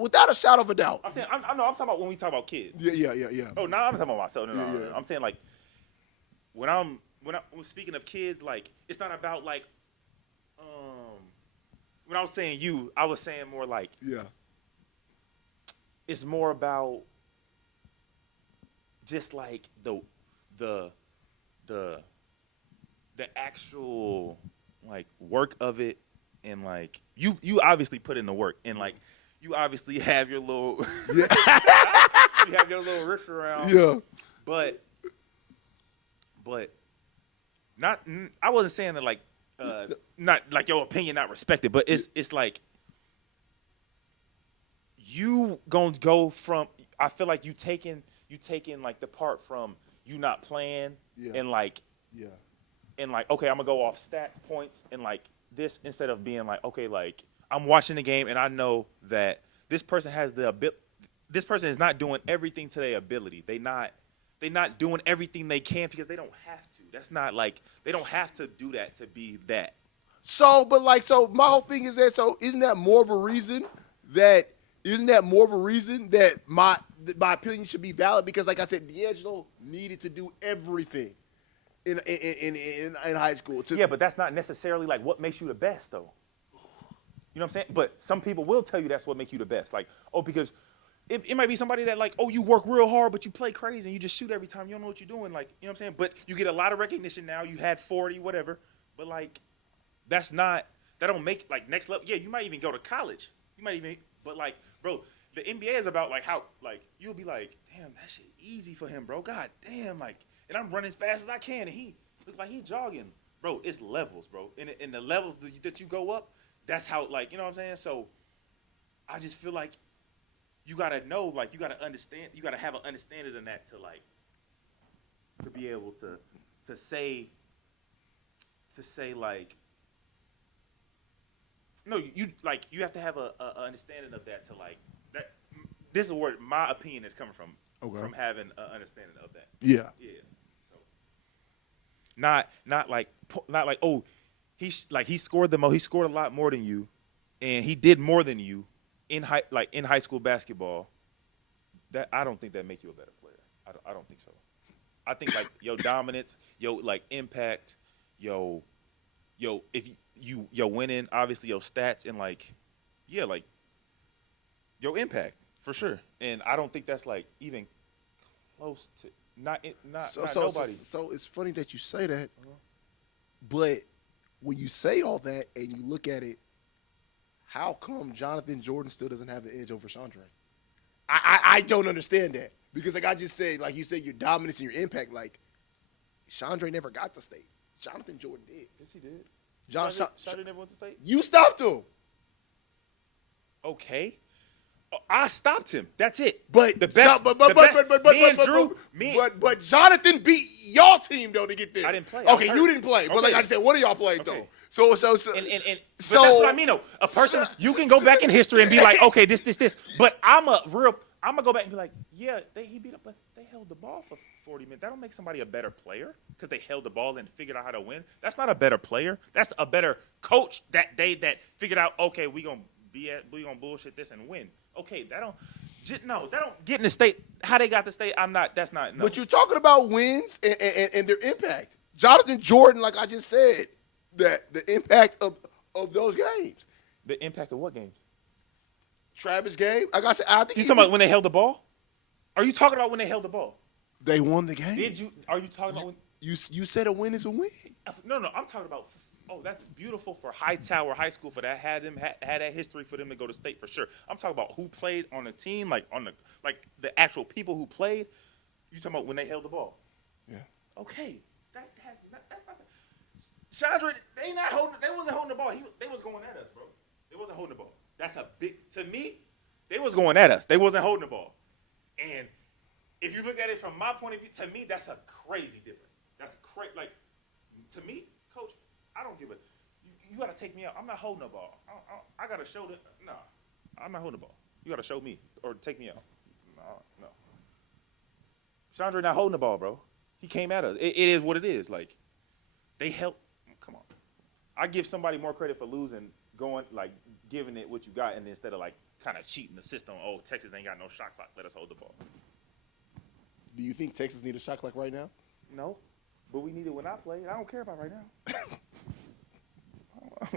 Without a shadow of a doubt. I'm saying I'm talking about when we talk about kids. Yeah. Oh, no, I'm talking about myself. No. I'm saying like when I'm speaking of kids, like it's not about like when I was saying you, I was saying more like Yeah. it's more about just like the the actual like work of it, and like you obviously put in the work, and like you obviously have your little Yeah. you have your little wrist around, Yeah. but not I wasn't saying that like not like your opinion not respected, but it's like you gonna go from, I feel like you taking like the part from you not playing, Yeah. and like Yeah. okay, I'm gonna go off stats points and like this, instead of being like, okay, like I'm watching the game and I know that this person has the ability. This person is not doing everything to their ability. They not doing everything they can because they don't have to. That's not like they don't have to do that to be that. So, but like, so my whole thing is that, so isn't that more of a reason that my opinion should be valid? Because like I said, D'Angelo needed to do everything in high school. Yeah, but that's not necessarily like what makes you the best, though. You know what I'm saying? But some people will tell you that's what makes you the best. Like, oh, because it might be somebody that like, oh, you work real hard, but you play crazy and you just shoot every time. You don't know what you're doing. Like, you know what I'm saying? But you get a lot of recognition now. You had 40, whatever. But like, that don't make like next level. Yeah, you might even go to college. You might even, but like, bro, the NBA is about like how, like, you'll be like, damn, that shit easy for him, bro. God damn, like, and I'm running as fast as I can, and he looks like he jogging. Bro, it's levels, bro. And the levels that you go up, that's how, like, you know what I'm saying? So I just feel like you gotta know, like, you gotta understand, you gotta have an understanding of that to like, to be able to say like, no, you like, you have to have a understanding of that to like that. This is where my opinion is coming from. Okay. From having an understanding of that. Yeah. Yeah. So not like oh, he scored the most. He scored a lot more than you, and he did more than you in high school basketball. That, I don't think that make you a better player. I don't think so. I think like your dominance, your like impact, your if you're winning, obviously your stats, and like, yeah, like your impact for sure. And I don't think that's like even close to not nobody. So it's funny that you say that, but when you say all that and you look at it, how come Jonathan Jordan still doesn't have the edge over Chandre? I don't understand that, because like I just said, like you said, your dominance and your impact, like Chandre never got to state. Jonathan Jordan did. Yes, he did. Chandre never went to state. You stopped him. Okay. I stopped him. That's it. But the best. But Jonathan beat y'all team though to get there. I didn't play. Okay, you didn't play. But okay. like I said, one of y'all played okay. though. So but that's what I mean though. A person, you can go back in history and be like, okay, this. But I'm gonna go back and be like, yeah, he beat up, but they held the ball for 40 minutes. That don't make somebody a better player because they held the ball and figured out how to win. That's not a better player. That's a better coach that figured out, okay, we gonna bullshit this and win. Okay, that don't get in the state. How they got the state, that's not. No. But you're talking about wins and their impact. Jonathan Jordan, like I just said, that the impact of those games. The impact of what games? Travis game. Like I said, I think you talking about when they held the ball? Are you talking about when they held the ball? They won the game. Are you talking about when you said a win is a win? No, I'm talking about. Oh, that's beautiful for Hightower High School for that. Had that history for them to go to state for sure. I'm talking about who played on the team, like the actual people who played. You talking about when they held the ball? Yeah. Okay, that's not. Chandra, they wasn't holding the ball. They was going at us, bro. They wasn't holding the ball. That's a big, to me. They was going at us. They wasn't holding the ball. And if you look at it from my point of view, to me, that's a crazy difference. That's crazy. Like, to me, coach, I don't give a. You got to take me out. I'm not holding the ball. I got to show that. No, I'm not holding the ball. You got to show me or take me out. No. Chandra not holding the ball, bro. He came at us. It is what it is. Like, they helped. Come on. I give somebody more credit for losing, going, like, giving it what you got, and instead of, like, kind of cheating the system. Oh, Texas ain't got no shot clock. Let us hold the ball. Do you think Texas need a shot clock right now? No. But we need it when I play. I don't care about right now.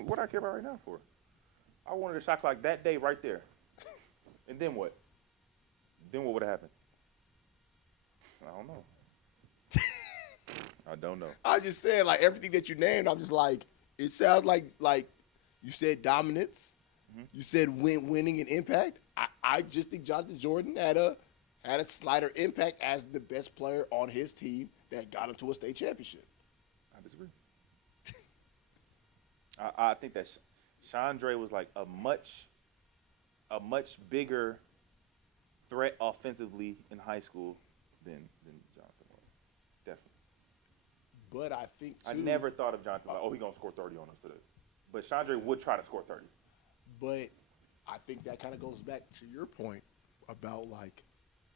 What I care about right now for? I wanted a shot clock that day right there. And then what? Then what would have happened? I don't know. I don't know. I just said, like, everything that you named, I'm just like, it sounds like you said dominance. Mm-hmm. You said winning and impact. I just think Jonathan Jordan had a slighter impact as the best player on his team that got him to a state championship. I disagree. I think that Chandre was like a much bigger threat offensively in high school than Jonathan was. Definitely. But I think, too, I never thought of Jonathan like, oh, he's going to score 30 on us today. But Chandre would try to score 30. But I think that kind of goes back to your point about, like,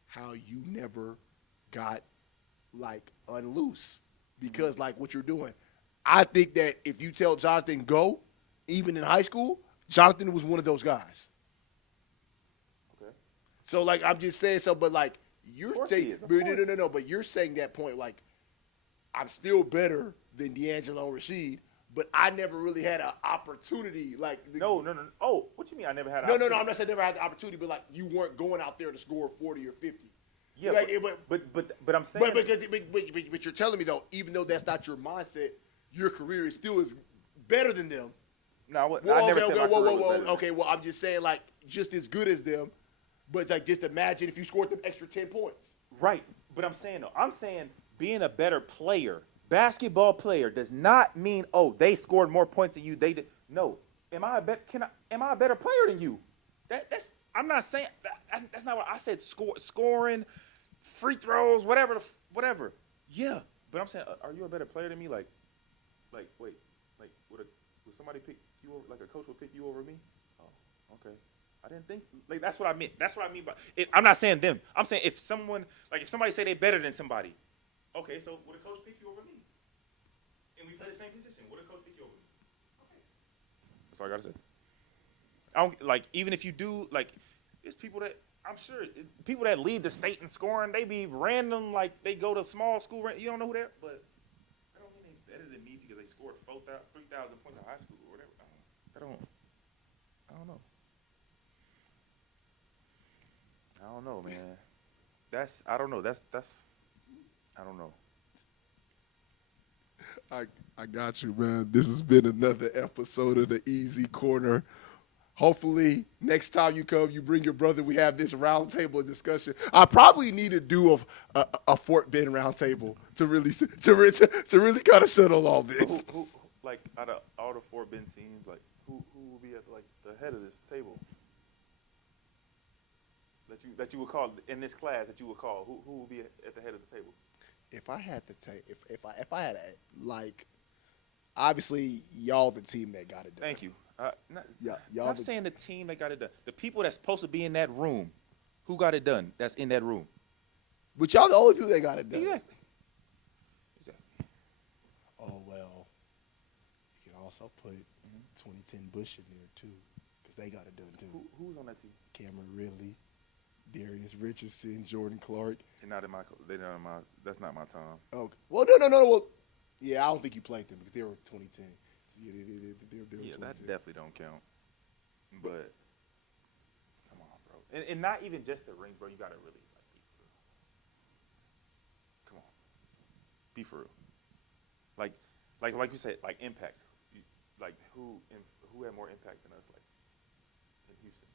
how you never got, like, unloose. Because, like, what you're doing. I think that if you tell Jonathan go, even in high school, Jonathan was one of those guys. Okay. So, like, I'm just saying so, but, like, you're saying, no, but you're saying that point, like, I'm still better than D'Angelo and Rasheed, but I never really had an opportunity. Like, no. Oh, what you mean I never had an opportunity? No, I'm not saying never had the opportunity, but, like, you weren't going out there to score 40 or 50. Yeah, like, but I'm saying. But you're telling me, though, even though that's not your mindset, your career is still as better than them. No, I never said my career was better than okay, well, I'm just saying, like, just as good as them, but, like, just imagine if you scored them extra 10 points. Right, but I'm saying being a better player, basketball player, does not mean, oh, they scored more points than you. They did. No, am I a better player than you? I'm not saying that's not what I said. Scoring, free throws, whatever. Yeah, but I'm saying, are you a better player than me? Like, wait, like would somebody pick you over? Like a coach would pick you over me? Oh, okay. I didn't think like that's what I meant. That's what I mean by it. I'm not saying them. I'm saying if somebody say they're better than somebody, okay, so would a coach pick you over me? And we play the same position. Would a coach pick you over me? Okay. That's all I gotta say. I don't like even if you do like it's people that I'm sure people that lead the state in scoring, they be random like they go to small school. You don't know who that, but I don't mean they better than me because they scored 3,000 points in high school or whatever. I don't know. I don't know, man. I don't know. That's I don't know. I got you, man. This has been another episode of the Easy Corner. Hopefully, next time you come, you bring your brother. We have this roundtable discussion. I probably need to do a Fortbend roundtable to really kind of settle all this. Who like out of all the Fortbend teams, like who will be at like the head of this table? That you would call in this class that you would call who will be at the head of the table? If I had to take if I had like obviously y'all the team that got it done. Thank you. Y'all I'm saying the team that got it done. The people that's supposed to be in that room, who got it done? That's in that room. But y'all the only people that got it done. Exactly. Oh well, you can also put 2010 Bush in there too, because they got it done too. Who's on that team? Cameron Ridley, Darius Richardson, Jordan Clark. They're not in my. That's not my time. Okay. Well, no. Well, yeah, I don't think you played them because they were 2010. So yeah, they were 2010. That definitely don't count. But come on, bro, and not even just the rings, bro. You gotta really like be for real. Come on, be for real. Like you said, like impact. Like who had more impact than us? Like in Houston.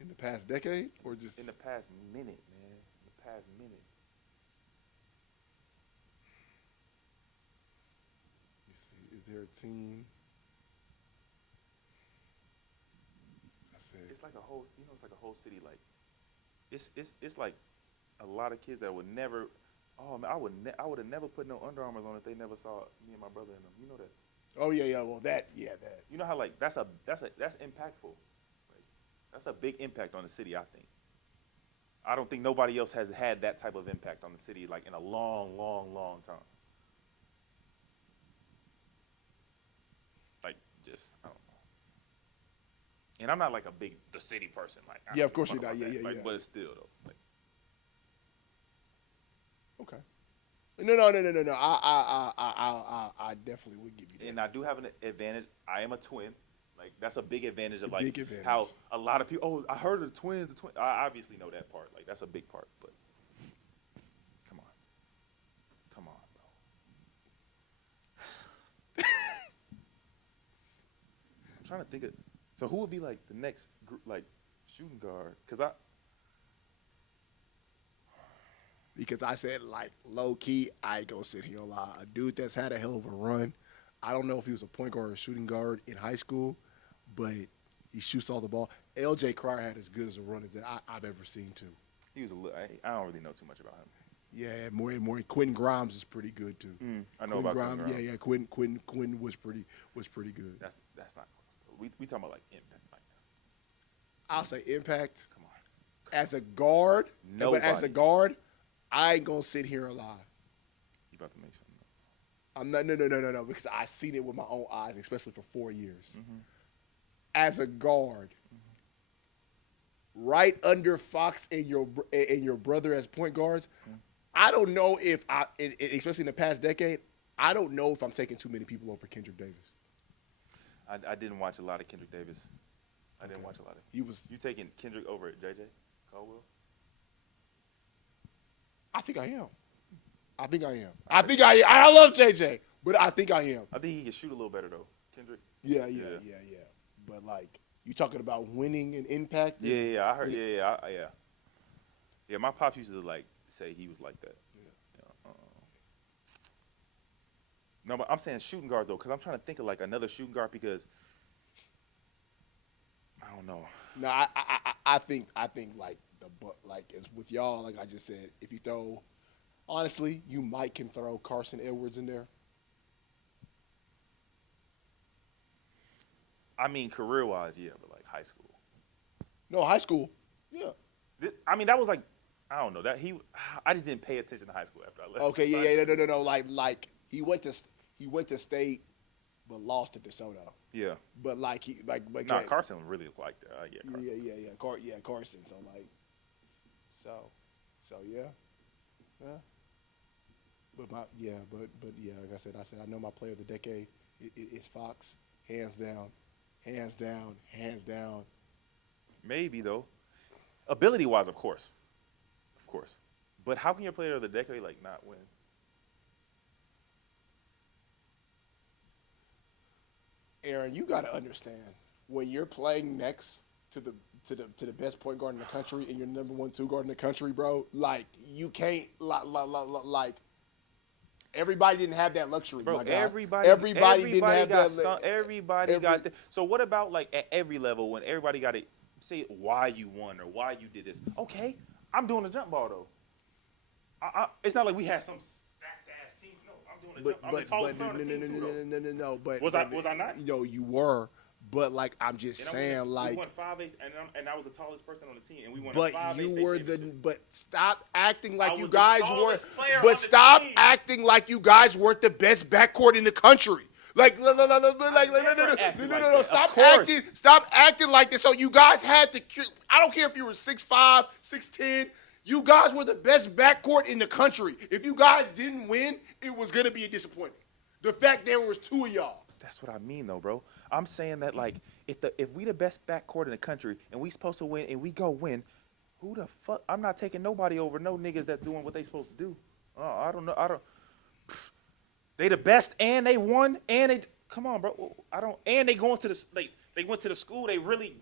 In the past decade, or just in the past minute, man. In the past minute. Let me see. Is there a team? I said it's like a whole. It's like a whole city. Like it's like a lot of kids that would never. Oh man, I would have never put no Under Armours on if they never saw me and my brother in them. You know that. Oh yeah. Well, that. You know how like that's impactful. That's a big impact on the city, I think. I don't think nobody else has had that type of impact on the city like in a long, long, long time. Like just I don't know. And I'm not like the city person. Like yeah, of course you're not. Yeah. But it's still though. Like, okay. No. I definitely would give you that. And I do have an advantage. I am a twin. Like that's a big advantage of like Big advantage. how a lot of people. Oh, I heard of the twins. The twins. I obviously know that part. Like that's a big part. But come on, bro. I'm trying to think of. So who would be like the next like shooting guard? Because I said, like, low key, I ain't gonna sit here and lie. A dude that's had a hell of a run. I don't know if he was a point guard or a shooting guard in high school, but he shoots all the ball. LJ Cryer had as good as a run as that I've ever seen, too. He was a little. I don't really know too much about him. Yeah, more. Quentin Grimes is pretty good, too. I know about Quentin Grimes. Yeah. Quentin was pretty good. That's not close. We talking about like impact. Like I'll say impact. Come on. As a guard, Nobody. but as a guard, I ain't gonna sit here and lie. You about to make something up. I'm not no, because I seen it with my own eyes, especially for 4 years. Mm-hmm. As a guard, right under Fox and your brother as point guards, I don't know if especially in the past decade, I don't know if I'm taking too many people over Kendrick Davis. I didn't watch a lot of Kendrick Davis. I didn't watch a lot of. He was. You taking Kendrick over at JJ Caldwell? I think I am. I love JJ, but I think I am. I think he can shoot a little better though, Kendrick. Yeah. But like, you talking about winning and impact? Yeah. I heard. Yeah. Yeah, my pops used to like say he was like that. No, but I'm saying shooting guard though, because I'm trying to think of like another shooting guard because I don't know. No, I think like it's with y'all, like I just said, if you throw, honestly, you might can throw Carson Edwards in there. I mean, career-wise, yeah, but like high school. No, high school. Yeah. I mean, that was like I don't know that I just didn't pay attention to high school after I left. Okay, yeah, no. Like he went to state, but lost to DeSoto. Yeah. But like Carson really like that. Carson. Yeah, Carson. So like, so yeah. But like I said, I know my player of the decade is Fox, hands down. Maybe though, ability-wise, of course. But how can your player of the decade like not win? Aaron, you got to understand when you're playing next to the best point guard in the country and you're number 1, 2 guard in the country, bro. Like you can't like everybody didn't have that luxury, bro. My guy. Everybody didn't have that. Everybody got that. So what about like at every level when everybody got to say why you won or why you did this? Okay, I'm doing a jump ball though. It's not like we had some stacked ass team. No, I'm doing a jump. I'm the tallest player on the team No. But was I not? No, you were. But like I'm just saying, like we won 5 and I was the tallest person on the team, and we won. But 5 you were but stop acting like you the guys tallest were. player on But the stop team. acting like you guys weren't the best backcourt in the country. Like no. Stop acting like this. So you guys had to. I don't care if you were 6'5", 6'10". You guys were the best backcourt in the country. If you guys didn't win, it was gonna be a disappointment. The fact there was 2 of y'all. That's what I mean, though, bro. I'm saying that like if we the best backcourt in the country and we supposed to win and we go win, who the fuck? I'm not taking nobody over no niggas that's doing what they supposed to do. I don't know. They the best and they won and they come on, bro. And they going to the they went to the school. They really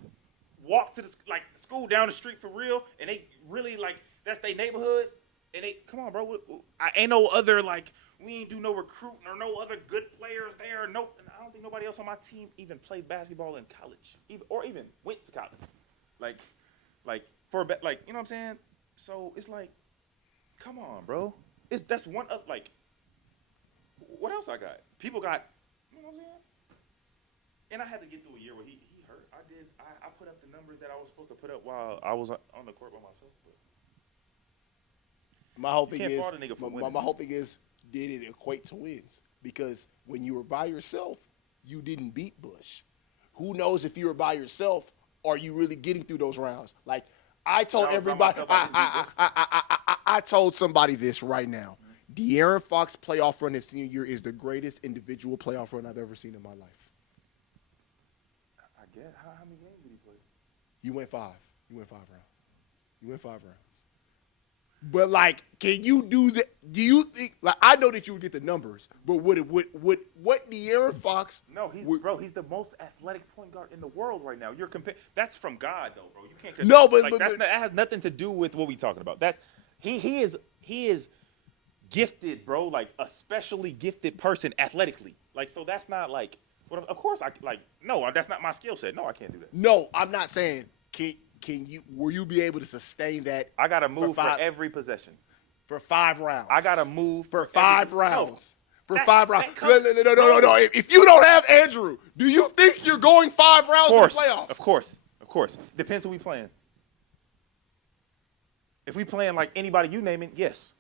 walked to the school down the street for real, and they really like that's their neighborhood. And they come on, bro. I ain't no other like. We ain't do no recruiting or no other good players there. Nope. And I don't think nobody else on my team even played basketball in college, or even went to college. Like you know what I'm saying? So it's like, come on, bro. That's one up. Like, what else I got? People got, you know what I'm saying? And I had to get through a year where he hurt. I put up the numbers that I was supposed to put up while I was on the court by myself. But my whole thing is. Did it equate to wins? Because when you were by yourself, you didn't beat Bush. Who knows if you were by yourself, are you really getting through those rounds? Like I told everybody, I told somebody this right now. De'Aaron Fox playoff run his senior year is the greatest individual playoff run I've ever seen in my life. I guess. How many games did he play? You went 5. You went 5 rounds. You went 5 rounds. But like, can you do that? Do you think? Like, I know that you would get the numbers, but would what De'Aaron Fox? No, he's the most athletic point guard in the world right now. You're comparing. That's from God, though, bro. You can't. No, but that has nothing to do with what we talking about. That's he is gifted, bro. Like a specially gifted person athletically. Like so, that's not like. Well, of course, no, that's not my skill set. No, I can't do that. No, I'm not saying can you. Will you be able to sustain that? I gotta move for every possession. For 5 rounds. I gotta move for 5 rounds. No. For 5 rounds. No. If you don't have Andrew, do you think you're going 5 rounds in the playoffs? Of course. Depends who we playing. If we playing like anybody you naming, yes.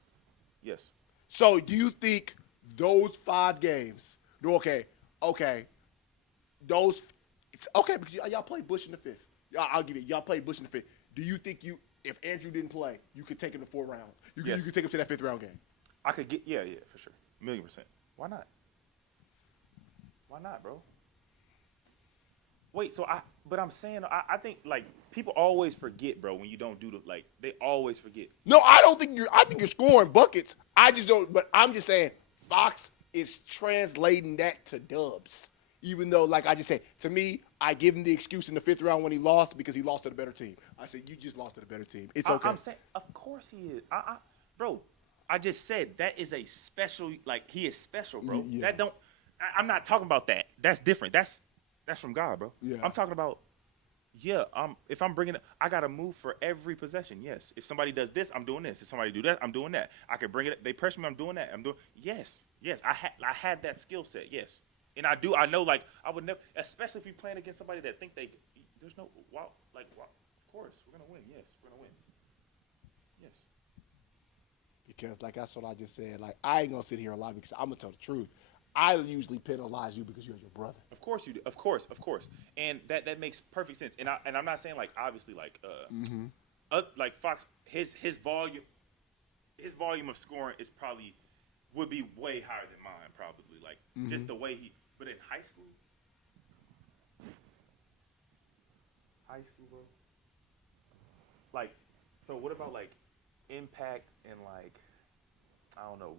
So do you think those 5 games? Okay. It's okay because y'all played Bush in the 5th. I'll give it. Y'all played Bush in the 5th. Do you think if Andrew didn't play, you could take him to 4 rounds? You could take him to that 5th round game. I could get for sure, 1,000,000%. Why not, bro? Wait, but I'm saying I think like people always forget, bro, when you don't do they always forget. No, I don't think I think you're scoring buckets. I just don't. But I'm just saying, Fox is translating that to dubs. Even though, like I just said, to me, I give him the excuse in the 5th round when he lost because he lost to the better team. I said, you just lost to the better team. It's okay. I'm saying, of course he is. Bro, I just said that is a special, he is special, bro. Yeah. I'm not talking about that. That's different. That's from God, bro. Yeah. I'm talking about, if I'm bringing it, I got to move for every possession, yes. If somebody does this, I'm doing this. If somebody do that, I'm doing that. I can bring it, they pressure me, I'm doing that. Yes. I had that skill set, yes. And I know, I would never, especially if you're playing against somebody that think there's no, wow, of course, we're going to win. Yes, we're going to win. Yes. Because, like, that's what I just said. Like, I ain't going to sit here and lie because I'm going to tell the truth. I usually penalize you because you're your brother. Of course you do. Of course. And that makes perfect sense. And I'm not saying, obviously, Fox, his volume of scoring is probably, would be way higher than mine, probably. Just the way but in high school, bro. So what about impact and I don't know.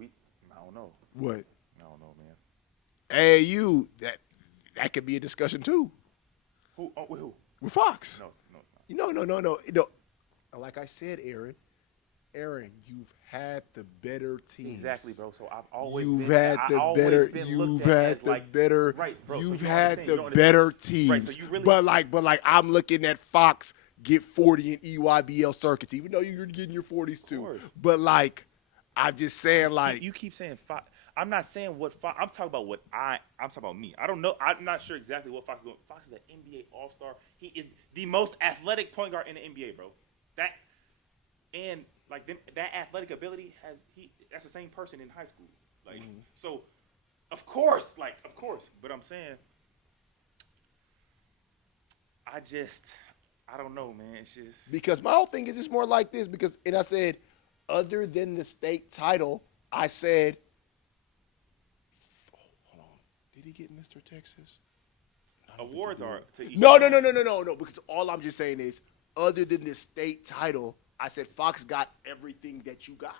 I don't know. What? I don't know, man. AAU, that could be a discussion too. Who? With who? With Fox. No, it's not. No. Like I said, Aaron, you've had the better teams. Exactly, bro. So I've always You've had the better teams. Right, so you really, but I'm looking at Fox get 40 in EYBL circuits, even though you're getting your 40s too. But I'm just saying you keep saying Fox. I'm not saying what Fox. I'm talking about I'm talking about me. I don't know. I'm not sure exactly what Fox is doing. Fox is an NBA All-Star. He is the most athletic point guard in the NBA, bro. That athletic ability that's the same person in high school. So of course. But I'm saying I don't know, man. It's just because my whole thing is just more like this and I said, other than the state title, I said, hold on, did he get Mr. Texas? Awards are to each No, because all I'm just saying is, other than the state title, I said Fox got everything that you got.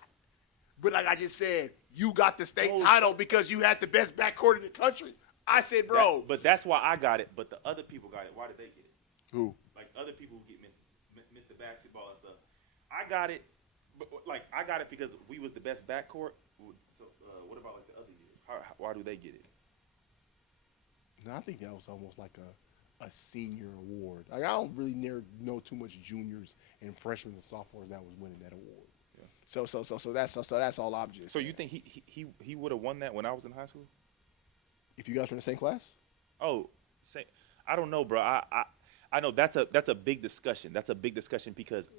But like I just said, you got the state title because you had the best backcourt in the country. I said, bro. But that's why I got it. But the other people got it. Why did they get it? Who? Other people who get Mr. Basketball and stuff. I got it. But I got it because we was the best backcourt. So what about the other years? Why do they get it? No, I think that was almost like a senior award. I don't really know too much juniors and freshmen and sophomores that was winning that award. Yeah. So that's all I'm just. So you think he would have won that when I was in high school? If you guys were in the same class? Oh, I don't know, bro. I know that's a big discussion. That's a big discussion because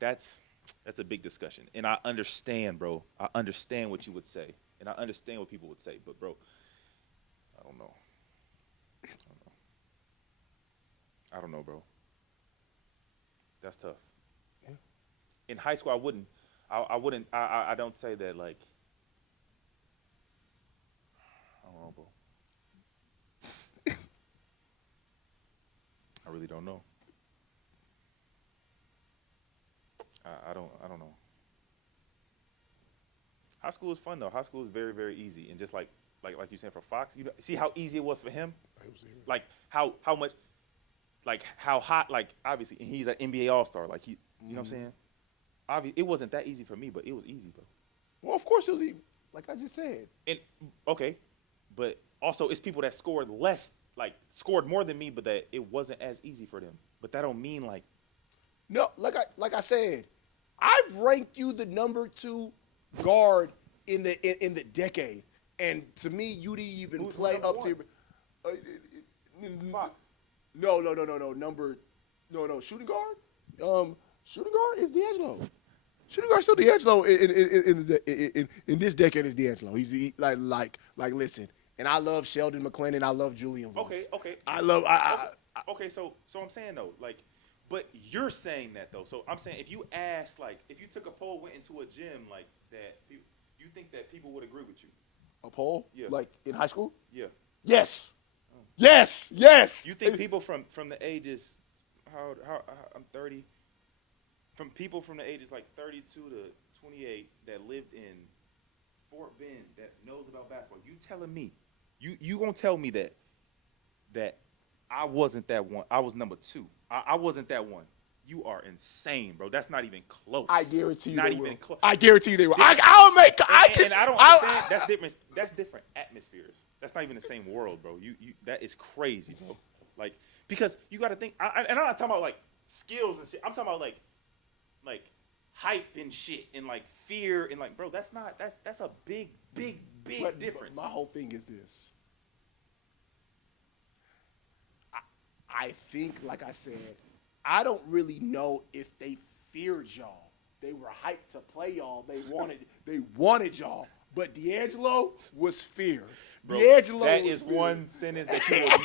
that's a big discussion. And I understand, bro. I understand what you would say. And I understand what people would say. But, bro, I don't know. I don't know, bro. That's tough. Yeah. In high school, I wouldn't. I wouldn't. I don't say that like. I don't know, bro. I really don't know. I don't know. High school is fun though. High school is very very easy, and just like you said for Fox, you know, see how easy it was for him. Like how much, like how hot, like obviously, and he's an NBA All-Star. Like you know what I'm saying? Obviously, it wasn't that easy for me, but it was easy, bro. Well, of course it was easy. Like I just said. And okay, but also it's people that scored less, like scored more than me, but that it wasn't as easy for them. But that don't mean like. No, like I said, I've ranked you the number 2 guard in the decade, and to me, you didn't even play up to. Fox. No. Shooting guard. Shooting guard is D'Angelo. Shooting guard still D'Angelo in this decade is D'Angelo. He's like listen. And I love Sheldon McClendon. I love Julian Lewis. Okay. Okay, so I'm saying though, like, but you're saying that though. So I'm saying if you ask, like, if you took a poll, went into a gym like that, you think that people would agree with you? A poll? Yeah. Like in high school? Yeah. Yes. Yes. You think people from the ages, how I'm 30, from people from the ages like 32 to 28 that lived in Fort Bend that knows about basketball, you telling me, you gonna tell me that I wasn't that one. I was number 2. I wasn't that one. You are insane, bro. That's not even close. I guarantee you not they even will. close. I guarantee you they will. I'll make. I can. And I don't understand. That's different. That's different atmospheres. That's not even the same world, bro. You that is crazy, bro. Like because you got to think. And I'm not talking about like skills and shit. I'm talking about like hype and shit and like fear and like, bro. That's a big difference. But my whole thing is this. I think, like I said, I don't really know if they feared y'all. They were hyped to play y'all. They wanted y'all. But D'Angelo was fear. Bro, D'Angelo that was is fear. one sentence that you will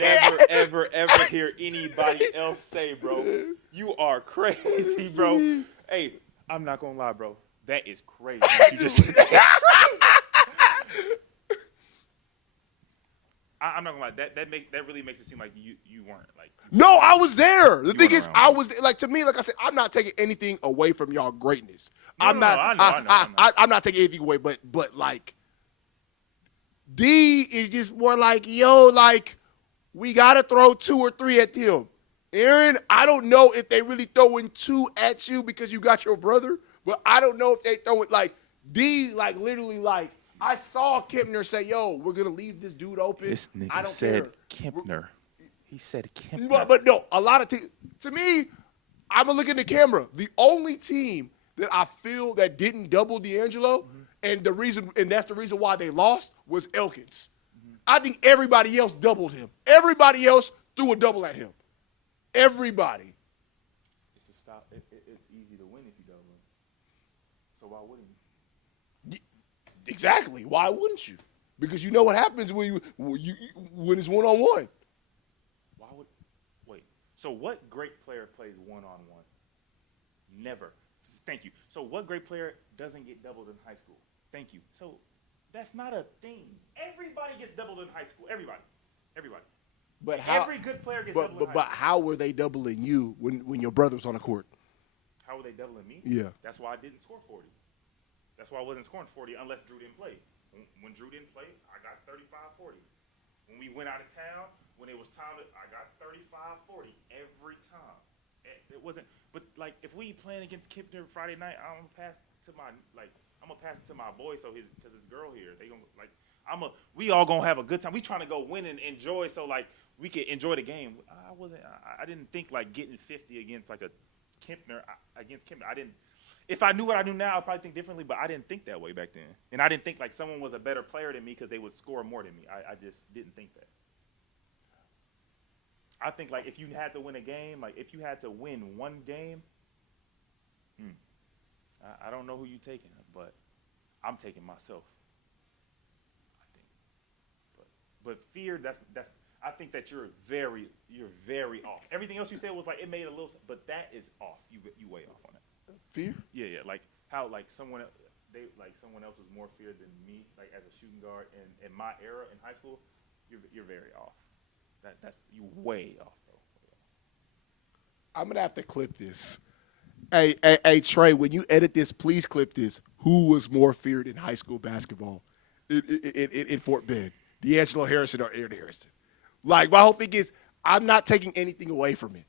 never, ever hear anybody else say, bro. You are crazy, bro. Hey, I'm not gonna lie, bro. That is crazy. You just said that. I'm not gonna lie. That really makes it seem like you weren't like. No, I was there. The thing is, around, I was like, to me, like I said, I'm not taking anything away from y'all greatness. I'm I know. I'm not taking anything away, but like, D is just more like, yo, like, we gotta throw 2 or 3 at them. Aaron, I don't know if they really throwing 2 at you because you got your brother, but I don't know if they throw it like D, like literally, like. I saw Kempner say, yo, we're going to leave this dude open. This nigga I don't said care. Kempner. He said Kempner. But no, a lot of teams, to me, I'm going to look in the camera. The only team that I feel that didn't double D'Angelo, and that's the reason why they lost, was Elkins. I think everybody else doubled him. Everybody else threw a double at him. Everybody. It's a stop. It's easy to win if you double him. So why wouldn't you? Exactly. Why wouldn't you? Because you know what happens when it's one-on-one. Why would? Wait. So what great player plays one-on-one? Never. Thank you. So what great player doesn't get doubled in high school? Thank you. So that's not a thing. Everybody gets doubled in high school. Everybody. But how? Every good player gets doubled in high But school. how were they doubling you when your brother was on the court? How were they doubling me? Yeah. That's why I didn't score 40. That's why I wasn't scoring 40 unless Drew didn't play. When Drew didn't play, I got 35, 40. When we went out of town, when it was time I got 35, 40 every time. It wasn't, but like if we playing against Kempner Friday night, I'm gonna pass it to my boy because his girl here. They gonna like we all gonna have a good time. We trying to go win and enjoy so like we can enjoy the game. I didn't think like getting 50 against like a Kempner against Kempner. I didn't. If I knew what I knew now, I'd probably think differently, but I didn't think that way back then. And I didn't think like someone was a better player than me because they would score more than me. I just didn't think that. I think like if you had to win a game, like if you had to win one game, I don't know who you're taking, but I'm taking myself. I think. But fear, that's I think that you're very off. Everything else you said was like it made a little, but that is off. You way off on it. Fear? Yeah. Like how like someone else was more feared than me, like as a shooting guard in my era in high school, you're very off. That's you way off, bro. I'm gonna have to clip this. Hey, Trey, when you edit this, please clip this. Who was more feared in high school basketball in Fort Bend? D'Angelo Harrison or Aaron Harrison? Like, my whole thing is, I'm not taking anything away from it.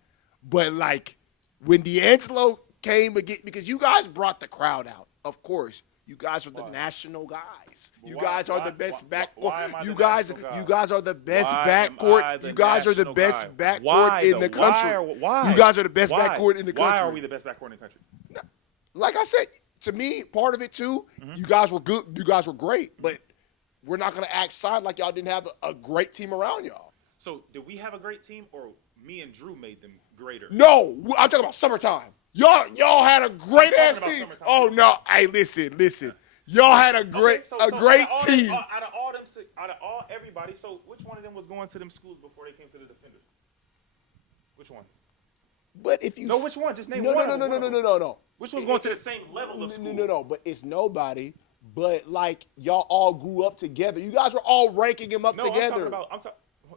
But, like, when D'Angelo came again, because you guys brought the crowd out, of course. You guys are the national guys. You guys are the best backcourt. You guys are the best backcourt. You guys are the best backcourt in the country. Why? You guys are the best backcourt in the country. Why are we the best backcourt in the country? Like I said, to me, part of it too, you guys were good. You guys were great, but we're not going to act side like y'all didn't have a great team around y'all. So did we have a great team, or me and Drew made them greater? No, I'm talking about summertime. Y'all had a great ass team. Oh no, hey, listen. Y'all had a great team. Out of all everybody, so which one of them was going to them schools before they came to the Defender? Which one? But if you which one? Just name one. No. Which one's going to the same level of school? No. But it's nobody. But like y'all all grew up together. You guys were all ranking them up together.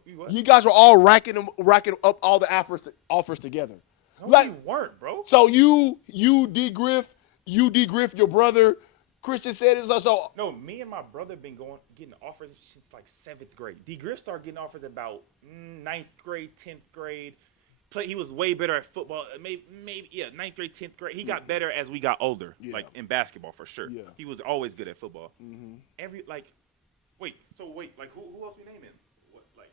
You guys were all racking up all the offers together. No, like, we weren't, bro. So you D-Griff, your brother, Christian said it. So no, me and my brother been getting offers since like 7th grade. D-Griff started getting offers about 9th grade, 10th grade. He was way better at football. Maybe 9th grade, 10th grade. He got better as we got older, like in basketball for sure. Yeah. He was always good at football. Mm-hmm. Wait, like who else we naming? What, like,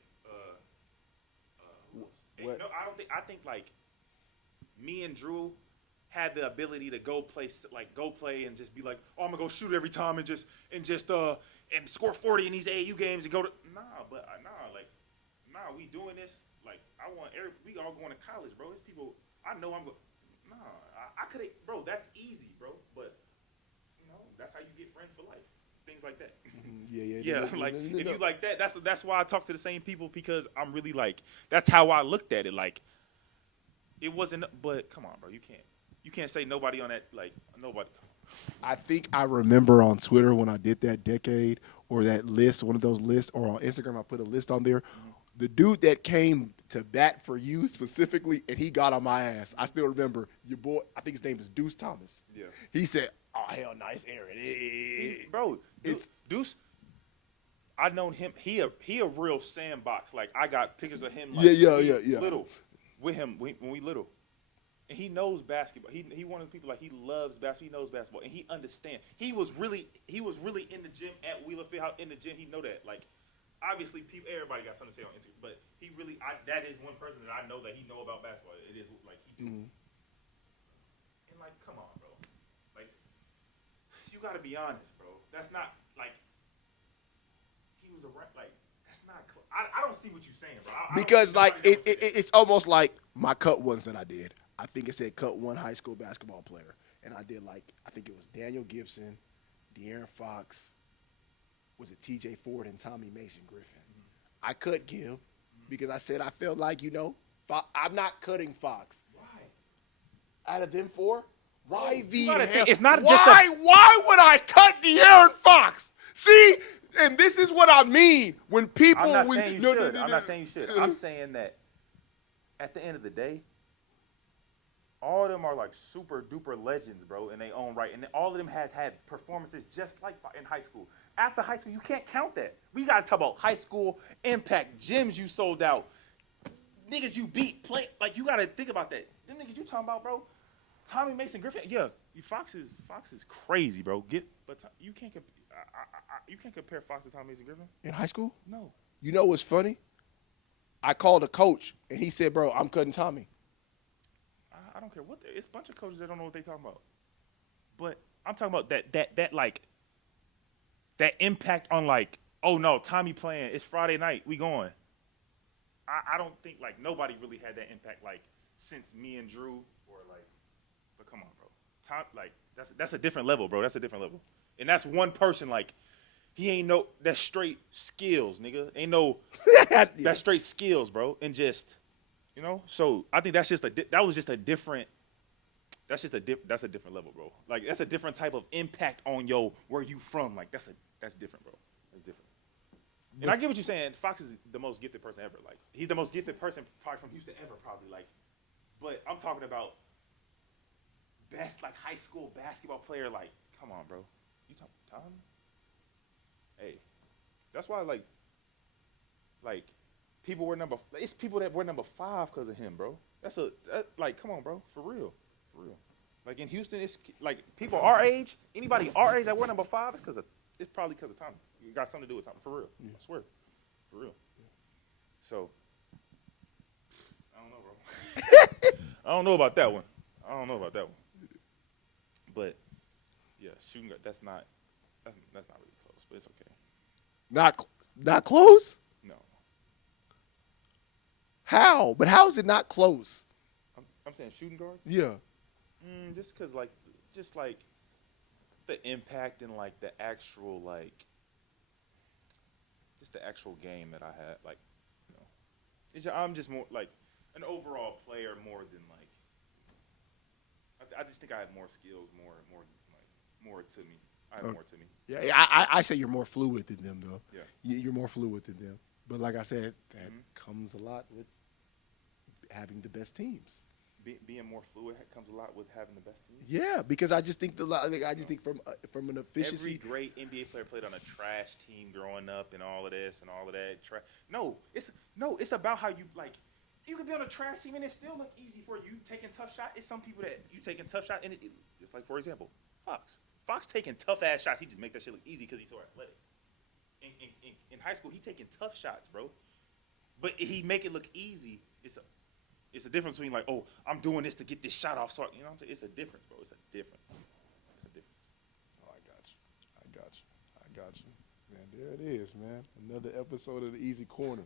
who else? What? No, I think like me and Drew had the ability to go play and just be like, oh, I'm gonna go shoot every time and score 40 in these AAU games and go to we doing this. Like, we all going to college, bro. There's people, I know I'm going, I could have, bro, that's easy, bro. But, that's how you get friends for life. Things like that. If you like that, that's why I talk to the same people, because I'm really like, that's how I looked at it. Like, it wasn't, but come on, bro. You can't say nobody on that, like, nobody. I think I remember on Twitter when I did that decade or that list, one of those lists, or on Instagram, I put a list on there. Mm-hmm. The dude that came to bat for you specifically, and he got on my ass. I still remember your boy. I think his name is Deuce Thomas. Yeah. He said, "Oh hell, nice Aaron." Bro, it's Deuce. I known him. He a real sandbox. Like, I got pictures of him. Like, little with him when we little, and he knows basketball. He one of the people, like, he loves basketball. He knows basketball, and he understands. He was really in the gym at Wheeler Fieldhouse in the gym. He know that, like. Obviously, everybody got something to say on Instagram, but that is one person that I know that he know about basketball. It is like he do. Mm-hmm. And like, come on, bro. Like, you got to be honest, bro. That's not like he was like. That's not. I don't see what you're saying, bro. Because like it's almost like my cut ones that I did. I think it said cut one high school basketball player, and I did like I think it was Daniel Gibson, De'Aaron Fox. Was it T.J. Ford and Tommy Mason Griffin? Mm-hmm. I cut Gil because I said I felt like, I'm not cutting Fox. Why? Out of them four? Why it's not why would I cut De'Aaron Fox? See? And this is what I mean. When people... I'm not saying you should. I'm not saying you should. I'm saying that at the end of the day, all of them are like super duper legends, bro, in their own right. And all of them has had performances just like in high school. After high school, you can't count that. We got to talk about high school impact, gyms you sold out, niggas you beat, play. Like, you got to think about that. Them niggas you talking about, bro, Tommy Mason Griffin. Yeah, Fox is crazy, bro. But you can't compare Fox to Tommy Mason Griffin. In high school? No. You know what's funny? I called a coach, and he said, bro, I'm cutting Tommy. I don't care what. It's a bunch of coaches that don't know what they talking about. But I'm talking about that like that impact on, like, oh no, Tommy playing. It's Friday night. We going. I don't think like nobody really had that impact like since me and Drew or like. But come on, bro. Tom, like that's a different level, bro. That's a different level. And that's one person, like, he ain't no that's straight skills, nigga. Ain't no that's straight skills, bro. And just. So I think that was just a different that's just that's a different level, bro. Like that's a different type of impact on where you from. Like that's different, bro. That's different. And I get what you're saying. Fox is the most gifted person ever. Like he's the most gifted person probably from Houston ever, probably. Like, but I'm talking about best like high school basketball player. Like, come on, bro. You talking Tom? Hey, that's why like people were it's people that were number 5 because of him, bro. Like, come on, bro, for real. Like in Houston, it's like people our age, anybody our age that were number 5 is it's probably because of Tommy. You got something to do with Tommy, for real. I swear, for real. So I don't know, bro. I don't know about that one. But yeah, shooting guard. That's not really close, but it's okay. Not close? No, How? But how is it not close? I'm saying shooting guards. Yeah. Just because just the impact and like the actual just the actual game that I had, like, I'm just more like an overall player more than like. I just think I have more skills, more to me. I have more to me. Yeah, I say you're more fluid than them, though. Yeah. You're more fluid than them. But like I said, that comes a lot with having the best teams. Being more fluid comes a lot with having the best team. Yeah, because I just think from an efficiency. Every great NBA player played on a trash team growing up and all of this and all of that. It's about how you like. You could be on a trash team and it still look easy for you taking tough shots. It's some people that you taking tough shot and it just like, for example, Fox. Fox taking tough ass shots. He just make that shit look easy because he's so athletic. In high school, he's taking tough shots, bro. But he make it look easy. It's a difference between like, oh, I'm doing this to get this shot off. So you know what I'm saying? It's a difference, bro. It's a difference. Oh, I got you. Man, there it is, man. Another episode of the Easy Corner.